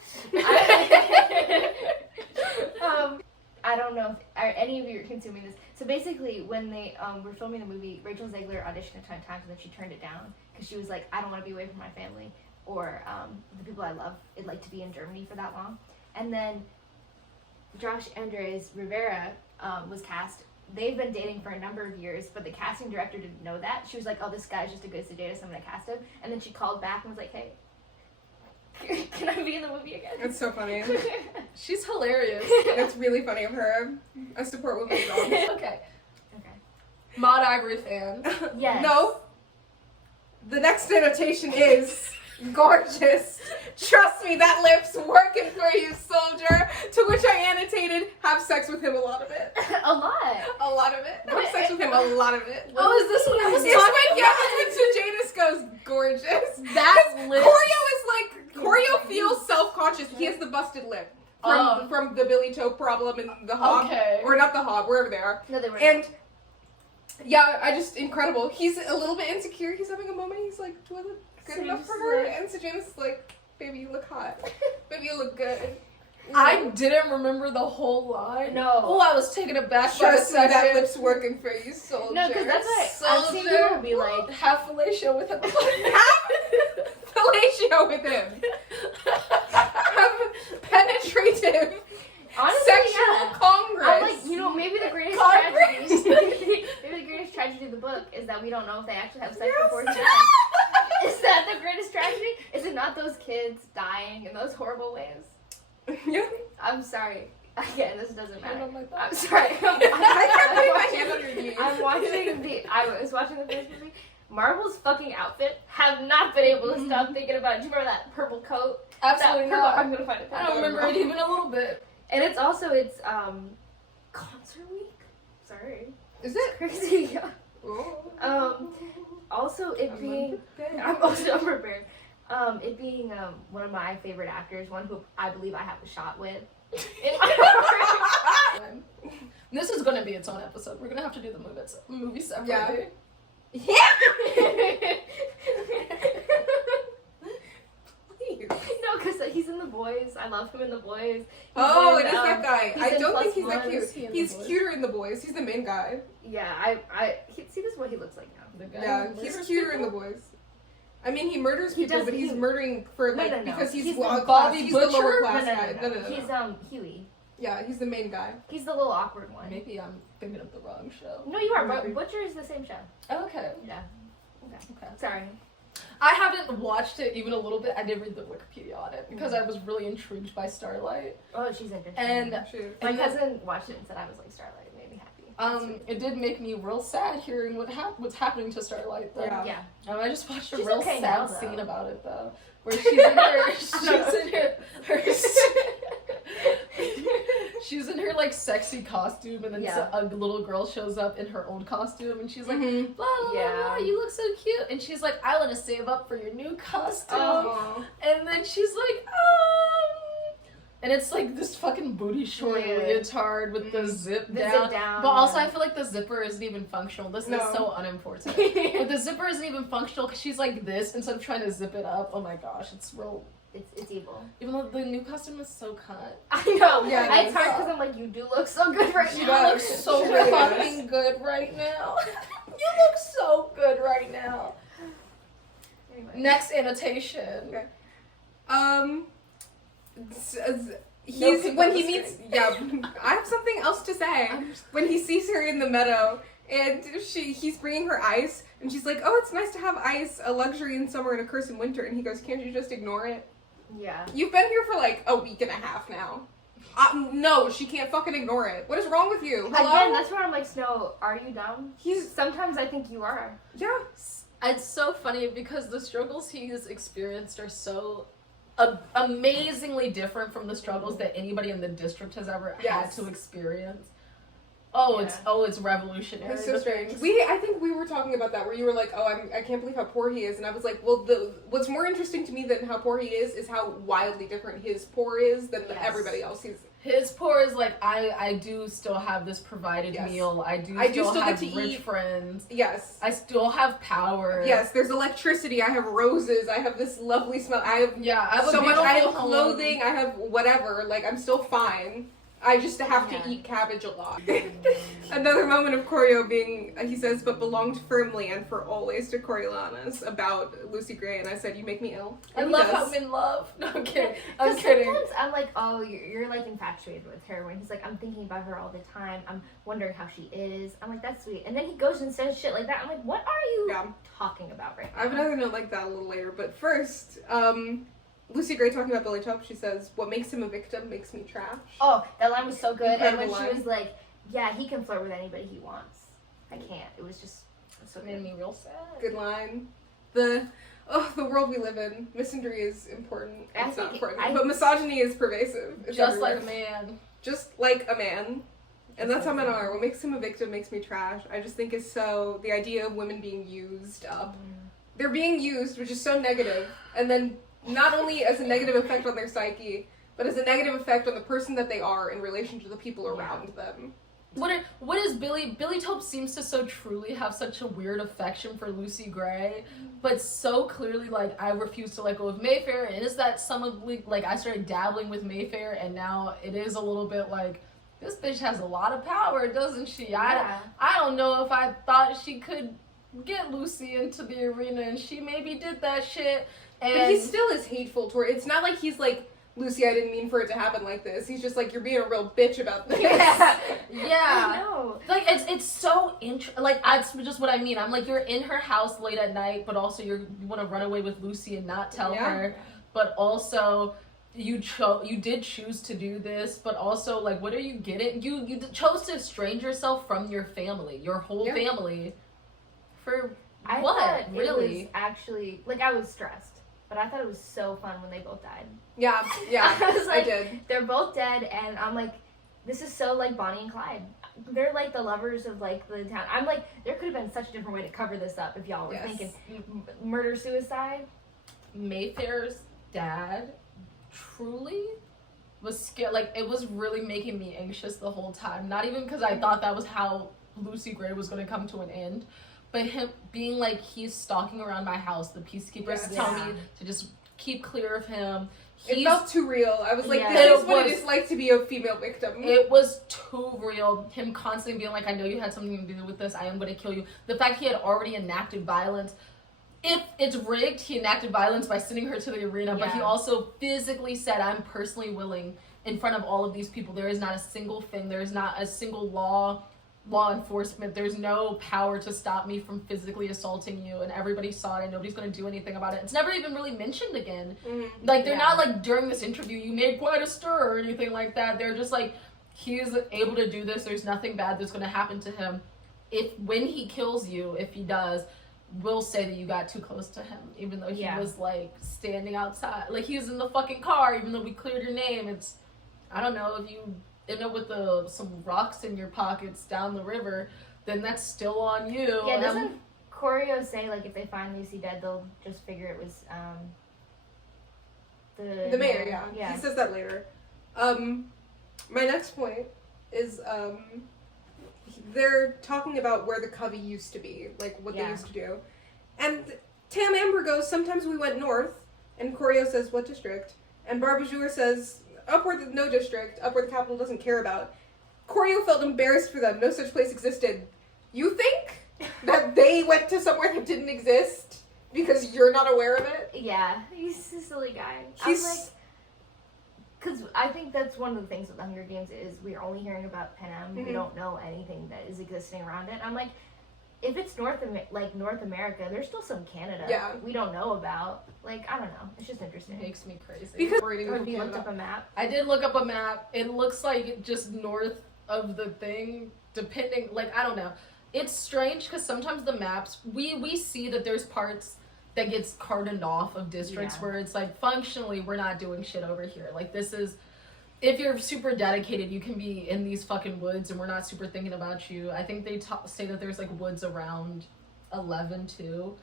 I don't know if any of you are consuming this. So basically, when they were filming the movie, Rachel Zegler auditioned a ton of times and then she turned it down because she was like, I don't want to be away from my family or the people I love. I'd like to be in Germany for that long. And then Josh Andres Rivera was cast. They've been dating for a number of years, but the casting director didn't know that. She was like, oh, this guy's just a good date, so I'm going to cast him. And then she called back and was like, hey, can I be in the movie again? It's so funny. She's hilarious. It's really funny of her. I support women's wrongs. Okay. Maud Ivory fan. Yes. No. The next annotation is gorgeous. Trust me, that lip's working for you, soldier. To which I annotated, have sex with him a lot of it. A lot. A lot of it. Have sex with him a lot of it. Oh, is this what I was It's talking when Janice goes, gorgeous. That lip. Choreo feels self-conscious. He has the busted lip. From the Billy Toe problem and the Hob. Okay. Or not the Hob, wherever they are. No, they were. And yeah, incredible. He's a little bit insecure. He's having a moment. He's like, do I look good enough for her? And so Janice is like, baby, you look hot. Baby, you look good. I didn't remember the whole line. No. Oh, I was taken aback by a Trust me, second. that lip's working for you, soldier. No, because that's what I've seen people be like. Have fellatio with him. Fellatio with him. Have penetrative. Honestly, Sexual congress. I'm like, maybe the greatest tragedy. Maybe the greatest tragedy of the book is that we don't know if they actually have sex before he dies. Is that the greatest tragedy? Is it not those kids dying in those horrible ways? Yeah. I'm sorry. Again, this doesn't matter. I'm sorry. sorry. I kept putting my hand on your knee. I was watching the first movie. Marvel's fucking outfit have not been able to stop thinking about it. Do you remember that purple coat? Absolutely not. I'm gonna find it. I don't remember it even a little bit. And it's concert week. Sorry. Is it? Crazy. Yeah. Oh. Also it being I'm also unprepared. It being one of my favorite actors, one who I believe I have a shot with. In my heart. This is gonna be its own episode. We're gonna have to do the movie separately. Yeah. No, because he's in The Boys. I love him in The Boys. It is that guy. I in don't think he's Plus that cute. He's cuter in The Boys. He's the main guy. Yeah, see, this is what he looks like now. Yeah, he's cuter in The Boys. I mean, he murders people, but he's murdering for because he's the Bobby Bobby he's the lower Butcher? class guy. No. He's Huey. Yeah, he's the main guy. He's the little awkward one. Maybe I'm thinking of the wrong show. No, you are. Butcher is the same show. Oh, okay. Yeah. Okay. Sorry. I haven't watched it even a little bit. I did read the Wikipedia on it because I was really intrigued by Starlight. Oh, she's interesting. And my cousin watched it and said I was like, Starlight, it made me happy. It did make me real sad hearing what's happening to Starlight though. Yeah. I just watched a She's real okay sad now, scene about it though, where she's in she's in her like sexy costume, and then a little girl shows up in her old costume, and she's like, blah, blah, blah, you look so cute, and she's like, I want to save up for your new costume, and then she's like, and it's like this fucking booty short leotard with the zip down. But also I feel like the zipper isn't even functional. This is so unimportant. But the zipper isn't even functional because she's like this instead of trying to zip it up. Oh my gosh, it's real. It's evil. Even though the new costume is so cut. I know. Yeah, it's hard because I'm like, you do look so good right now. You look so fucking good right now. You look so good right now. Anyway. Next annotation. Okay. When he meets, I have something else to say. When he sees her in the meadow, and he's bringing her ice, and she's like, oh, it's nice to have ice, a luxury in summer and a curse in winter, and he goes, can't you just ignore it? Yeah. You've been here for like a week and a half now. No, she can't fucking ignore it. What is wrong with you? Hello? Again, that's where I'm like, Snow, are you dumb? Sometimes I think you are. Yeah. It's so funny because the struggles he's experienced are so amazingly different from the struggles that anybody in the district has ever had to experience. It's revolutionary. It's so strange. I think we were talking about that where you were like, I can't believe how poor he is, and I was like, well, what's more interesting to me than how poor he is how wildly different his poor is than everybody else. His poor is like, I do still have this provided meal. I do still have get to rich eat. friends. Yes. I still have power. Yes, there's electricity. I have roses. I have this lovely smell. I have so much. I have clothing. I have whatever. Like, I'm still fine. I just have to eat cabbage a lot. Another moment of Koryo being, he says, but belonged firmly and for always to Coriolanus about Lucy Gray, and I said, you make me ill. And I love how I'm in love. No, I'm kidding. I'm kidding. Sometimes I'm like, oh, you're like infatuated with her, when he's like, I'm thinking about her all the time. I'm wondering how she is. I'm like, that's sweet. And then he goes and says shit like that. I'm like, what are you talking about right now? I have another note like that a little later, but first, Lucy Gray talking about Billy Tope, she says, what makes him a victim makes me trash. Oh, that line was so good. Incredible and when line. she was like, yeah, he can flirt with anybody he wants. I can't. It was just so made me real sad. Good line. The world we live in. Misandry is important. It's not important. But misogyny is pervasive. It's just everywhere. like a man. Just like a man. And that's how men are. What makes him a victim makes me trash. I just think it's so, the idea of women being used up. They're being used, which is so negative. And then not only as a negative effect on their psyche, but as a negative effect on the person that they are in relation to the people around them. What is Billy Tope seems to so truly have such a weird affection for Lucy Gray, but so clearly, like, I refuse to let go of Mayfair, and is that some of, like, I started dabbling with Mayfair, and now it is a little bit like, this bitch has a lot of power, doesn't she? I don't know if I thought she could get Lucy into the arena, and she maybe did that shit. But he still is hateful toward. It's not like he's like, Lucy, I didn't mean for it to happen like this. He's just like, you're being a real bitch about this. Yeah. I know. Like, it's so like, that's just what I mean. I'm like, you're in her house late at night, but also you want to run away with Lucy and not tell her. But also, you did choose to do this, but also, like, what are you getting? You chose to estrange yourself from your family, your whole family, for what, really? It was actually, like, I was stressed. But I thought it was so fun when they both died. Yeah, I was like, I did. They're both dead, and I'm like, this is so like Bonnie and Clyde. They're like the lovers of like the town. I'm like, there could have been such a different way to cover this up if y'all were thinking murder suicide. Mayfair's dad truly was scared. Like, it was really making me anxious the whole time. Not even because I thought that was how Lucy Gray was going to come to an end. But him being like, he's stalking around my house. The peacekeepers tell me to just keep clear of him. It felt too real. I was like, this is what it is like to be a female victim. It was too real. Him constantly being like, I know you had something to do with this. I am going to kill you. The fact he had already enacted violence. if it's rigged, he enacted violence by sending her to the arena, but he also physically said, I'm personally willing, in front of all of these people, there is not a single thing, there is not a single law enforcement, there's no power to stop me from physically assaulting you, and everybody saw it and nobody's going to do anything about it. It's never even really mentioned again. Like, they're not like, during this interview, you made quite a stir or anything like that. They're just like, he's able to do this, there's nothing bad that's going to happen to him. When he kills you, if he does, we'll say that you got too close to him, even though he was like standing outside, like he was in the fucking car, even though we cleared your name. It's, I don't know, if you end up with some rocks in your pockets down the river, then that's still on you. Yeah, doesn't Choreo say, like, if they find Lucy dead, they'll just figure it was the mayor? Yeah, he says that later. My next point is they're talking about where the Covey used to be, like what they used to do, and Tam Amber goes, sometimes we went north, and Choreo says, what district? And Barbajur says, up where no district, up where the capital doesn't care about. Choreo felt embarrassed for them. No such place existed. You think that they went to somewhere that didn't exist because you're not aware of it? Yeah, he's a silly guy. He's I'm like, because I think that's one of the things with the Hunger Games is we're only hearing about Panem. We don't know anything that is existing around it. I'm like, if it's North America, there's still some Canada we don't know about. Like, I don't know. It's just interesting. It makes me crazy. Because have you looked up a map? I did look up a map. It looks like just north of the thing, depending, like, I don't know. It's strange because sometimes the maps, we see that there's parts that gets cordoned off of districts where it's like, functionally, we're not doing shit over here. Like, this is, if you're super dedicated, you can be in these fucking woods and we're not super thinking about you. I think they say that there's like woods around 11 too.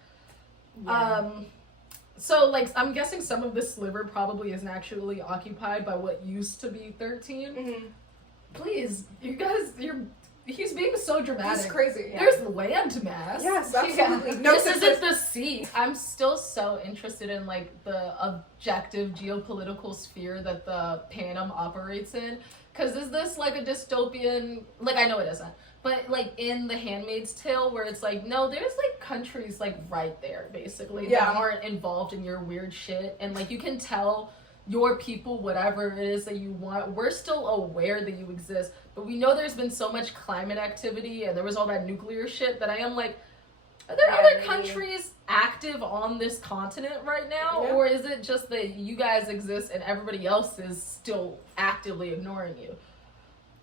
So like, I'm guessing some of this sliver probably isn't actually occupied by what used to be 13. Please, you guys, he's being so dramatic. He's crazy. There's land mass. Yes, absolutely. No, this isn't the sea. I'm still so interested in like the objective geopolitical sphere that the Panem operates in. Because is this like a dystopian, like, I know it isn't, but like in The Handmaid's Tale where it's like, no, there's like countries like right there basically that aren't involved in your weird shit, and like you can tell your people whatever it is that you want. We're still aware that you exist, but we know there's been so much climate activity and there was all that nuclear shit that I am like, are there other countries active on this continent right now? Or is it just that you guys exist and everybody else is still actively ignoring you?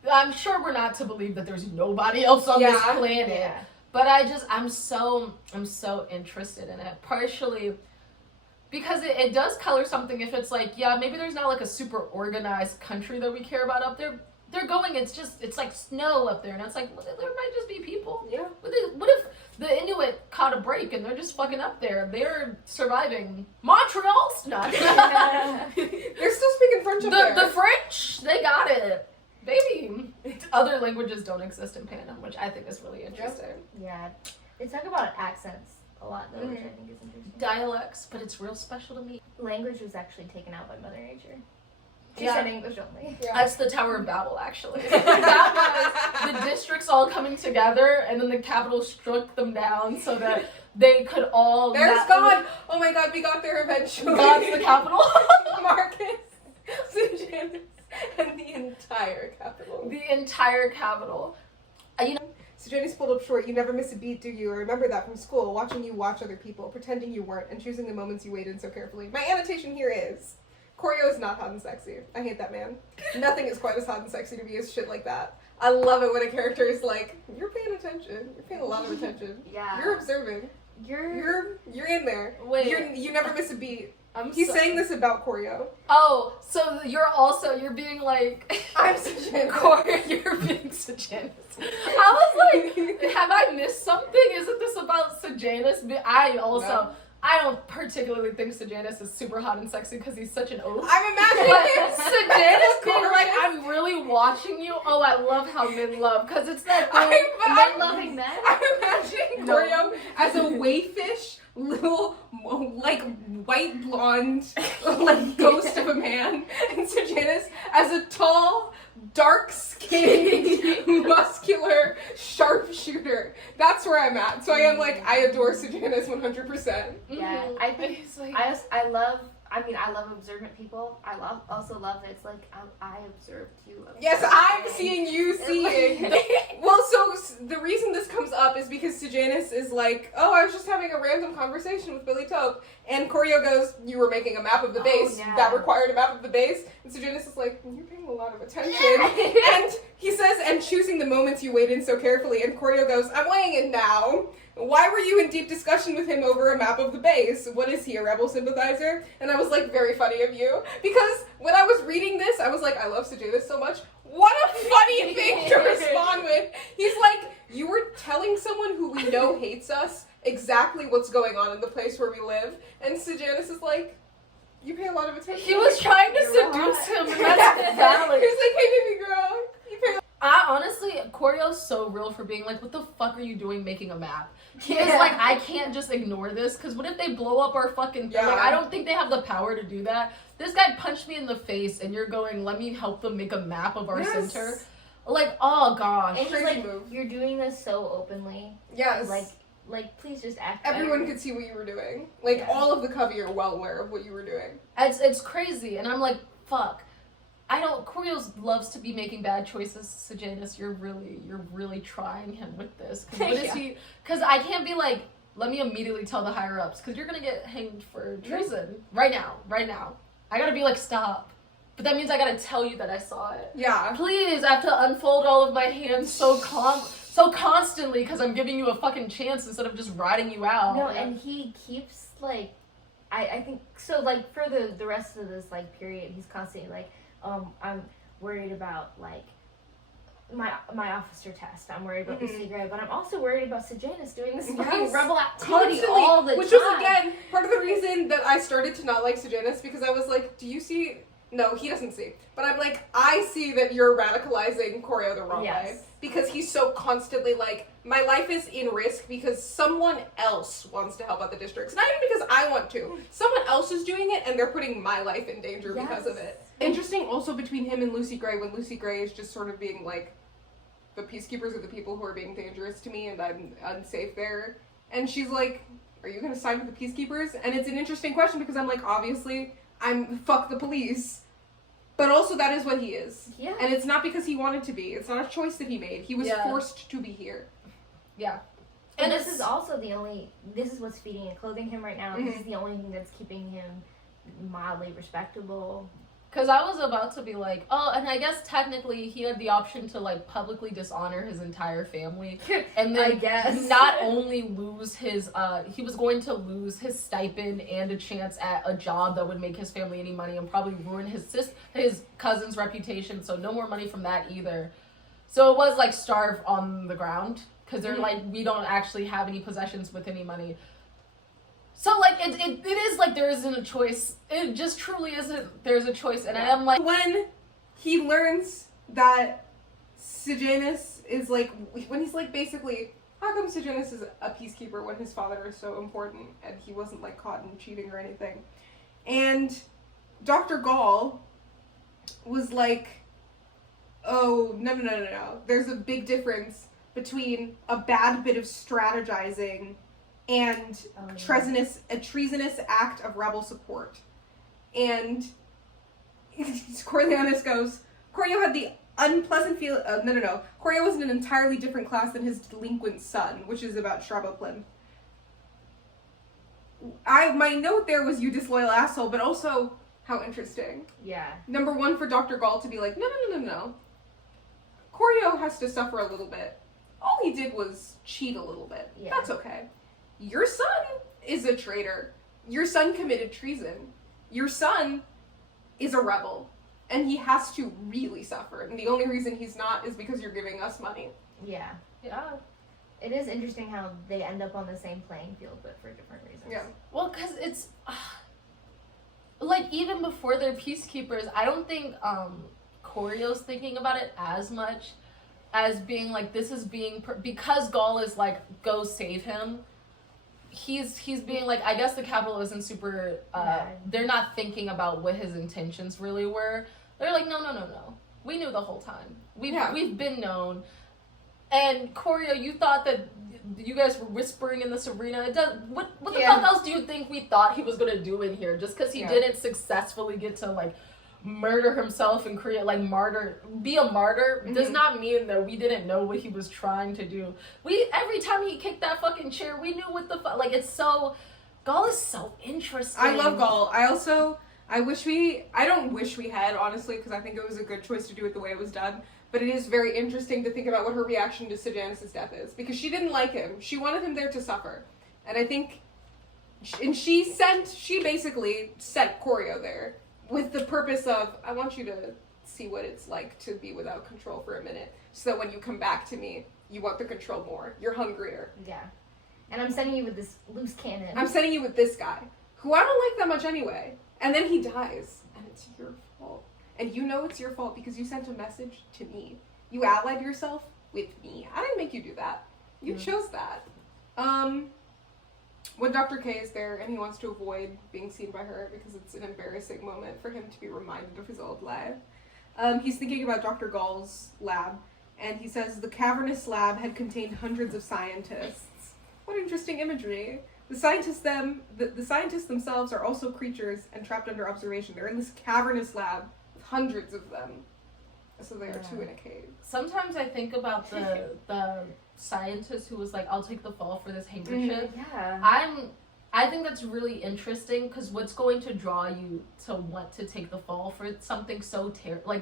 I'm sure we're not to believe that there's nobody else on this planet, but I'm so interested in it, partially because it does color something if it's like, maybe there's not like a super organized country that we care about up there. They're going, it's like snow up there, and it's like, there might just be people. Yeah. What if the Inuit caught a break and they're just fucking up there? They're surviving. Montreal's not. They're still speaking French up there. The French, they got it. Baby. Other languages don't exist in Panem, which I think is really interesting. Yeah. They talk about accents a lot, though, which I think is interesting. Dialects, but it's real special to me. Language was actually taken out by Mother Nature. She said English only. Yeah. That's the Tower of Babel, actually. That was the districts all coming together, and then the capital struck them down so that they could all... There's God! Oh my God, we got there eventually. God's the capital. Marcus, Sejanus, and the entire capital. The entire capital. Sejanus pulled up short. You never miss a beat, do you? I remember that from school, watching you watch other people, pretending you weren't, and choosing the moments you waited so carefully. My annotation here is... Choreo is not hot and sexy. I hate that man. Nothing is quite as hot and sexy to me as shit like that. I love it when a character is like, you're paying attention. You're paying a lot of attention. Yeah. You're observing. You're in there. Wait. You never miss a beat. He's saying this about Choreo. Oh, so you're being like... I'm Sejanus. Choreo, you're being Sejanus. I was like, have I missed something? Isn't this about Sejanus? No. I don't particularly think Sejanus is super hot and sexy because he's such an oaf. I'm imagining him. Sejanus being like, I'm really watching you. Oh, I love how men love, because it's that men loving men. I'm imagining Choreo as a wayfish, little, like, white blonde, like, ghost of a man, and Sejanus as a tall, dark-skinned, muscular sharpshooter That's where I'm at. So I am like, I adore Sejanus 100%. Yeah, I think I love observant people. Also love that it's like I observed you. Yes, I'm seeing you seeing. Well, so the reason this comes up is because Sejanus is like, oh, I was just having a random conversation with Billy Tope, and Corio goes, you were making a map of the base. Yeah. That required a map of the base. And Sejanus is like, you're paying a lot of attention. And he says, and choosing the moments you weighed in so carefully. And Corio goes, I'm weighing in now. Why were you in deep discussion with him over a map of the base? What is he, a rebel sympathizer? And I was like, very funny of you. Because when I was reading this, I was like, I love Sejanus so much. What a funny thing to respond with. He's like, you were telling someone who we know hates us exactly what's going on in the place where we live. And Sejanus is like, you pay a lot of attention. He was trying to seduce him. That's valid. He was like, hey, baby girl. You pay I honestly, Corio's so real for being like, what the fuck are you doing making a map? He is like, I can't just ignore this, because what if they blow up our fucking thing? Yeah. Like, I don't think they have the power to do that. This guy punched me in the face, and you're going, let me help them make a map of our center. Like, oh gosh. And he's like, move. you're doing this so openly. Yes. Like, please just act Everyone better. could see what you were doing. Like, Yeah. all of the covey are well aware of what you were doing. It's crazy, and I'm like, fuck. Corio loves to be making bad choices, Sejanus. You're really trying him with this. Cause what is he? Because I can't be like, let me immediately tell the higher ups, because you're gonna get hanged for treason right now. I gotta be like, stop. But that means I gotta tell you that I saw it. Yeah. Please, I have to unfold all of my hands so constantly, because I'm giving you a fucking chance instead of just riding you out. No, and he keeps like, I think so. Like for the rest of this like period, he's constantly like, I'm worried about like my officer test. I'm worried about the secret, but I'm also worried about Sejanus doing this fucking rebel activity all the time. Which was again part of the reason that I started to not like Sejanus, because I was like, do you see? No, he doesn't see. But I'm like, I see that you're radicalizing Corio the wrong way. Because he's so constantly like, my life is in risk because someone else wants to help out the districts. Not even because I want to. Someone else is doing it and they're putting my life in danger because of it. Interesting also between him and Lucy Gray, when Lucy Gray is just sort of being like, the peacekeepers are the people who are being dangerous to me and I'm unsafe there. And she's like, are you going to side with the peacekeepers? And it's an interesting question because I'm like, obviously, I'm fuck the police. But also that is what he is. Yeah. And it's not because he wanted to be. It's not a choice that he made. He was forced to be here. Yeah. And this is also this is what's feeding and clothing him right now. This is the only thing that's keeping him mildly respectable. Because I was about to be like, oh, and I guess technically he had the option to like publicly dishonor his entire family, and then not only lose his, he was going to lose his stipend and a chance at a job that would make his family any money and probably ruin his cousin's reputation. So no more money from that either. So it was like starve on the ground, because they're like, we don't actually have any possessions with any money. So, like, it is like there isn't a choice. It just truly isn't. There's a choice. And I am like... When he learns that Sejanus is like... When he's like, basically, how come Sejanus is a peacekeeper when his father is so important and he wasn't, like, caught in cheating or anything? And Dr. Gall was like, oh, no. There's a big difference between a bad bit of strategizing and a treasonous act of rebel support. And Coriolanus goes, Corio had the unpleasant feel. Corio was in an entirely different class than his delinquent son, which is about Shraboplin. My note there was you disloyal asshole, but also how interesting. Yeah. Number one, for Dr. Gall to be like, no. Corio has to suffer a little bit. All he did was cheat a little bit. Yeah. That's okay. Your son is a traitor. Your son committed treason. Your son is a rebel. And he has to really suffer. And the only reason he's not is because you're giving us money. Yeah. It is interesting how they end up on the same playing field, but for different reasons. Yeah. Well, because it's... like, even before they're peacekeepers, I don't think Corio's thinking about it as much as being like, this is being... because Gall is like, go save him. He's being like, I guess the capital isn't super, they're not thinking about what his intentions really were. They're like, no. We knew the whole time. We've been known. And Choreo, you thought that you guys were whispering in this arena. What the fuck else do you think we thought he was gonna do in here? Just because he didn't successfully get to like murder himself and create like be a martyr does not mean that we didn't know what he was trying to do. Every time he kicked that fucking chair, we knew what the fuck. Like Gaul is so interesting. I love Gaul. I don't wish we had, honestly, because I think it was a good choice to do it the way it was done. But it is very interesting to think about what her reaction to Sejanus' death is. Because she didn't like him. She wanted him there to suffer. And I think, and she basically sent Choreo there with the purpose of, I want you to see what it's like to be without control for a minute. So that when you come back to me, you want the control more. You're hungrier. Yeah. And I'm sending you with this loose cannon. I'm sending you with this guy, who I don't like that much anyway. And then he dies, and it's your fault. And you know it's your fault because you sent a message to me. You allied yourself with me. I didn't make you do that. You chose that. When Dr. K is there and he wants to avoid being seen by her because it's an embarrassing moment for him to be reminded of his old life, he's thinking about Dr. Gall's lab, and he says the cavernous lab had contained hundreds of scientists. What interesting imagery. The scientists themselves are also creatures and trapped under observation. They're in this cavernous lab with hundreds of them. So they are two in a cave. Sometimes I think about the scientist who was like, I'll take the fall for this handkerchief. Yeah. I think that's really interesting because what's going to draw you to want to take the fall for something so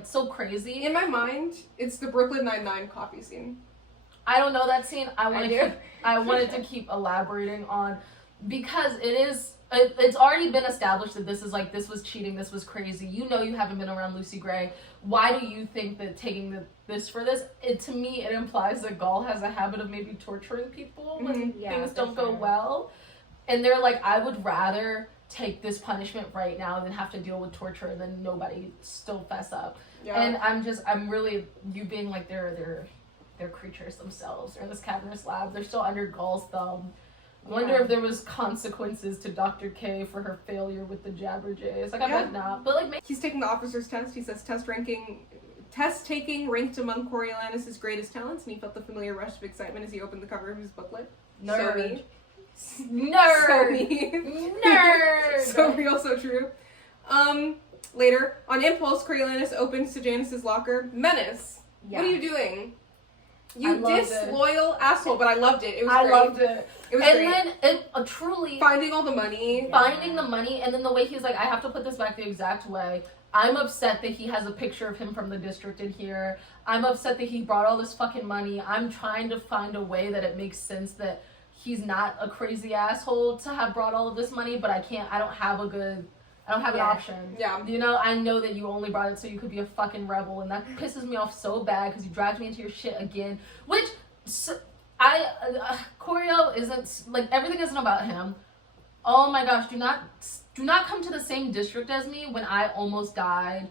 so crazy? In my mind, it's the Brooklyn Nine-Nine coffee scene. I don't know that scene. I wanted to keep elaborating on because it's already been established that this was cheating, this was crazy. You know you haven't been around Lucy Gray. Why do you think that taking this for this? To me, it implies that Gaul has a habit of maybe torturing people when things don't go well. And they're like, I would rather take this punishment right now than have to deal with torture and then nobody still fess up. Yeah. And I'm really, you being like, they're creatures themselves. They're in this cavernous lab. They're still under Gaul's thumb. I wonder if there was consequences to Dr. K for her failure with the Jabberjays. Like, I bet not. But, like, he's taking the officer's test. He says test taking ranked among Coriolanus' greatest talents, and he felt the familiar rush of excitement as he opened the cover of his booklet. Nerd. So Nerd. So me. Nerd. So real, so true. Later, on impulse, Coriolanus opens Sejanus' locker. Menace. Yeah. What are you doing? You disloyal asshole, but I loved it. It was great. Loved it. It was great. And then, truly... Finding all the money. Finding the money, and then the way he's like, I have to put this back the exact way. I'm upset that he has a picture of him from the district in here. I'm upset that he brought all this fucking money. I'm trying to find a way that it makes sense that he's not a crazy asshole to have brought all of this money, but I don't have an option. Yeah. You know, I know that you only brought it so you could be a fucking rebel, and that pisses me off so bad because you dragged me into your shit again. Which, Choreo isn't, like, everything isn't about him. Oh my gosh, do not come to the same district as me when I almost died.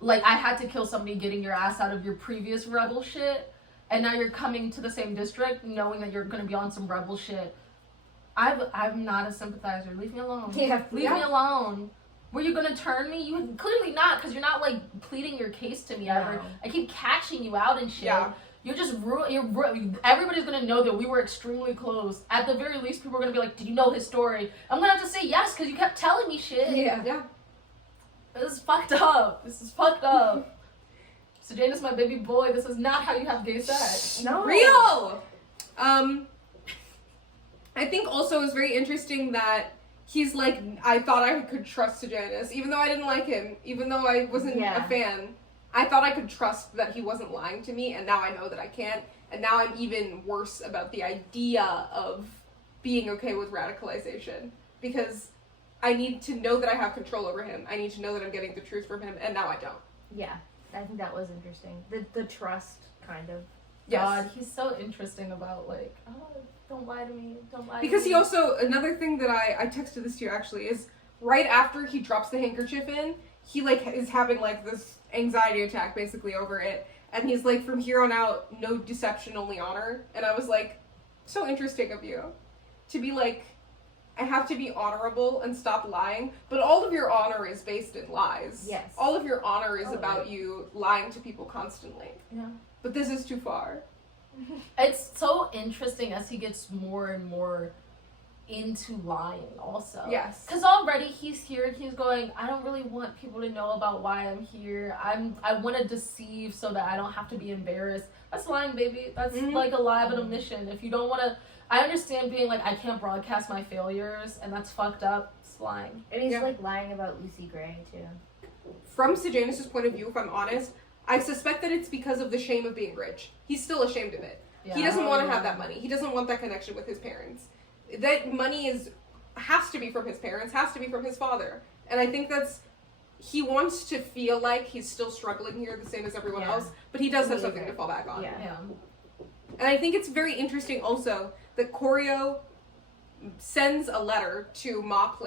Like, I had to kill somebody getting your ass out of your previous rebel shit, and now you're coming to the same district knowing that you're gonna be on some rebel shit. I'm not a sympathizer. Leave me alone. Yeah. Leave me alone. Were you gonna turn me? You clearly not, because you're not like pleading your case to me ever. I keep catching you out and shit. Yeah. You're just everybody's gonna know that we were extremely close. At the very least, people are gonna be like, "Did you know his story?" I'm gonna have to say yes because you kept telling me shit. Yeah. This is fucked up. Sejanus, my baby boy. This is not how you have gay sex. No. Real. I think also it's very interesting that he's like, I thought I could trust Sejanus, even though I didn't like him, even though I wasn't a fan. I thought I could trust that he wasn't lying to me, and now I know that I can't. And now I'm even worse about the idea of being okay with radicalization, because I need to know that I have control over him. I need to know that I'm getting the truth from him, and now I don't. Yeah, I think that was interesting. The trust, kind of. Yes. God, he's so interesting about, like, oh, don't lie to me, Because he also, another thing that I texted this to you actually, is right after he drops the handkerchief in, he, like, is having, like, this anxiety attack, basically, over it. And he's like, from here on out, no deception, only honor. And I was like, so interesting of you. To be like, I have to be honorable and stop lying. But all of your honor is based in lies. Yes. All of your honor is about you lying to people constantly. Yeah. But this is too far. It's so interesting as he gets more and more into lying also. Yes. Because already he's here and he's going, I don't really want people to know about why I'm here. I want to deceive so that I don't have to be embarrassed. That's lying, baby. That's like a lie of an omission. If you don't want to, I understand being like, I can't broadcast my failures and that's fucked up. It's lying. And he's like lying about Lucy Gray too. From Sejanus' point of view, if I'm honest, I suspect that it's because of the shame of being rich. He's still ashamed of it. Yeah. He doesn't want to have that money. He doesn't want that connection with his parents. That money has to be from his parents, has to be from his father. And I think he wants to feel like he's still struggling here the same as everyone else, but he does have something to fall back on. Yeah. And I think it's very interesting also that Choreo sends a letter to Moth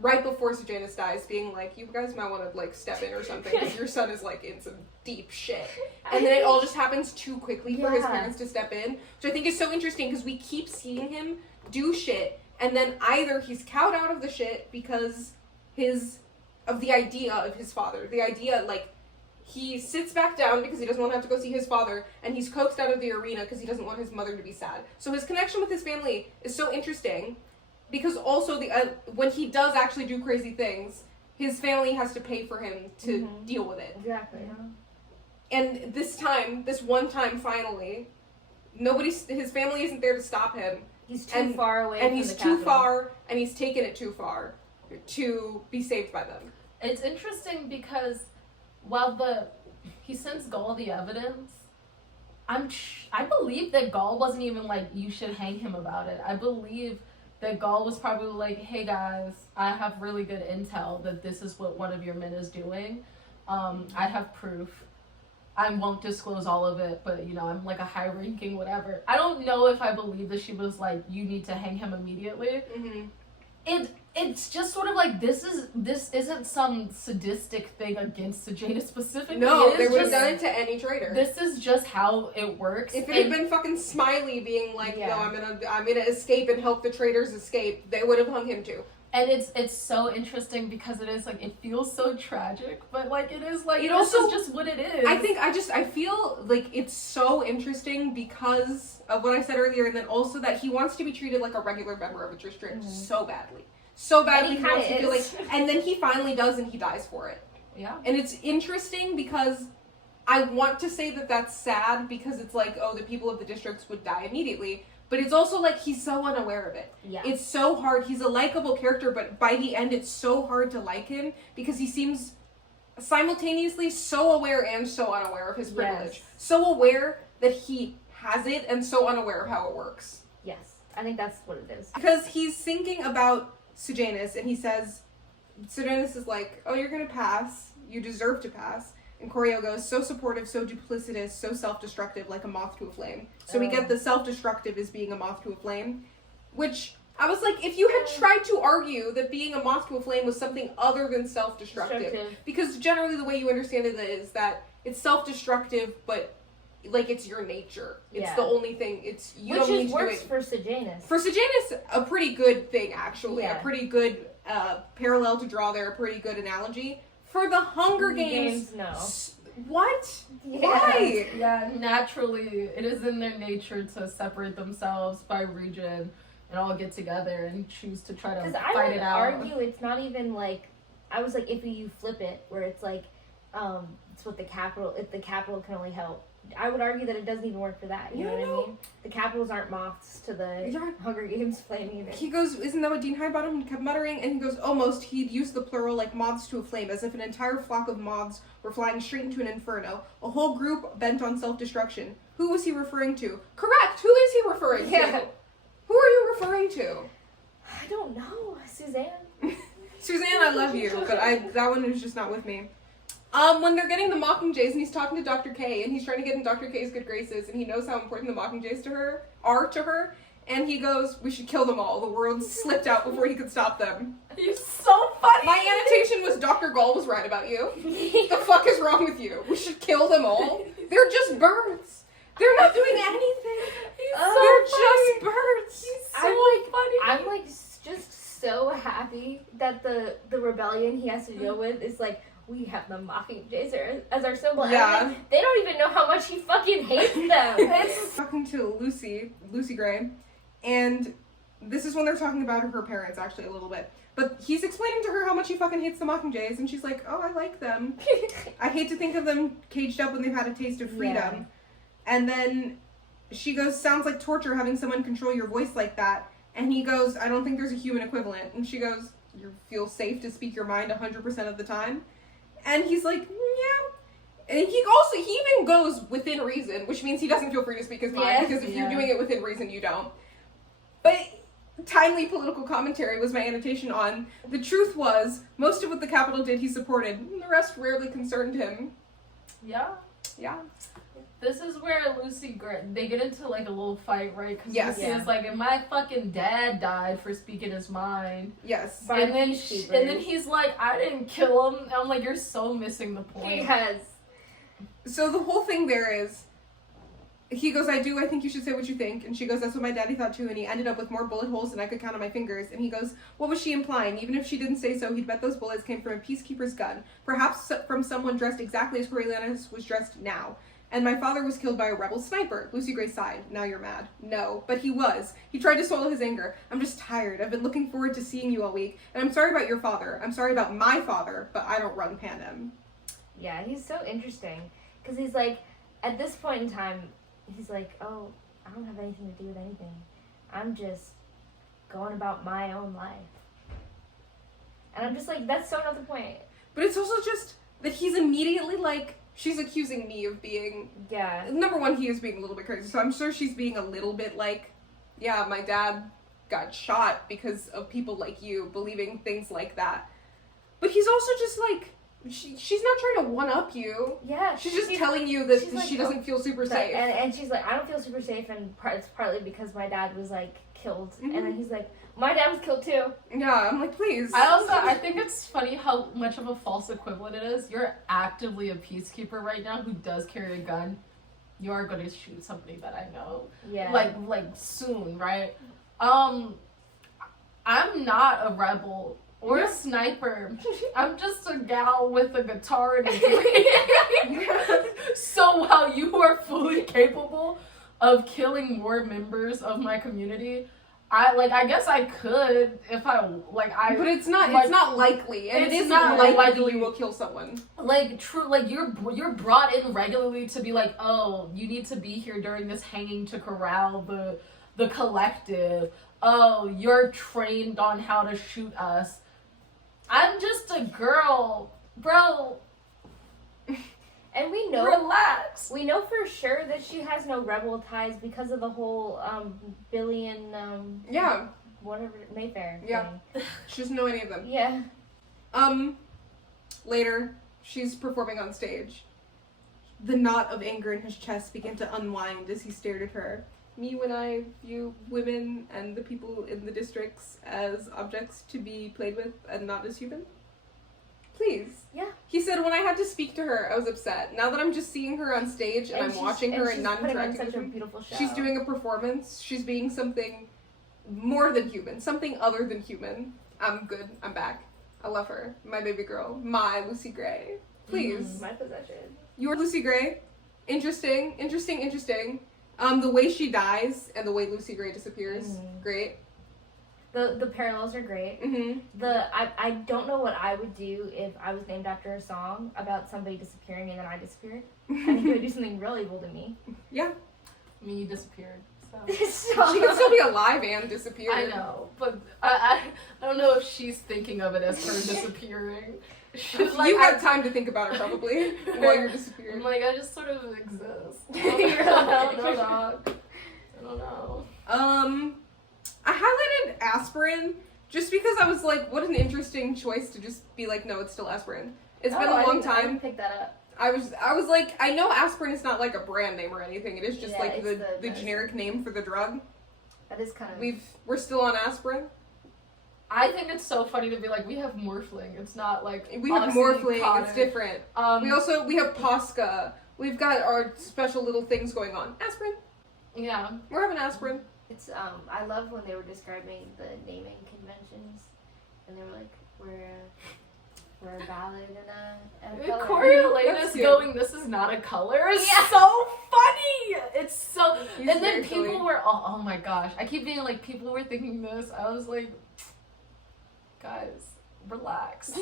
right before Sejanus dies, being like, you guys might want to like step in or something because your son is like in some deep shit. And then it all just happens too quickly for his parents to step in, which I think is so interesting because we keep seeing him do shit, and then either he's cowed out of the shit because of the idea of his father, the idea like he sits back down because he doesn't want to have to go see his father, and he's coaxed out of the arena because he doesn't want his mother to be sad. So his connection with his family is so interesting. Because also, when he does actually do crazy things, his family has to pay for him to deal with it. Exactly. And this one time, finally, his family isn't there to stop him. He's too far away and from he's the too capital. far, and he's taken it too far to be saved by them. It's interesting because while he sends Gaul the evidence, I believe that Gaul wasn't even like, you should hang him about it. I believe that Gaul was probably like, hey guys, I have really good intel that this is what one of your men is doing. I have proof. I won't disclose all of it, but I'm like a high ranking whatever. I don't know if I believe that she was like, you need to hang him immediately. It's just sort of like, this isn't some sadistic thing against Sejanus specifically. No, they would have done it to any traitor. This is just how it works. If it had been fucking Smiley being like, no, I'm gonna escape and help the traitors escape, they would have hung him too. And it's so interesting because it is like, it feels so tragic, but like it is like, this is just what it is. I feel like it's so interesting because of what I said earlier, and then also that he wants to be treated like a regular member of a district so badly. So badly he wants to feel like, and then he finally does, and he dies for it. Yeah. And it's interesting because I want to say that that's sad because it's like, oh, the people of the districts would die immediately. But it's also like he's so unaware of it. Yeah. It's so hard. He's a likable character, but by the end it's so hard to like him because he seems simultaneously so aware and so unaware of his privilege. Yes. So aware that he has it and so unaware of how it works. Yes. I think that's what it is. Because he's thinking about Sejanus and he says, Sejanus is like, oh, you're going to pass. You deserve to pass. And Choreo goes, so supportive, so duplicitous, so self-destructive, like a moth to a flame. So we get the self-destructive as being a moth to a flame, which I was like, if you had tried to argue that being a moth to a flame was something other than self-destructive, because generally the way you understand it is that it's self-destructive, but like it's your nature. It's the only thing. It's you don't need to do it. Which works for Sejanus. For Sejanus, a pretty good thing actually. Yeah. A pretty good parallel to draw there. A pretty good analogy. For the Hunger Games, no. What? Yeah. Why? Yeah, naturally, it is in their nature to separate themselves by region and all get together and choose to try to fight it out. I would argue it's not even like, I was like, if you flip it, where it's like, it's what the capital, if the capital can only help. I would argue that it doesn't even work for that. You know what I mean? The capitals aren't moths to the Hunger Games flame either. He goes, isn't that what Dean Highbottom kept muttering? And he goes, almost. He'd used the plural like moths to a flame, as if an entire flock of moths were flying straight into an inferno. A whole group bent on self-destruction. Who was he referring to? Correct! Who is he referring to? Who are you referring to? I don't know. Suzanne? Suzanne, I love you, but that one is just not with me. When they're getting the Mockingjays and he's talking to Dr. K and he's trying to get in Dr. K's good graces and he knows how important the Mockingjays are to her and he goes, we should kill them all. The world slipped out before he could stop them. You're so funny. My annotation was Dr. Gall was right about you. What the fuck is wrong with you? We should kill them all. They're just birds. They're not doing anything. They're just birds. He's so funny. I'm like just so happy that the rebellion he has to deal with is like, we have the Mockingjays as our symbol. Yeah. And they don't even know how much he fucking hates them. Talking to Lucy Gray, and this is when they're talking about her parents actually a little bit. But he's explaining to her how much he fucking hates the Mockingjays, and she's like, oh, I like them. I hate to think of them caged up when they've had a taste of freedom. Yeah. And then she goes, sounds like torture having someone control your voice like that. And he goes, I don't think there's a human equivalent. And she goes, you feel safe to speak your mind 100% of the time? And he's like, yeah. And he even goes within reason, which means he doesn't feel free to speak his mind, because if you're doing it within reason, you don't. But timely political commentary was my annotation on. The truth was, most of what the Capitol did he supported, and the rest rarely concerned him. Yeah. Yeah. This is where Lucy Gray, they get into like a little fight, right? Because yes. Lucy is like, and my fucking dad died for speaking his mind. Yes. And then he's like, I didn't kill him. And I'm like, you're so missing the point. He has. So the whole thing there is, he goes, I think you should say what you think. And she goes, that's what my daddy thought too. And he ended up with more bullet holes than I could count on my fingers. And he goes, what was she implying? Even if she didn't say so, he'd bet those bullets came from a peacekeeper's gun. Perhaps from someone dressed exactly as Coriolanus was dressed now. And my father was killed by a rebel sniper. Lucy Gray sighed. Now you're mad. No, but he was. He tried to swallow his anger. I'm just tired. I've been looking forward to seeing you all week. And I'm sorry about your father. I'm sorry about my father, but I don't run Panem. Yeah, he's so interesting. Because he's like, at this point in time, he's like, oh, I don't have anything to do with anything. I'm just going about my own life. And I'm just like, that's so not the point. But it's also just that he's immediately like, she's accusing me of being... Yeah. Number one, he is being a little bit crazy, so I'm sure she's being a little bit like, yeah, my dad got shot because of people like you believing things like that. But he's also just like, she's not trying to one-up you. Yeah. She's just telling you that she doesn't feel super safe. And she's like, I don't feel super safe, and it's partly because my dad was, like, killed. Mm-hmm. And then he's like, my dad was killed too. Yeah, I'm like, please. I think it's funny how much of a false equivalent it is. You're actively a peacekeeper right now who does carry a gun. You are going to shoot somebody that I know. Yeah. Like soon, right? I'm not a rebel or a sniper. I'm just a gal with a guitar and a drink. So while you are fully capable of killing more members of my community, I guess I could if I. But it's not likely, and it's not likely you will kill someone. You're brought in regularly to be like, oh, you need to be here during this hanging to corral the collective. Oh, you're trained on how to shoot us. I'm just a girl, bro. And we know, relax. We know for sure that she has no rebel ties because of the whole Billy and whatever Mayfair thing. She doesn't know any of them. Yeah. Later, she's performing on stage. The knot of anger in his chest began to unwind as he stared at her. Me when I view women and the people in the districts as objects to be played with and not as human. Please. Yeah. He said, when I had to speak to her, I was upset. Now that I'm just seeing her on stage and I'm watching her and not interacting with her, she's doing a performance. She's being something more than human, something other than human. I'm good. I'm back. I love her. My baby girl. My Lucy Gray. Please. My possession. Your Lucy Gray. Interesting. The way she dies and the way Lucy Gray disappears. Great. The parallels are great. Mm-hmm. I don't know what I would do if I was named after a song about somebody disappearing and then I disappeared. I think it would do something real evil to me. Yeah. I mean, you disappeared. So. She can still be alive and disappear. I know, but I don't know if she's thinking of it as her disappearing. She's like, you had time to think about it probably while you're disappearing. I'm like, I just sort of exist. I don't know. I highlighted aspirin just because I was like, what an interesting choice to just be like, no, it's still aspirin. It's been a long time. I didn't pick that up. I was like, I know aspirin is not like a brand name or anything. It is just like the generic name for the drug. That is kind of... We're still on aspirin. I think it's so funny to be like, we have Morphling. It's not like... We have Morphling. It's different. We have Posca. We've got our special little things going on. Aspirin. Yeah. We're having aspirin. It's, I love when they were describing the naming conventions. And they were like, for a ballad and a color. Corey Elena's going, this is not a color. It's so funny. It's so... He's and then people silly. were... Oh my gosh. I keep being like, people were thinking this. I was like, guys, relax.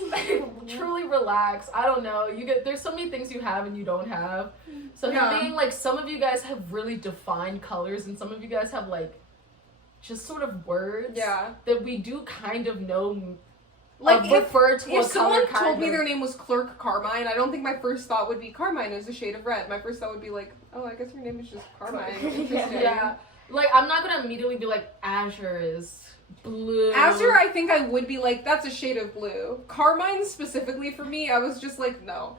Truly relax. I don't know. There's so many things you have and you don't have. So him being like, some of you guys have really defined colors and some of you guys have like just sort of words that we do kind of know. Like refer to if a someone color told me their name was Clerk Carmine, I don't think my first thought would be Carmine is a shade of red. My first thought would be like, oh, I guess your name is just Carmine. Interesting. Yeah. Like, I'm not gonna immediately be like, Azure is blue. Azure, I think I would be like, that's a shade of blue. Carmine specifically for me, I was just like, no.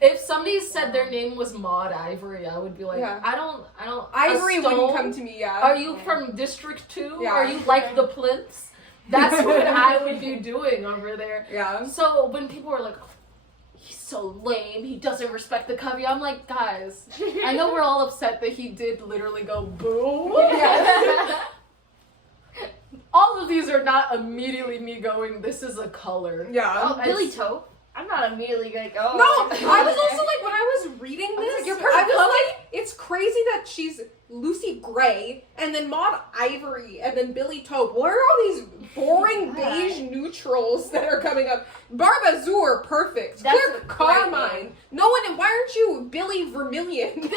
If somebody said their name was Maud Ivory, I would be like, I don't. Ivory wouldn't come to me, Are you from District 2? Yeah. Are you like the Plinths? That's what I would be doing over there. Yeah. So when people were like, he's so lame, he doesn't respect the covey, I'm like, guys, I know we're all upset that he did literally go boo. Yeah. All of these are not immediately me going, this is a color. Yeah. Oh, Billy Tope. I'm not immediately gonna go. No, I was also like, when I was reading this, I was like, it's crazy that she's Lucy Gray, and then Maud Ivory, and then Billy Tope. What are all these boring beige neutrals that are coming up? Barbazour, perfect. That's Clerk Carmine. No one, why aren't you Billy Vermilion? Billy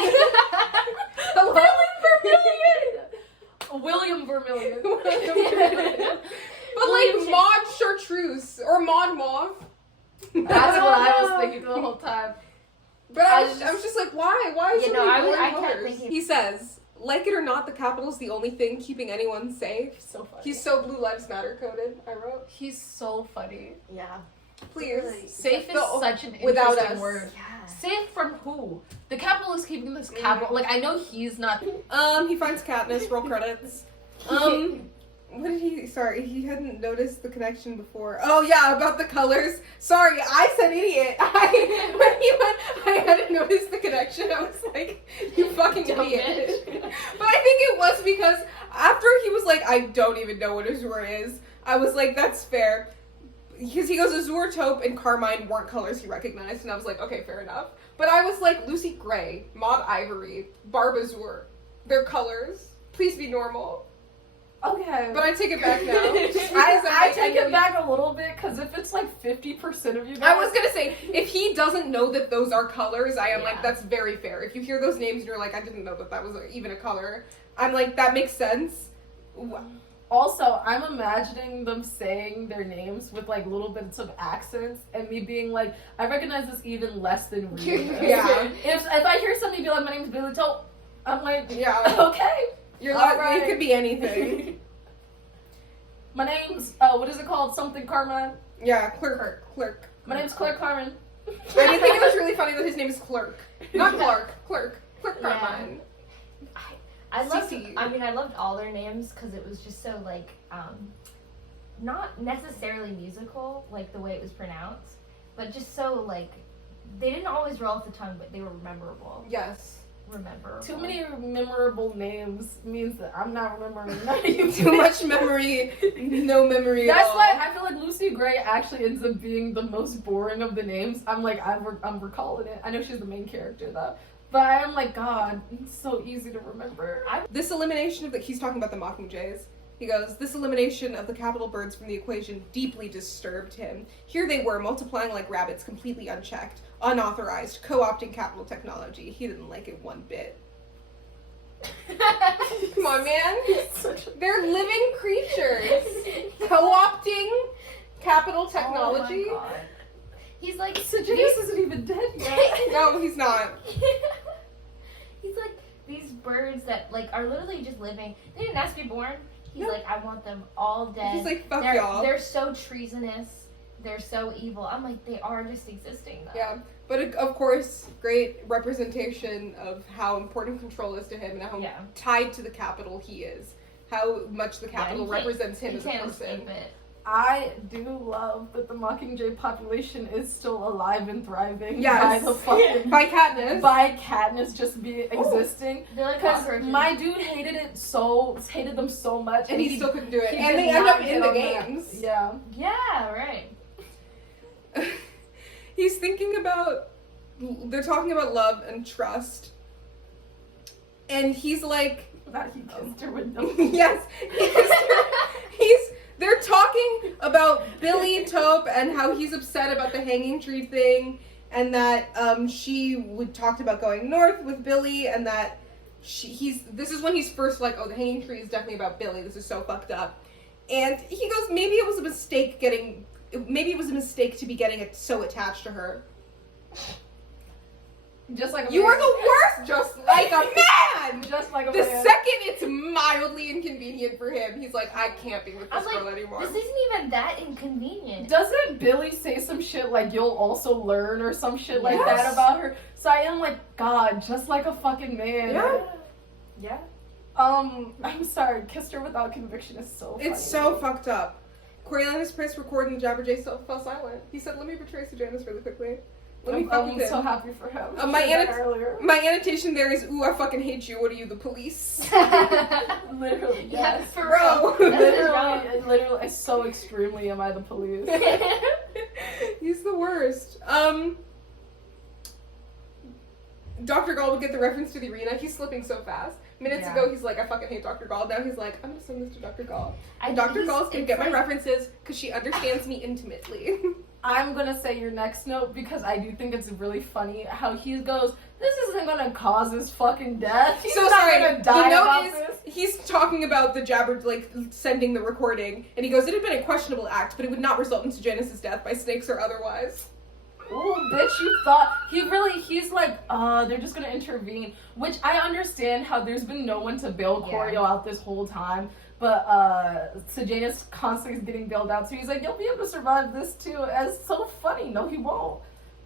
Vermilion! William Vermilion. But like Maud Chartreuse, or Maud Mauve. That's what I was thinking the whole time. But I was just like, why? Why is I kept thinking. He says, like it or not, the Capitol's the only thing keeping anyone safe. So funny. He's so Blue Lives Matter coded, I wrote. He's so funny. Yeah. Please. Really. Safe is such an without interesting us. word. Yeah. Safe from who? The Capitol is keeping this Capitol. Like, I know he's not. He finds Katniss, roll credits. What did he, sorry, he hadn't noticed the connection before. Oh yeah, about the colors. Sorry, I said idiot. When he went, I hadn't noticed the connection. I was like, you fucking idiot. But I think it was because after he was like, I don't even know what Azure is, I was like, that's fair. Because he goes, Azure, Taupe, and Carmine weren't colors he recognized, and I was like, okay, fair enough. But I was like, Lucy Gray, Maud Ivory, Barbazure, they're colors. Please be normal. Okay. But I take it back now. I take it back a little bit, because if it's like 50% of you guys. I was gonna say, if he doesn't know that those are colors, I am like, that's very fair. If you hear those names and you're like, I didn't know that was even a color, I'm like, that makes sense. Also, I'm imagining them saying their names with like little bits of accents, and me being like, I recognize this even less than reading this. Yeah. If I hear somebody be like, my name's Billy Tope, I'm like, Yeah. okay. You're All like, right. it could be anything. My name's, what is it called? Something Carmine? Yeah, Clerk. My name's Clerk Carmine. I did think it was really funny that his name is Clerk. Not Clark. Clerk Yeah. Carmine. I loved. CC. I mean, I loved all their names because it was just so like, not necessarily musical, like the way it was pronounced, but just so like, they didn't always roll off the tongue, but they were memorable. Yes. Too many memorable names means that I'm not remembering none of you. Too much memory, no memory at That's all. why I feel like Lucy Gray actually ends up being the most boring of the names. I'm like, I'm recalling it. I know she's the main character though. But I'm like, God, it's so easy to remember. This elimination of he's talking about the Mockingjays. He goes, this elimination of the capital birds from the equation deeply disturbed him. Here they were, multiplying like rabbits, completely unchecked, unauthorized, co-opting capital technology. He didn't like it one bit. Come on, man. They're living creatures. Co-opting capital technology. Oh my God. He's like, Sejanus isn't even dead yet. No, he's not. He's like, these birds that like are literally just living. They didn't ask to be born. He's like, I want them all dead. He's like, fuck they're, y'all. They're so treasonous. They're so evil. I'm like, they are just existing though. Yeah, but of course, great representation of how important control is to him and how tied to the capital he is. How much the capital represents him as a person. I do love that the Mockingjay population is still alive and thriving. Yes. By the fucking by Katniss. By Katniss just existing. Because my dude hated them so much, and he still couldn't do it. And they end up in the games. Yeah. Yeah, right. He's thinking about, they're talking about love and trust. And he's like... That he kissed her with no... Yes, he kissed her. They're talking about Billy Taupe and how he's upset about the hanging tree thing, and that she would talked about going north with Billy, and that this is when he's first like, oh, the hanging tree is definitely about Billy. This is so fucked up. And he goes, maybe it was a mistake to be getting so attached to her. Just like a you man. are the worst, just like a man. Just like a the man. second it's mildly inconvenient for him, he's like, I can't be with this girl anymore. This isn't even that inconvenient. Doesn't Billy say some shit like, you'll also learn, or some shit like Yes. that about her? So I am like, God, just like a fucking man. Yeah. I'm sorry, kissed her without conviction is so funny. It's so fucked up. Coriolanus Price recording Jabberjay fell silent. He said, let me betray Sejanus really quickly. Let me fuck with him. I'm so happy for him. My annotation there is, ooh, I fucking hate you. What are you, the police? Literally, yes. For Bro. real. Literally, I so extremely am I the police. He's the worst. Dr. Gall would get the reference to the arena. He's slipping so fast. Minutes ago, he's like, I fucking hate Dr. Gall. Now he's like, I'm gonna send this to Dr. Gall. And Dr. Gall's gonna get my references because she understands me intimately. I'm gonna say your next note because I do think it's really funny how he goes, this isn't gonna cause his fucking death. He's so not sorry. gonna die The note about is, this. he's talking about the Jabber, like, sending the recording, and he goes, it had been a questionable act, but it would not result in Sejanus' death by snakes or otherwise. Ooh, bitch, you thought... He's like, they're just gonna intervene. Which I understand how there's been no one to bail Corio out this whole time. But, Sejanus constantly is getting bailed out, so he's like, you'll be able to survive this too. As so funny. No, he won't.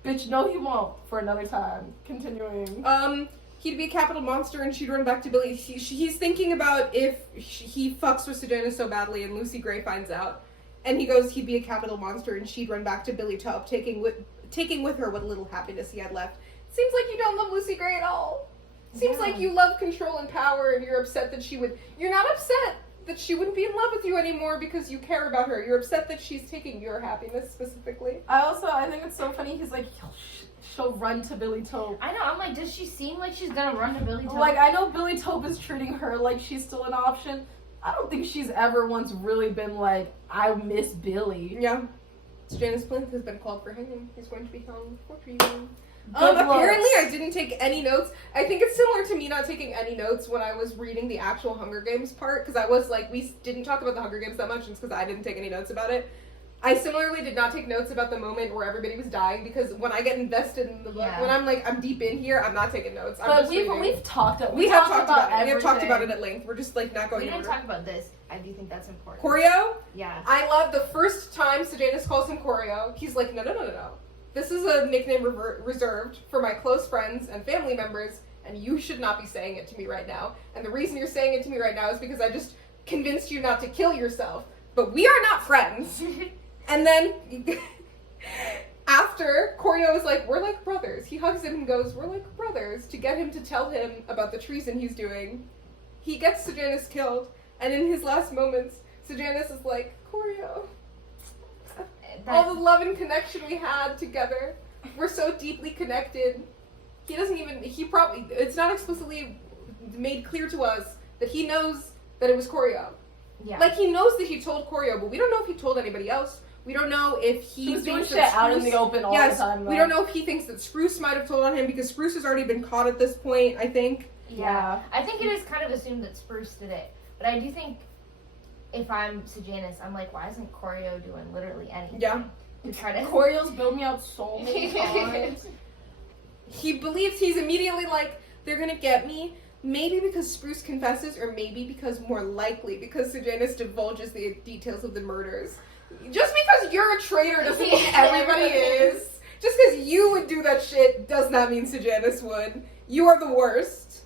Bitch, no, he won't. For another time. Continuing. He'd be a capital monster and she'd run back to Billy. He's thinking about if he fucks with Sejanus so badly and Lucy Gray finds out. And he goes, he'd be a capital monster and she'd run back to Billy Taupe, taking with her what little happiness he had left. Seems like you don't love Lucy Gray at all. Seems like you love control and power and you're upset that you're not upset that she wouldn't be in love with you anymore because you care about her. You're upset that she's taking your happiness specifically. I think it's so funny. He's like, she'll run to Billy Taupe. I know, I'm like, does she seem like she's gonna run to Billy Taupe? Like, I know Billy Taupe is treating her like she's still an option. I don't think she's ever once really been like, I miss Billy. Yeah. Sejanus Plinth has been called for hanging. He's going to be hung for treason. Good Apparently looks. I didn't take any notes. I think it's similar to me not taking any notes when I was reading the actual Hunger Games part, because I was like, we didn't talk about the Hunger Games that much, and it's because I didn't take any notes about it. I similarly did not take notes about the moment where everybody was dying, because when I get invested in the book, when I'm like, I'm deep in here, I'm not taking notes. But we've talked about it. We have talked about it. We have talked about it at length. We're just like not going We didn't anywhere. talk about this. I do think that's important. Corio? Yeah. I love the first time Sejanus calls him Corio, he's like, no. This is a nickname reserved for my close friends and family members, and you should not be saying it to me right now. And the reason you're saying it to me right now is because I just convinced you not to kill yourself. But we are not friends. And then after, Corio is like, we're like brothers. He hugs him and goes, we're like brothers, to get him to tell him about the treason he's doing. He gets Sejanus killed, and in his last moments, Sejanus is like, Corio, all the love and connection we had together, we're so deeply connected. It's not explicitly made clear to us that he knows that it was Corio. Yeah. Like, he knows that he told Corio, but we don't know if he told anybody else. We don't know if he was doing thinks shit that out in the open all the time. Though. We don't know if he thinks that Spruce might have told on him, because Spruce has already been caught at this point, I think. Yeah. I think it is kind of assumed that Spruce did it. But I do think if I'm Sejanus, I'm like, why isn't Corio doing literally anything? Yeah. To try to... Corio's built me out so many times. He believes he's immediately like, they're gonna get me. Maybe because Spruce confesses, or maybe because more likely because Sejanus divulges the details of the murders. Just because you're a traitor doesn't mean everybody is. Just because you would do that shit does not mean Sejanus would. You are the worst.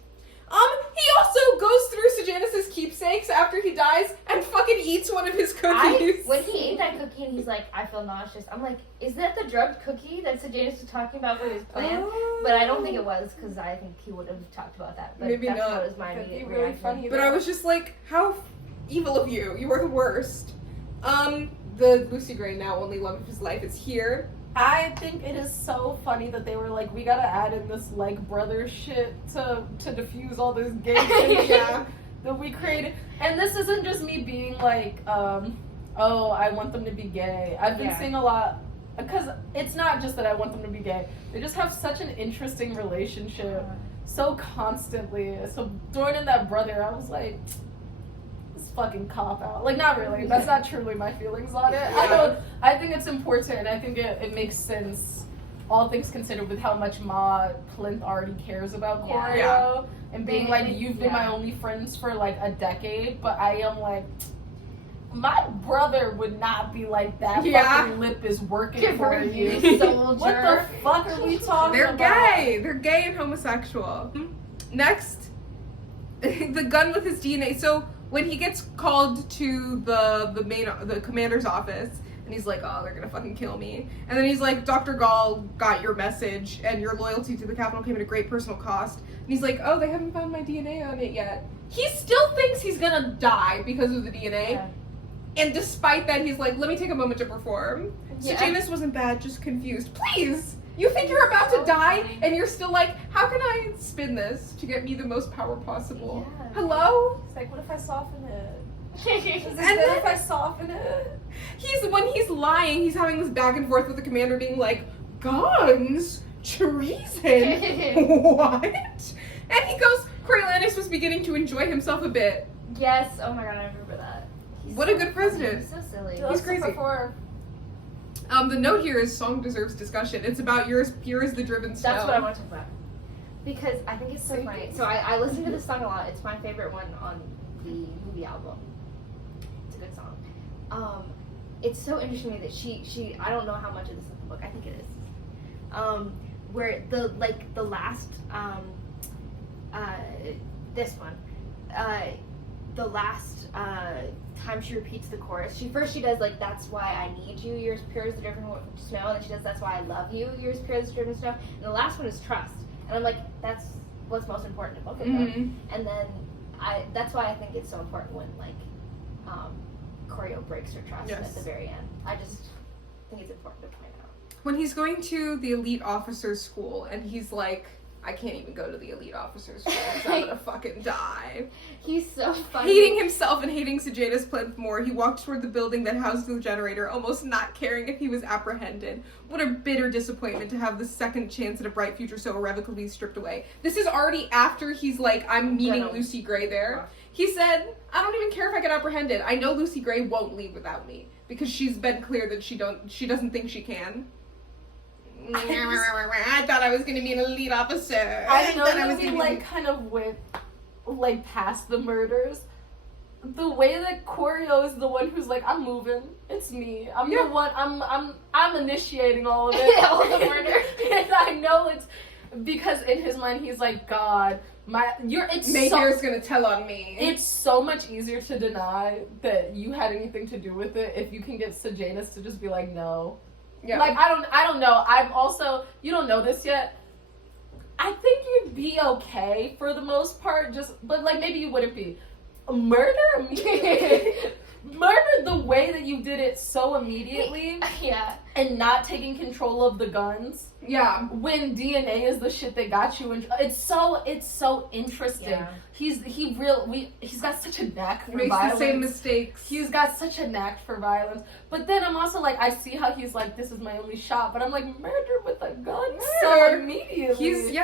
He also goes through Sejanus' keepsakes after he dies and fucking eats one of his cookies. When he ate that cookie and he's like, I feel nauseous, I'm like, is that the drugged cookie that Sejanus was talking about for his plan? But I don't think it was, because I think he would have talked about that. But maybe that's not. What was my That'd be immediate really reaction. funny. But I was just like, how evil of you. You are the worst. The Lucy Gray now only love of his life is here. I think it is so funny that they were like, we gotta add in this like brother shit to diffuse all this gay shit that we created. And this isn't just me being like, oh, I want them to be gay. I've been seeing a lot, because it's not just that I want them to be gay. They just have such an interesting relationship so constantly. So throwing in that brother, I was like, fucking cop out. Like, not really. That's not truly my feelings on it. I think it's important. I think it makes sense, all things considered, with how much Plinth already cares about Choreo. And being like, you've been my only friends for like a decade, but I am like, my brother would not be like that. Fucking lip is working for you. Soldier. What the fuck are we talking about? They're gay and homosexual. Next, the gun with his DNA. So when he gets called to the commander's office, and he's like, oh, they're gonna fucking kill me. And then he's like, Dr. Gall got your message, and your loyalty to the Capitol came at a great personal cost. And he's like, oh, they haven't found my DNA on it yet. He still thinks he's gonna die because of the DNA. Yeah. And despite that, he's like, let me take a moment to perform. So Janus wasn't bad, just confused. Please! You think you're about to die, and you're still like, how can I spin this to get me the most power possible? Yeah. Hello? It's like, what if I soften it? Is it good if I soften it? When he's lying, he's having this back and forth with the commander being like, guns? Treason? What? And he goes, Coriolanus was beginning to enjoy himself a bit. Yes, oh my god, I remember that. What a good president. He's so silly. He's crazy. The note here is song deserves discussion. It's about pure as the driven snow. That's what I want to talk about. Because I think it's so funny. So I listen to this song a lot. It's my favorite one on the movie album. It's a good song. It's so interesting to me that she I don't know how much of this is in the book. I think it is. Where the last this one. The last time she repeats the chorus, she does like, that's why I need you, you're as pure as the driven snow, and then she does, that's why I love you, you're as pure as the driven snow, and the last one is trust, and I'm like, that's what's most important to both of them. And then that's why I think it's so important when like Choreo breaks her trust at the very end. I just think it's important to point out. When he's going to the elite officers school and he's like, I can't even go to the elite officers school because I'm gonna fucking die. He's so funny. Hating himself and hating Sejanus Plinth more, he walked toward the building that housed the generator, almost not caring if he was apprehended. What a bitter disappointment to have the second chance at a bright future so irrevocably stripped away. This is already after he's like, I'm meeting Lucy Gray there. He said, I don't even care if I get apprehended. I know Lucy Gray won't leave without me because she's been clear that she doesn't think she can. I thought I was gonna be an elite officer. I know that we like kind of went like past the murders. The way that Choreo is the one who's like, I'm moving. It's me. I'm the one. I'm initiating all of it. All the murder. And I know it's because in his mind he's like, God, Mayfair's gonna tell on me. It's so much easier to deny that you had anything to do with it if you can get Sejanus to just be like, no. Yeah. Like, I don't know. I'm also, you don't know this yet. I think you'd be okay for the most part, but like maybe you wouldn't be. Murder me? Murder the way that you did it so immediately. Yeah. And not taking control of the guns. Yeah. When DNA is the shit that got you in. It's so interesting. Yeah. He's got such a knack for violence. Makes the same mistakes. He's got such a knack for violence. But then I'm also like, I see how he's like, this is my only shot. But I'm like, murder with a gun so immediately.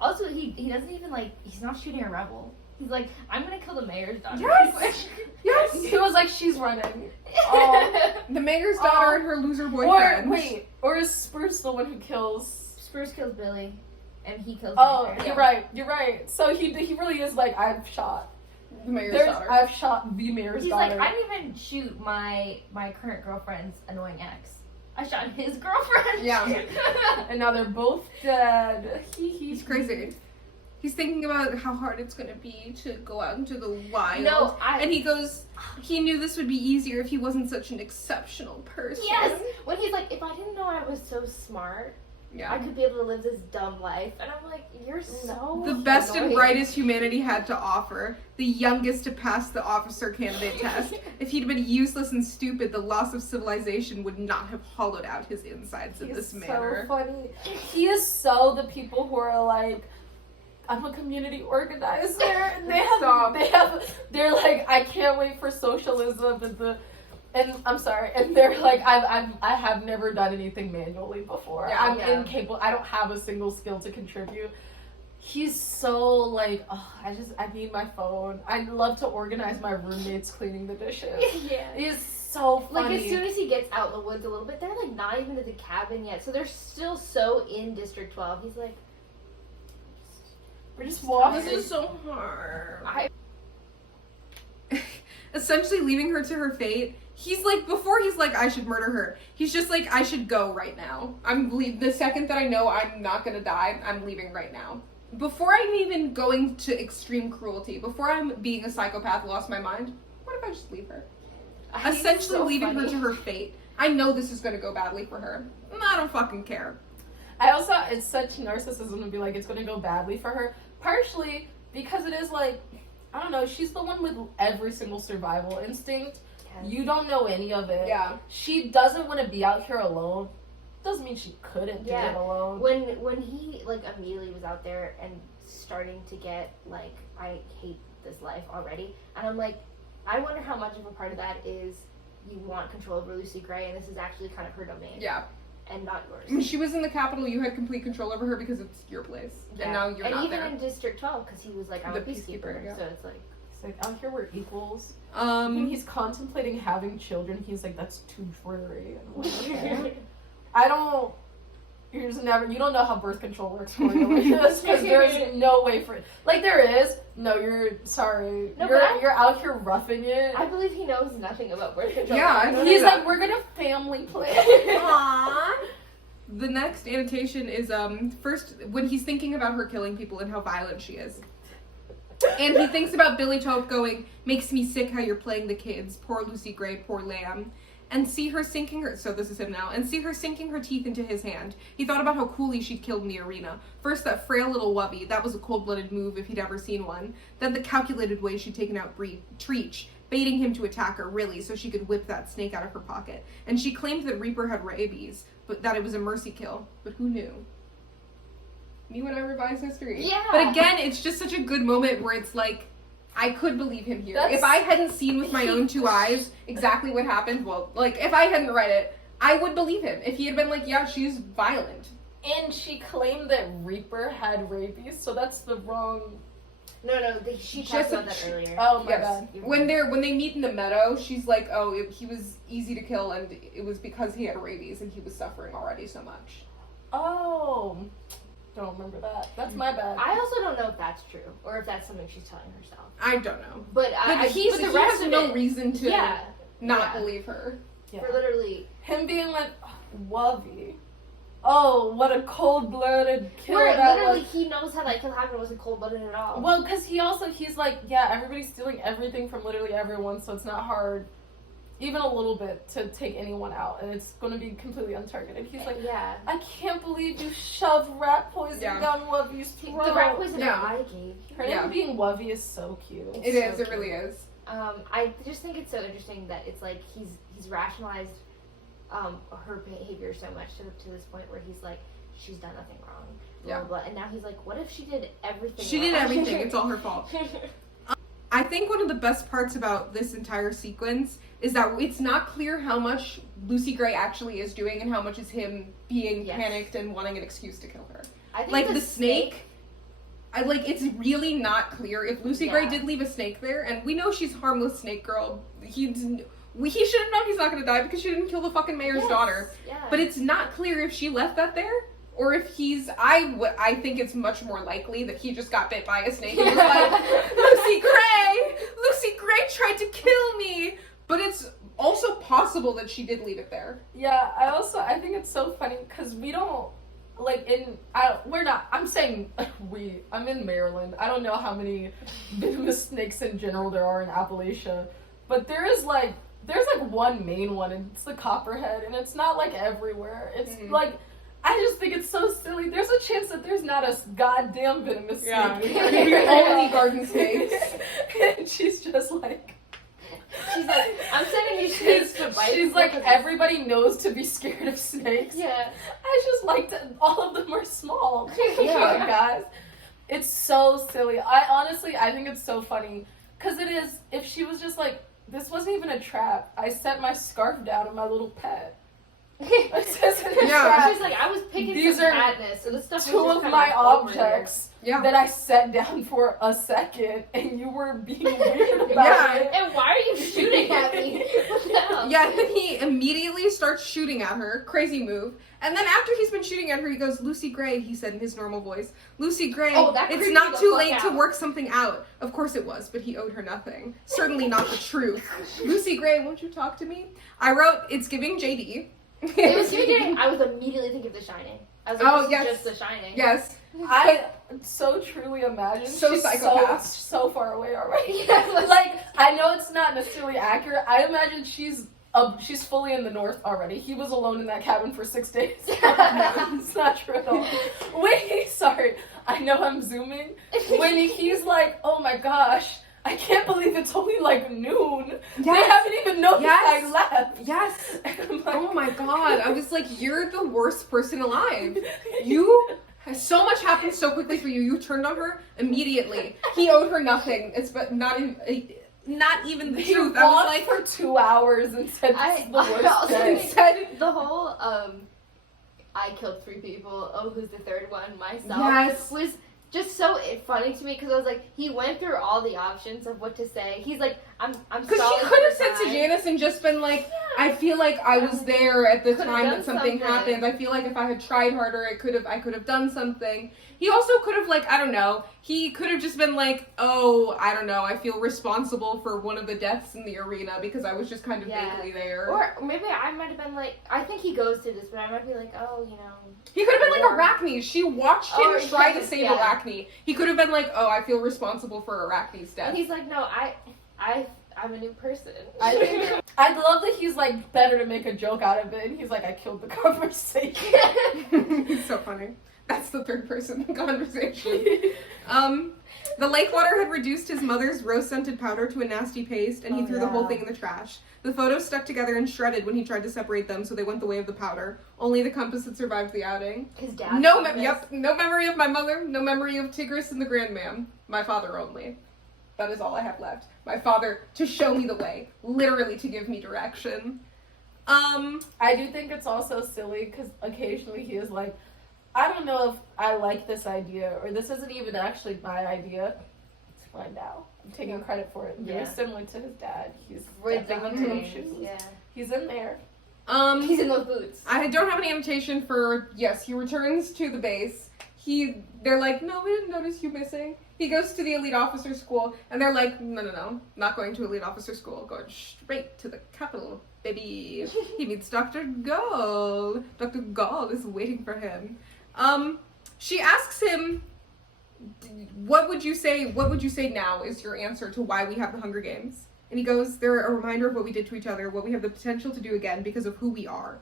Also, he doesn't even like, he's not shooting a rebel. He's like, I'm gonna kill the mayor's daughter. Yes! Yes! He was like, she's running. The mayor's daughter and her loser boyfriend. Or is Spruce the one who kills? Spruce kills Billy, and he kills You're right. So he really is like, I've shot the mayor's daughter. I've shot the mayor's daughter. He's like, I didn't even shoot my current girlfriend's annoying ex. I shot his girlfriend. Yeah. And now they're both dead. He's crazy. He's thinking about how hard it's going to be to go out into the wild. And he goes, he knew this would be easier if he wasn't such an exceptional person. Yes! When he's like, if I didn't know I was so smart, Yeah. I could be able to live this dumb life. And I'm like, you're so The best and annoying. brightest humanity had to offer. The youngest to pass the officer candidate test. If he'd been useless and stupid, the loss of civilization would not have hollowed out his insides in this manner. So funny. He is so the people who are like, I'm a community organizer, and they're like, I can't wait for socialism and I'm sorry, and they're like, I have never done anything manually before. Yeah, I'm incapable. I don't have a single skill to contribute. He's so like, oh, I need my phone. I love to organize my roommates cleaning the dishes. Yeah. He's so funny. Like, as soon as he gets out in the woods a little bit, they're like not even at the cabin yet, so they're still so in District 12. He's like, we're just walking. This is so hard. Essentially leaving her to her fate. He's like, before he's like, I should murder her. He's just like, I should go right now. The second that I know I'm not gonna die, I'm leaving right now. Before I'm even going to extreme cruelty, before I'm being a psychopath, lost my mind, what if I just leave her? Essentially so leaving her to her fate. I know this is gonna go badly for her. I don't fucking care. I also, it's such narcissism to be like, it's gonna go badly for her. Partially because it is like, I don't know, she's the one with every single survival instinct. You don't know any of it. Yeah. She doesn't want to be out here alone. Doesn't mean she couldn't do it alone. When he like immediately was out there and starting to get like, I hate this life already, and I'm like, I wonder how much of a part of that is you want control over Lucy Gray, and this is actually kind of her domain. Yeah. And not yours. When she was in the Capitol, you had complete control over her because it's your place. Yeah. And now you're not there. And even in District 12, because he was like, I'm a peacekeeper. Yeah. So it's like out here we're equals. When he's contemplating having children, he's like, that's too dreary. And I'm like, I don't. You don't know how birth control works for you like this, because there's no way for it. Like, there is. No, you're sorry. No, you're out here roughing it. I believe he knows nothing about birth control. Yeah, he's like, we're gonna family plan. Aww. The next annotation is first when he's thinking about her killing people and how violent she is. And he thinks about Billy Tope going, makes me sick how you're playing the kids. Poor Lucy Gray, poor lamb. And see her sinking her, so this is him now, and see her sinking her teeth into his hand. He thought about how coolly she'd killed in the arena. First, that frail little wubby, that was a cold-blooded move if he'd ever seen one. Then the calculated way she'd taken out Treach, baiting him to attack her, really, so she could whip that snake out of her pocket. And she claimed that Reaper had rabies, but that it was a mercy kill. But who knew? Me when I revise history. Yeah. But again, it's just such a good moment where it's like, I could believe him here. If I hadn't seen with my own two eyes exactly what happened, well, like, if I hadn't read it, I would believe him. If he had been like, yeah, she's violent. And she claimed that Reaper had rabies, so that's the wrong... No, she talked about that earlier. Oh my god. When they meet in the meadow, she's like, oh, he was easy to kill, and it was because he had rabies, and he was suffering already so much. Oh... Don't remember that. That's my bad. I also don't know if that's true or if that's something she's telling herself. I don't know. But he has no reason to not believe her. Yeah. For literally him being like, Wovey. Oh, what a cold-blooded kill. Where literally he knows how that kill happened wasn't cold-blooded at all. Well, because he's like, yeah, everybody's stealing everything from literally everyone, so it's not hard, even a little bit, to take anyone out, and it's going to be completely untargeted. He's like, I can't believe you shoved rat poison down Wovey's throat. The rat poison I gave. Her name being Wovey is so cute. It is, it really is. I just think it's so interesting that it's like he's rationalized her behavior so much to this point where he's like, she's done nothing wrong. Blah, blah, blah. And now he's like, what if she did everything She did everything. It's all her fault. I think one of the best parts about this entire sequence is that it's not clear how much Lucy Gray actually is doing and how much is him being panicked and wanting an excuse to kill her. I think like the snake, it's really not clear. If Lucy Gray did leave a snake there, and we know she's harmless snake girl, he should have known he's not going to die because she didn't kill the fucking mayor's daughter. Yeah. But it's not clear if she left that there. Or if I think it's much more likely that he just got bit by a snake and was like, Lucy Gray tried to kill me. But it's also possible that she did leave it there. Yeah, I think it's so funny because we don't, I'm saying I'm in Maryland. I don't know how many venomous snakes in general there are in Appalachia. But there's one main one, and it's the copperhead, and it's not like everywhere. It's like, I just think it's so silly. There's a chance that there's not a goddamn venomous snake. Only garden snakes. And she's just like... She's like, I'm sending you snakes to bite. She's like, everybody knows to be scared of snakes. Yeah. I just like that all of them are small. Yeah. Guys. It's so silly. I think it's so funny. Because it is, if she was just like, this wasn't even a trap. I set my scarf down and my little pet. She's like, I was picking These some are madness, so this stuff two was of just my kind of objects that I set down for a second, and you were being weird about it. And why are you shooting at me? What the hell? Yeah, then he immediately starts shooting at her. Crazy move. And then after he's been shooting at her, he goes, Lucy Gray, he said in his normal voice. Lucy Gray, it's not too late to work something out. Of course it was, but he owed her nothing. Certainly not the truth. Lucy Gray, won't you talk to me? I wrote, it's giving JD. It was giving, I was immediately thinking of The Shining. I was like, this is just The Shining. Yes. I so truly imagine she's psychopath. so far away already. Yeah, like, I know it's not necessarily accurate. I imagine she's fully in the north already. He was alone in that cabin for 6 days. It's not true at all. Sorry, I know I'm zooming. When he's like, oh my gosh, I can't believe it's only like noon. Yes. They haven't even noticed I left. Yes. Like, oh my god. I was like, you're the worst person alive. So much happened so quickly for you. You turned on her immediately. He owed her nothing. It's not even the truth. I was like for 2 hours and said this is the worst day. Said the whole I killed 3 people. Oh, who's the third one? Myself. Yes. Was just so funny to me because I was like, he went through all the options of what to say. He's like, I'm sorry. Because she could have said to Janice and just been like, I feel like I was there at the time that something happened. I feel like if I had tried harder, I could have done something. He also could have, like, I don't know, he could have just been like, oh, I don't know, I feel responsible for one of the deaths in the arena because I was just kind of vaguely there. Or maybe I might have been like, I think he goes through this, but I might be like, oh, you know. He could have been like Arachne. She watched him try to save Arachne. He could have been like, oh, I feel responsible for Arachne's death. And he's like, no, I'm a new person. I love that he's like, better to make a joke out of it, and he's like, I killed the conversation. He's so funny. That's the third person conversation. The lake water had reduced his mother's rose-scented powder to a nasty paste, and he threw the whole thing in the trash. The photos stuck together and shredded when he tried to separate them, so they went the way of the powder. Only the compass had survived the outing. His dad. No memory of my mother. No memory of Tigris and the Grandmam. My father only. That is all I have left. My father to show me the way, literally to give me direction. I do think it's also silly because occasionally he is like, I don't know if I like this idea, or this isn't even actually my idea. It's fine now. I'm taking credit for it. Very similar to his dad. He's stepping into those shoes. Yeah. He's in there. He's in those boots. I don't have any annotation for, yes, he returns to the base. They're like, no, we didn't notice you missing. He goes to the elite officer school, and they're like, no, not going to elite officer school, going straight to the capital, baby. He meets Dr. Gall. Dr. Gall is waiting for him. She asks him, what would you say now is your answer to why we have the Hunger Games? And he goes, they're a reminder of what we did to each other, what we have the potential to do again because of who we are.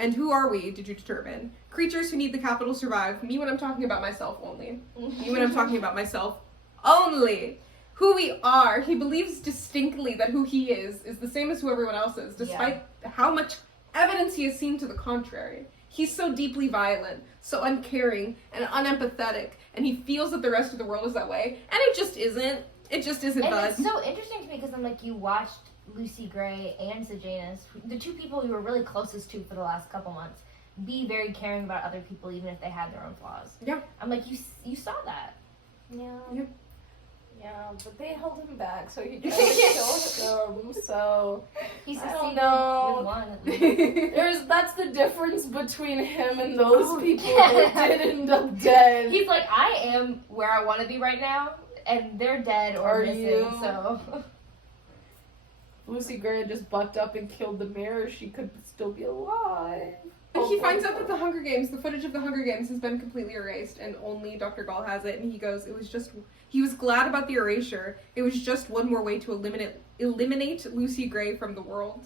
And who are we, did you determine? Creatures who need the capital survive. Me when I'm talking about myself only. Me when I'm talking about myself only. Who we are. He believes distinctly that who he is the same as who everyone else is, despite how much evidence he has seen to the contrary. He's so deeply violent, so uncaring, and unempathetic, and he feels that the rest of the world is that way, and it just isn't. It just isn't, and bud. It's so interesting to me because I'm like, you watched Lucy Gray and Sejanus, the two people you were really closest to for the last couple months, be very caring about other people even if they had their own flaws. Yeah. I'm like, you saw that. Yeah. Yeah, but they held him back, so he tried to kill them, so he's I don't know. With one, at least. That's the difference between him and those people that did end up dead. He's like, I am where I want to be right now, and they're dead or missing, so... Lucy Gray just bucked up and killed the mayor, she could still be alive. And he finds out that the Hunger Games, the footage of the Hunger Games has been completely erased, and only Dr. Gall has it, and he goes, he was glad about the erasure. It was just one more way to eliminate Lucy Gray from the world.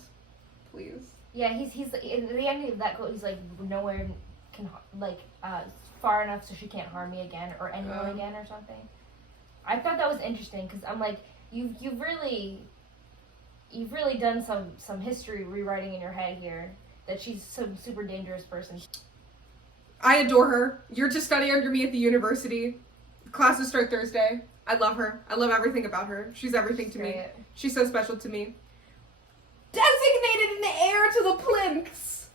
Please. Yeah, he's at the end of that quote, he's like, nowhere can far enough so she can't harm me again or anyone again or something. I thought that was interesting because I'm like, you've really done some history rewriting in your head here that she's some super dangerous person. I adore her. You're to study under me at the university. Classes start Thursday. I love her. I love everything about her. She's everything to me. She's so special to me. Designated in the heir to the plinths.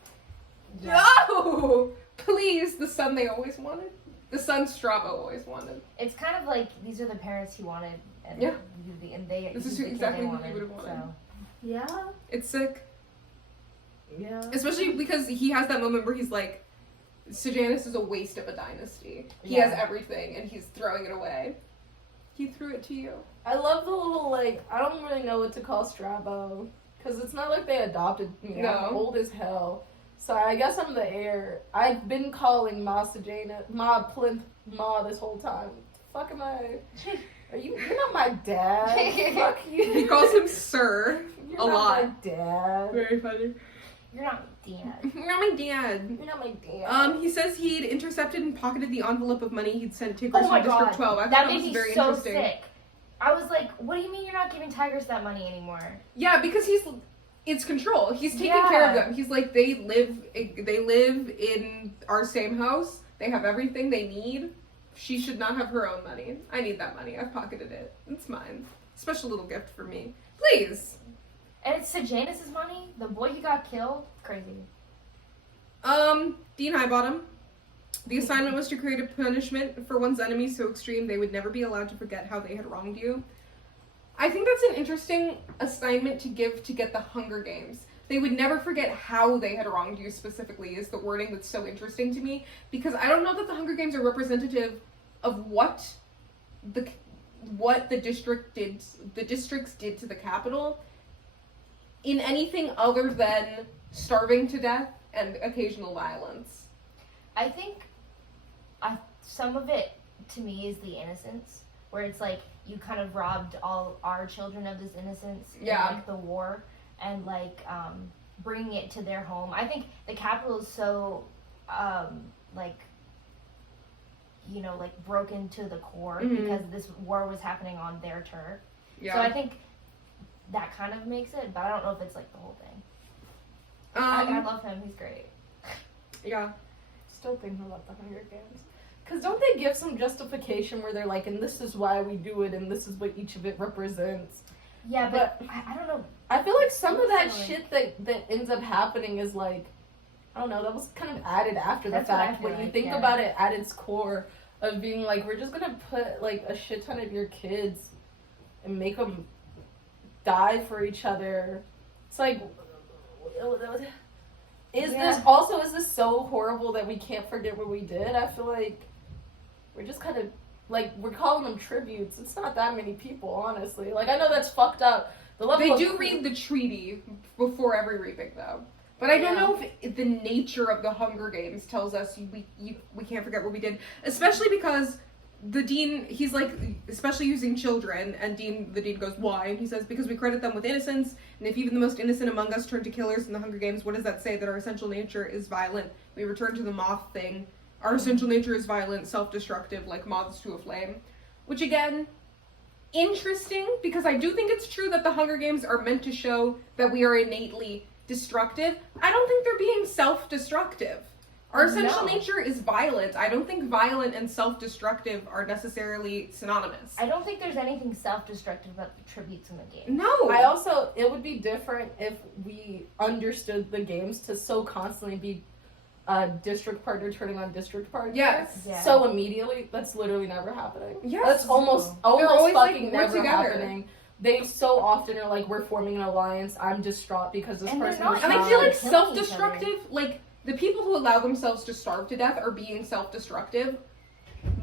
Yeah. No! Please, the son they always wanted. The son Strabo always wanted. It's kind of like these are the parents he wanted, and this is exactly who he would have wanted. So. Yeah. It's sick. Yeah. Especially because he has that moment where he's like, Sejanus is a waste of a dynasty. He has everything, and he's throwing it away. He threw it to you. I love the little, like, I don't really know what to call Strabo, because it's not like they adopted me. No. I'm old as hell. So I guess I'm the heir. I've been calling Ma Sejanus, Ma Plinth, Ma this whole time. Fuck am I? You're not my dad. Fuck you. He calls him Sir You're a not lot. my dad. Very funny. You're not my dad. You're not my dad. You're not my dad. He says he'd intercepted and pocketed the envelope of money he'd sent Tigris Oh my from District God. 12. I thought That that made was me very so interesting. sick. I was like, what do you mean you're not giving Tigris that money anymore? Yeah, because it's control. He's taking care of them. He's like, they live in our same house. They have everything they need. She should not have her own money. I need that money. I've pocketed it. It's mine. Special little gift for me. Please. And it's Sejanus' money? The boy who got killed? Crazy. Dean Highbottom. The assignment was to create a punishment for one's enemies so extreme they would never be allowed to forget how they had wronged you. I think that's an interesting assignment to give to get the Hunger Games. They would never forget how they had wronged you specifically is the wording that's so interesting to me, because I don't know that the Hunger Games are representative of what the districts did to the capital in anything other than starving to death and occasional violence. I think some of it, to me, is the innocence, where it's like, you kind of robbed all our children of this innocence in, like, the war, and, like, bringing it to their home. I think the capital is so, broken to the core because this war was happening on their turf. Yeah. So I think that kind of makes it, but I don't know if it's, like, the whole thing. I love him. He's great. Yeah. Still thinking about the Hunger Games. Because don't they give some justification where they're like, and this is why we do it, and this is what each of it represents? Yeah, but I don't know. I feel like some of that shit that ends up happening is like, I don't know, that was kind of added after the fact. When you think about it at its core of being like, we're just going to put like a shit ton of your kids and make them die for each other. It's like, is this so horrible that we can't forget what we did? I feel like we're just kind of, like, we're calling them tributes. It's not that many people, honestly. Like, I know that's fucked up. They do read the treaty before every reaping, though. But I don't know if the nature of the Hunger Games tells us we can't forget what we did. Especially because the dean, he's like, especially using children, and the dean goes, why? And he says, because we credit them with innocence, and if even the most innocent among us turn to killers in the Hunger Games, what does that say? That our essential nature is violent. We return to the Moth thing. Our essential nature is violent, self-destructive, like moths to a flame. Which, again, interesting, because I do think it's true that the Hunger Games are meant to show that we are innately destructive. I don't think they're being self-destructive. Our essential nature is violent. I don't think violent and self-destructive are necessarily synonymous. I don't think there's anything self-destructive about the tributes in the game. No! It would be different if we understood the games to so constantly be district partner turning on district partner. Yes. Yeah. So immediately, that's literally never happening. Yes. That's almost always fucking like, we're never together. happening. They so often are like, we're forming an alliance. I'm distraught because this person is And I feel like killing self-destructive, like, the people who allow themselves to starve to death are being self-destructive.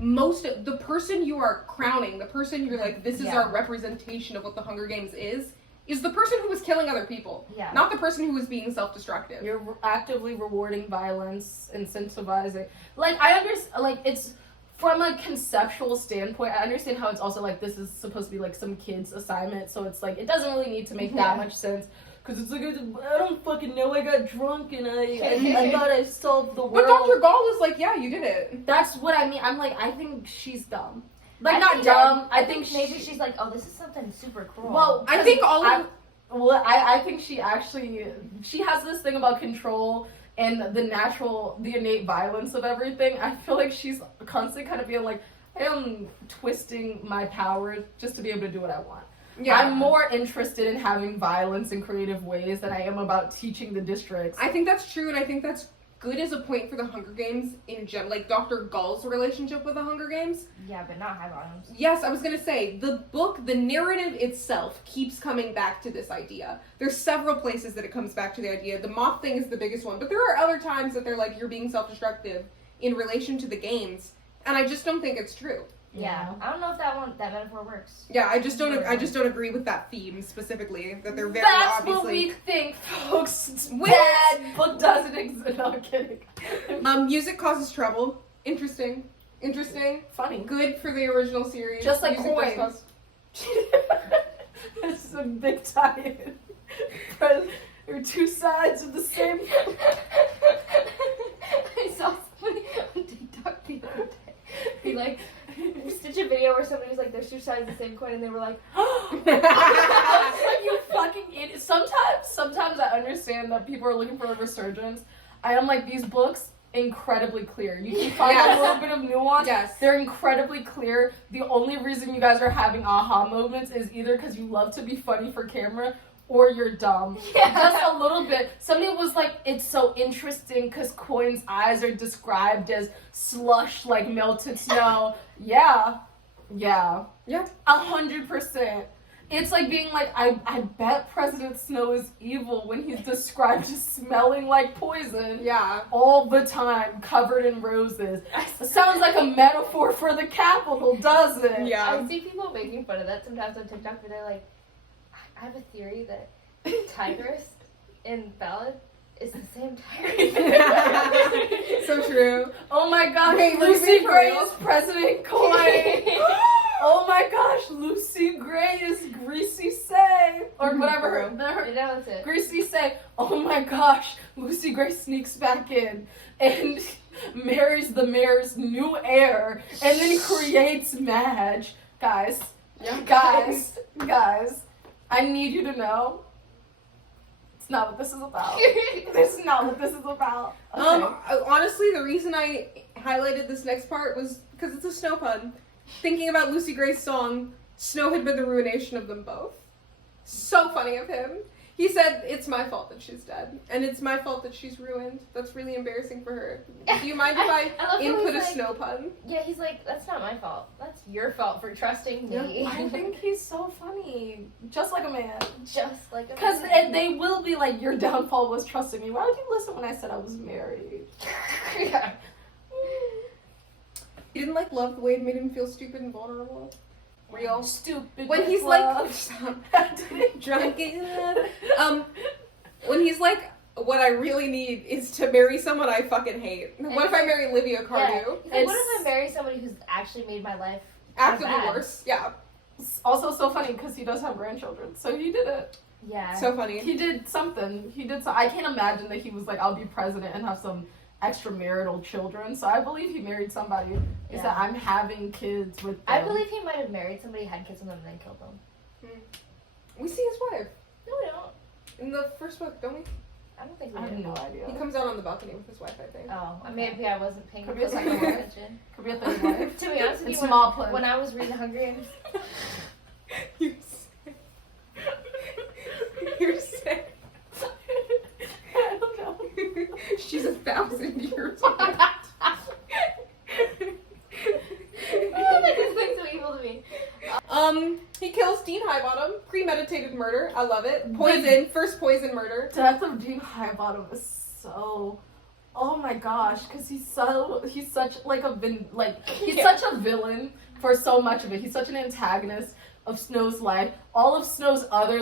The person you are crowning, the person you're like, this is our representation of what the Hunger Games is the person who was killing other people. Yeah. Not the person who was being self-destructive. You're actively rewarding violence, incentivizing. Like, I understand, like, it's, from a conceptual standpoint, I understand how it's also like, this is supposed to be like some kid's assignment, so it's like, it doesn't really need to make that much sense. because it's like, I don't fucking know, I got drunk and I thought I solved the world. But Dr. Gall is like, yeah, you did it. That's what I mean. I'm like, I think she's dumb. Like, not dumb. I think maybe she's like, oh, this is something super cool. Well, I think I think she actually, she has this thing about control and the innate violence of everything. I feel like she's constantly kind of being like, I am twisting my power just to be able to do what I want. Yeah. I'm more interested in having violence in creative ways than I am about teaching the districts. I think that's true, and I think that's good as a point for the Hunger Games in general, like Dr. Gall's relationship with the Hunger Games. Yeah, but not high bottoms. Yes, I was gonna say, the book, the narrative itself keeps coming back to this idea. There's several places that it comes back to the idea. The Moth thing is the biggest one, but there are other times that they're like, you're being self-destructive in relation to the games, and I just don't think it's true. Yeah, I don't know if that metaphor works. Yeah, I just don't agree with that theme specifically. That they're very That's obviously. What we think, folks. Bad book doesn't exist. No, I'm kidding. Music causes trouble. Interesting. Funny. Good for the original series. Just like music coins. This is a big tie-in. They're two sides of the same. I saw somebody on TikTok the other day be like, stitch a video where somebody was like, there's two sides of the same coin, and they were like, like, you fucking idiot. Sometimes I understand that people are looking for a resurgence. I am like, these books, incredibly clear. You can find a little bit of nuance. Yes. They're incredibly clear. The only reason you guys are having aha moments is either because you love to be funny for camera or you're dumb. Yeah. Just a little bit. Somebody was like, it's so interesting because Coin's eyes are described as slush like melted snow. Yeah. 100%. It's like being like, I bet President Snow is evil when he's described as smelling like poison. Yeah. All the time, covered in roses. It sounds like a metaphor for the Capitol, doesn't it? Yeah. I see people making fun of that sometimes on TikTok, but they're like, I have a theory that Tigress in Ballad is the same tigress. So true. Oh my gosh, Wait, Lucy Gray is President Coin. Oh my gosh, Lucy Gray is Greasy Say. Or whatever her That's it. Greasy Say. Oh my gosh, Lucy Gray sneaks back in and marries the mayor's new heir and then creates Madge. Guys, I need you to know, it's not what this is about. This is not what this is about. Okay. Honestly, the reason I highlighted this next part was because it's a snow pun. Thinking about Lucy Gray's song, Snow had been the ruination of them both. So funny of him. He said, it's my fault that she's dead, and it's my fault that she's ruined. That's really embarrassing for her. Do you mind if I input a snow pun? Yeah, he's like, that's not my fault. That's your fault for trusting me. Yeah, I think he's so funny. Just like a man. Just like a man. Because they will be like, your downfall was trusting me. Why would you listen when I said I was married? Yeah. He didn't love the way it made him feel stupid and vulnerable. Real stupid. When he's love. Drunk in love. When he's like, what I really need is to marry someone I fucking hate. What if I marry Livia Cardew? Yeah. Like, what if I marry somebody who's actually made my life actively worse? Yeah. It's also so funny because he does have grandchildren, so he did it. Yeah. So funny. He did something. I can't imagine that he was like, I'll be president and have some extramarital children. So I believe he married somebody. Is that I'm having kids with them. I believe he might have married somebody, had kids with them, and then killed them. We see his wife. No, we don't. In the first book, don't we? I don't think we I have do. no idea. He comes out on the balcony with his wife, I think. Oh, maybe I wasn't paying Could be a close second enough wife. attention. Could be a third wife. To be honest with you, when I was reading Hunger Games, You're sick. I don't know. She's 1,000 years old. that is like so evil to me. He kills Dean Highbottom. Premeditated murder. I love it. Poison. First poison murder. Death of Dean Highbottom is so... Oh my gosh, because he's such such a villain for so much of it. He's such an antagonist of Snow's life. All of Snow's other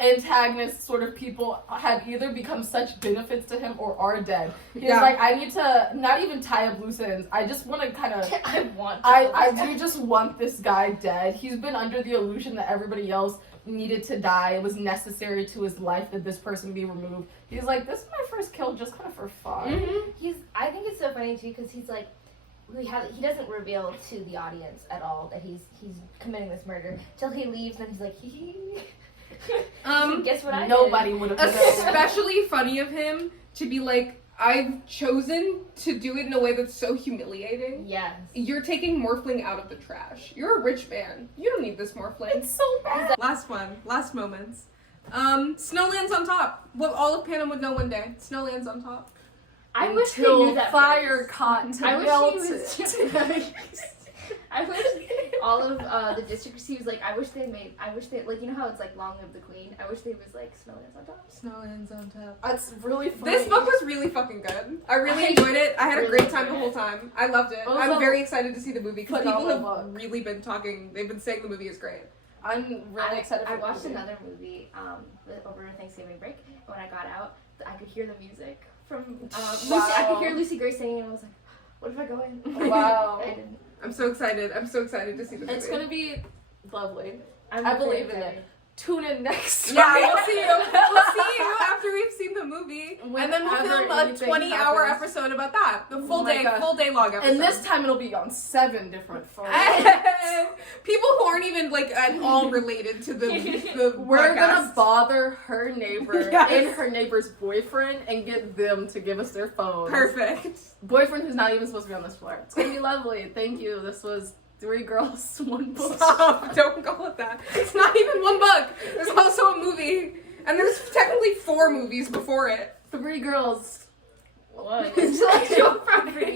antagonist sort of people have either become such benefits to him or are dead. He's Yeah. like, I need to not even tie up loose ends. I just want to kind of. I do just want this guy dead. He's been under the illusion that everybody else needed to die. It was necessary to his life that this person be removed. He's like, this is my first kill just kind of for fun. Mm-hmm. I think it's so funny too because he's like, he doesn't reveal to the audience at all that he's committing this murder till he leaves, and he's like, guess what? Nobody would have. Especially funny of him to be like, I've chosen to do it in a way that's so humiliating. Yes. You're taking Morphling out of the trash. You're a rich man. You don't need this Morphling. It's so bad. Last one. Last moments. Snow lands on top. What all of Panem would know one day. Snow lands on top. I wish they knew that fire phrase. caught to I wish melt he was it. I wish all of the districts, he was like, I wish they, like, you know how it's like Long Live the Queen? I wish they was like, Snow lands on top. Snow lands on top. That's really funny. This book was really fucking good. I really enjoyed it. I had a great time the whole time. I loved it. I'm very excited to see the movie because people have really been talking. They've been saying the movie is great. I'm really excited for I watched the movie. another movie over Thanksgiving break. When I got out, I could hear the music from Lucy. I could hear Lucy Gray singing, and I was like, what if I go in? Wow. I didn't. I'm so excited. I'm so excited to see the movie. It's gonna be lovely. I believe in it. Tune in next Yeah, time. we'll see you. We'll see you after we've seen the movie, and then we'll film a 20-hour episode about that. The full day log episode. And this time it'll be on 7 different phones. People who aren't even like at all related to the We're podcast. gonna bother her neighbor Yes. and her neighbor's boyfriend and get them to give us their phones. Perfect. Boyfriend who's not even supposed to be on this floor. It's gonna be lovely. Thank you. This was 3 girls, 1 book. Stop. Don't go with that. It's not even one book. There's also a movie. And there's technically 4 movies before it. 3 girls. 1 intellectual property.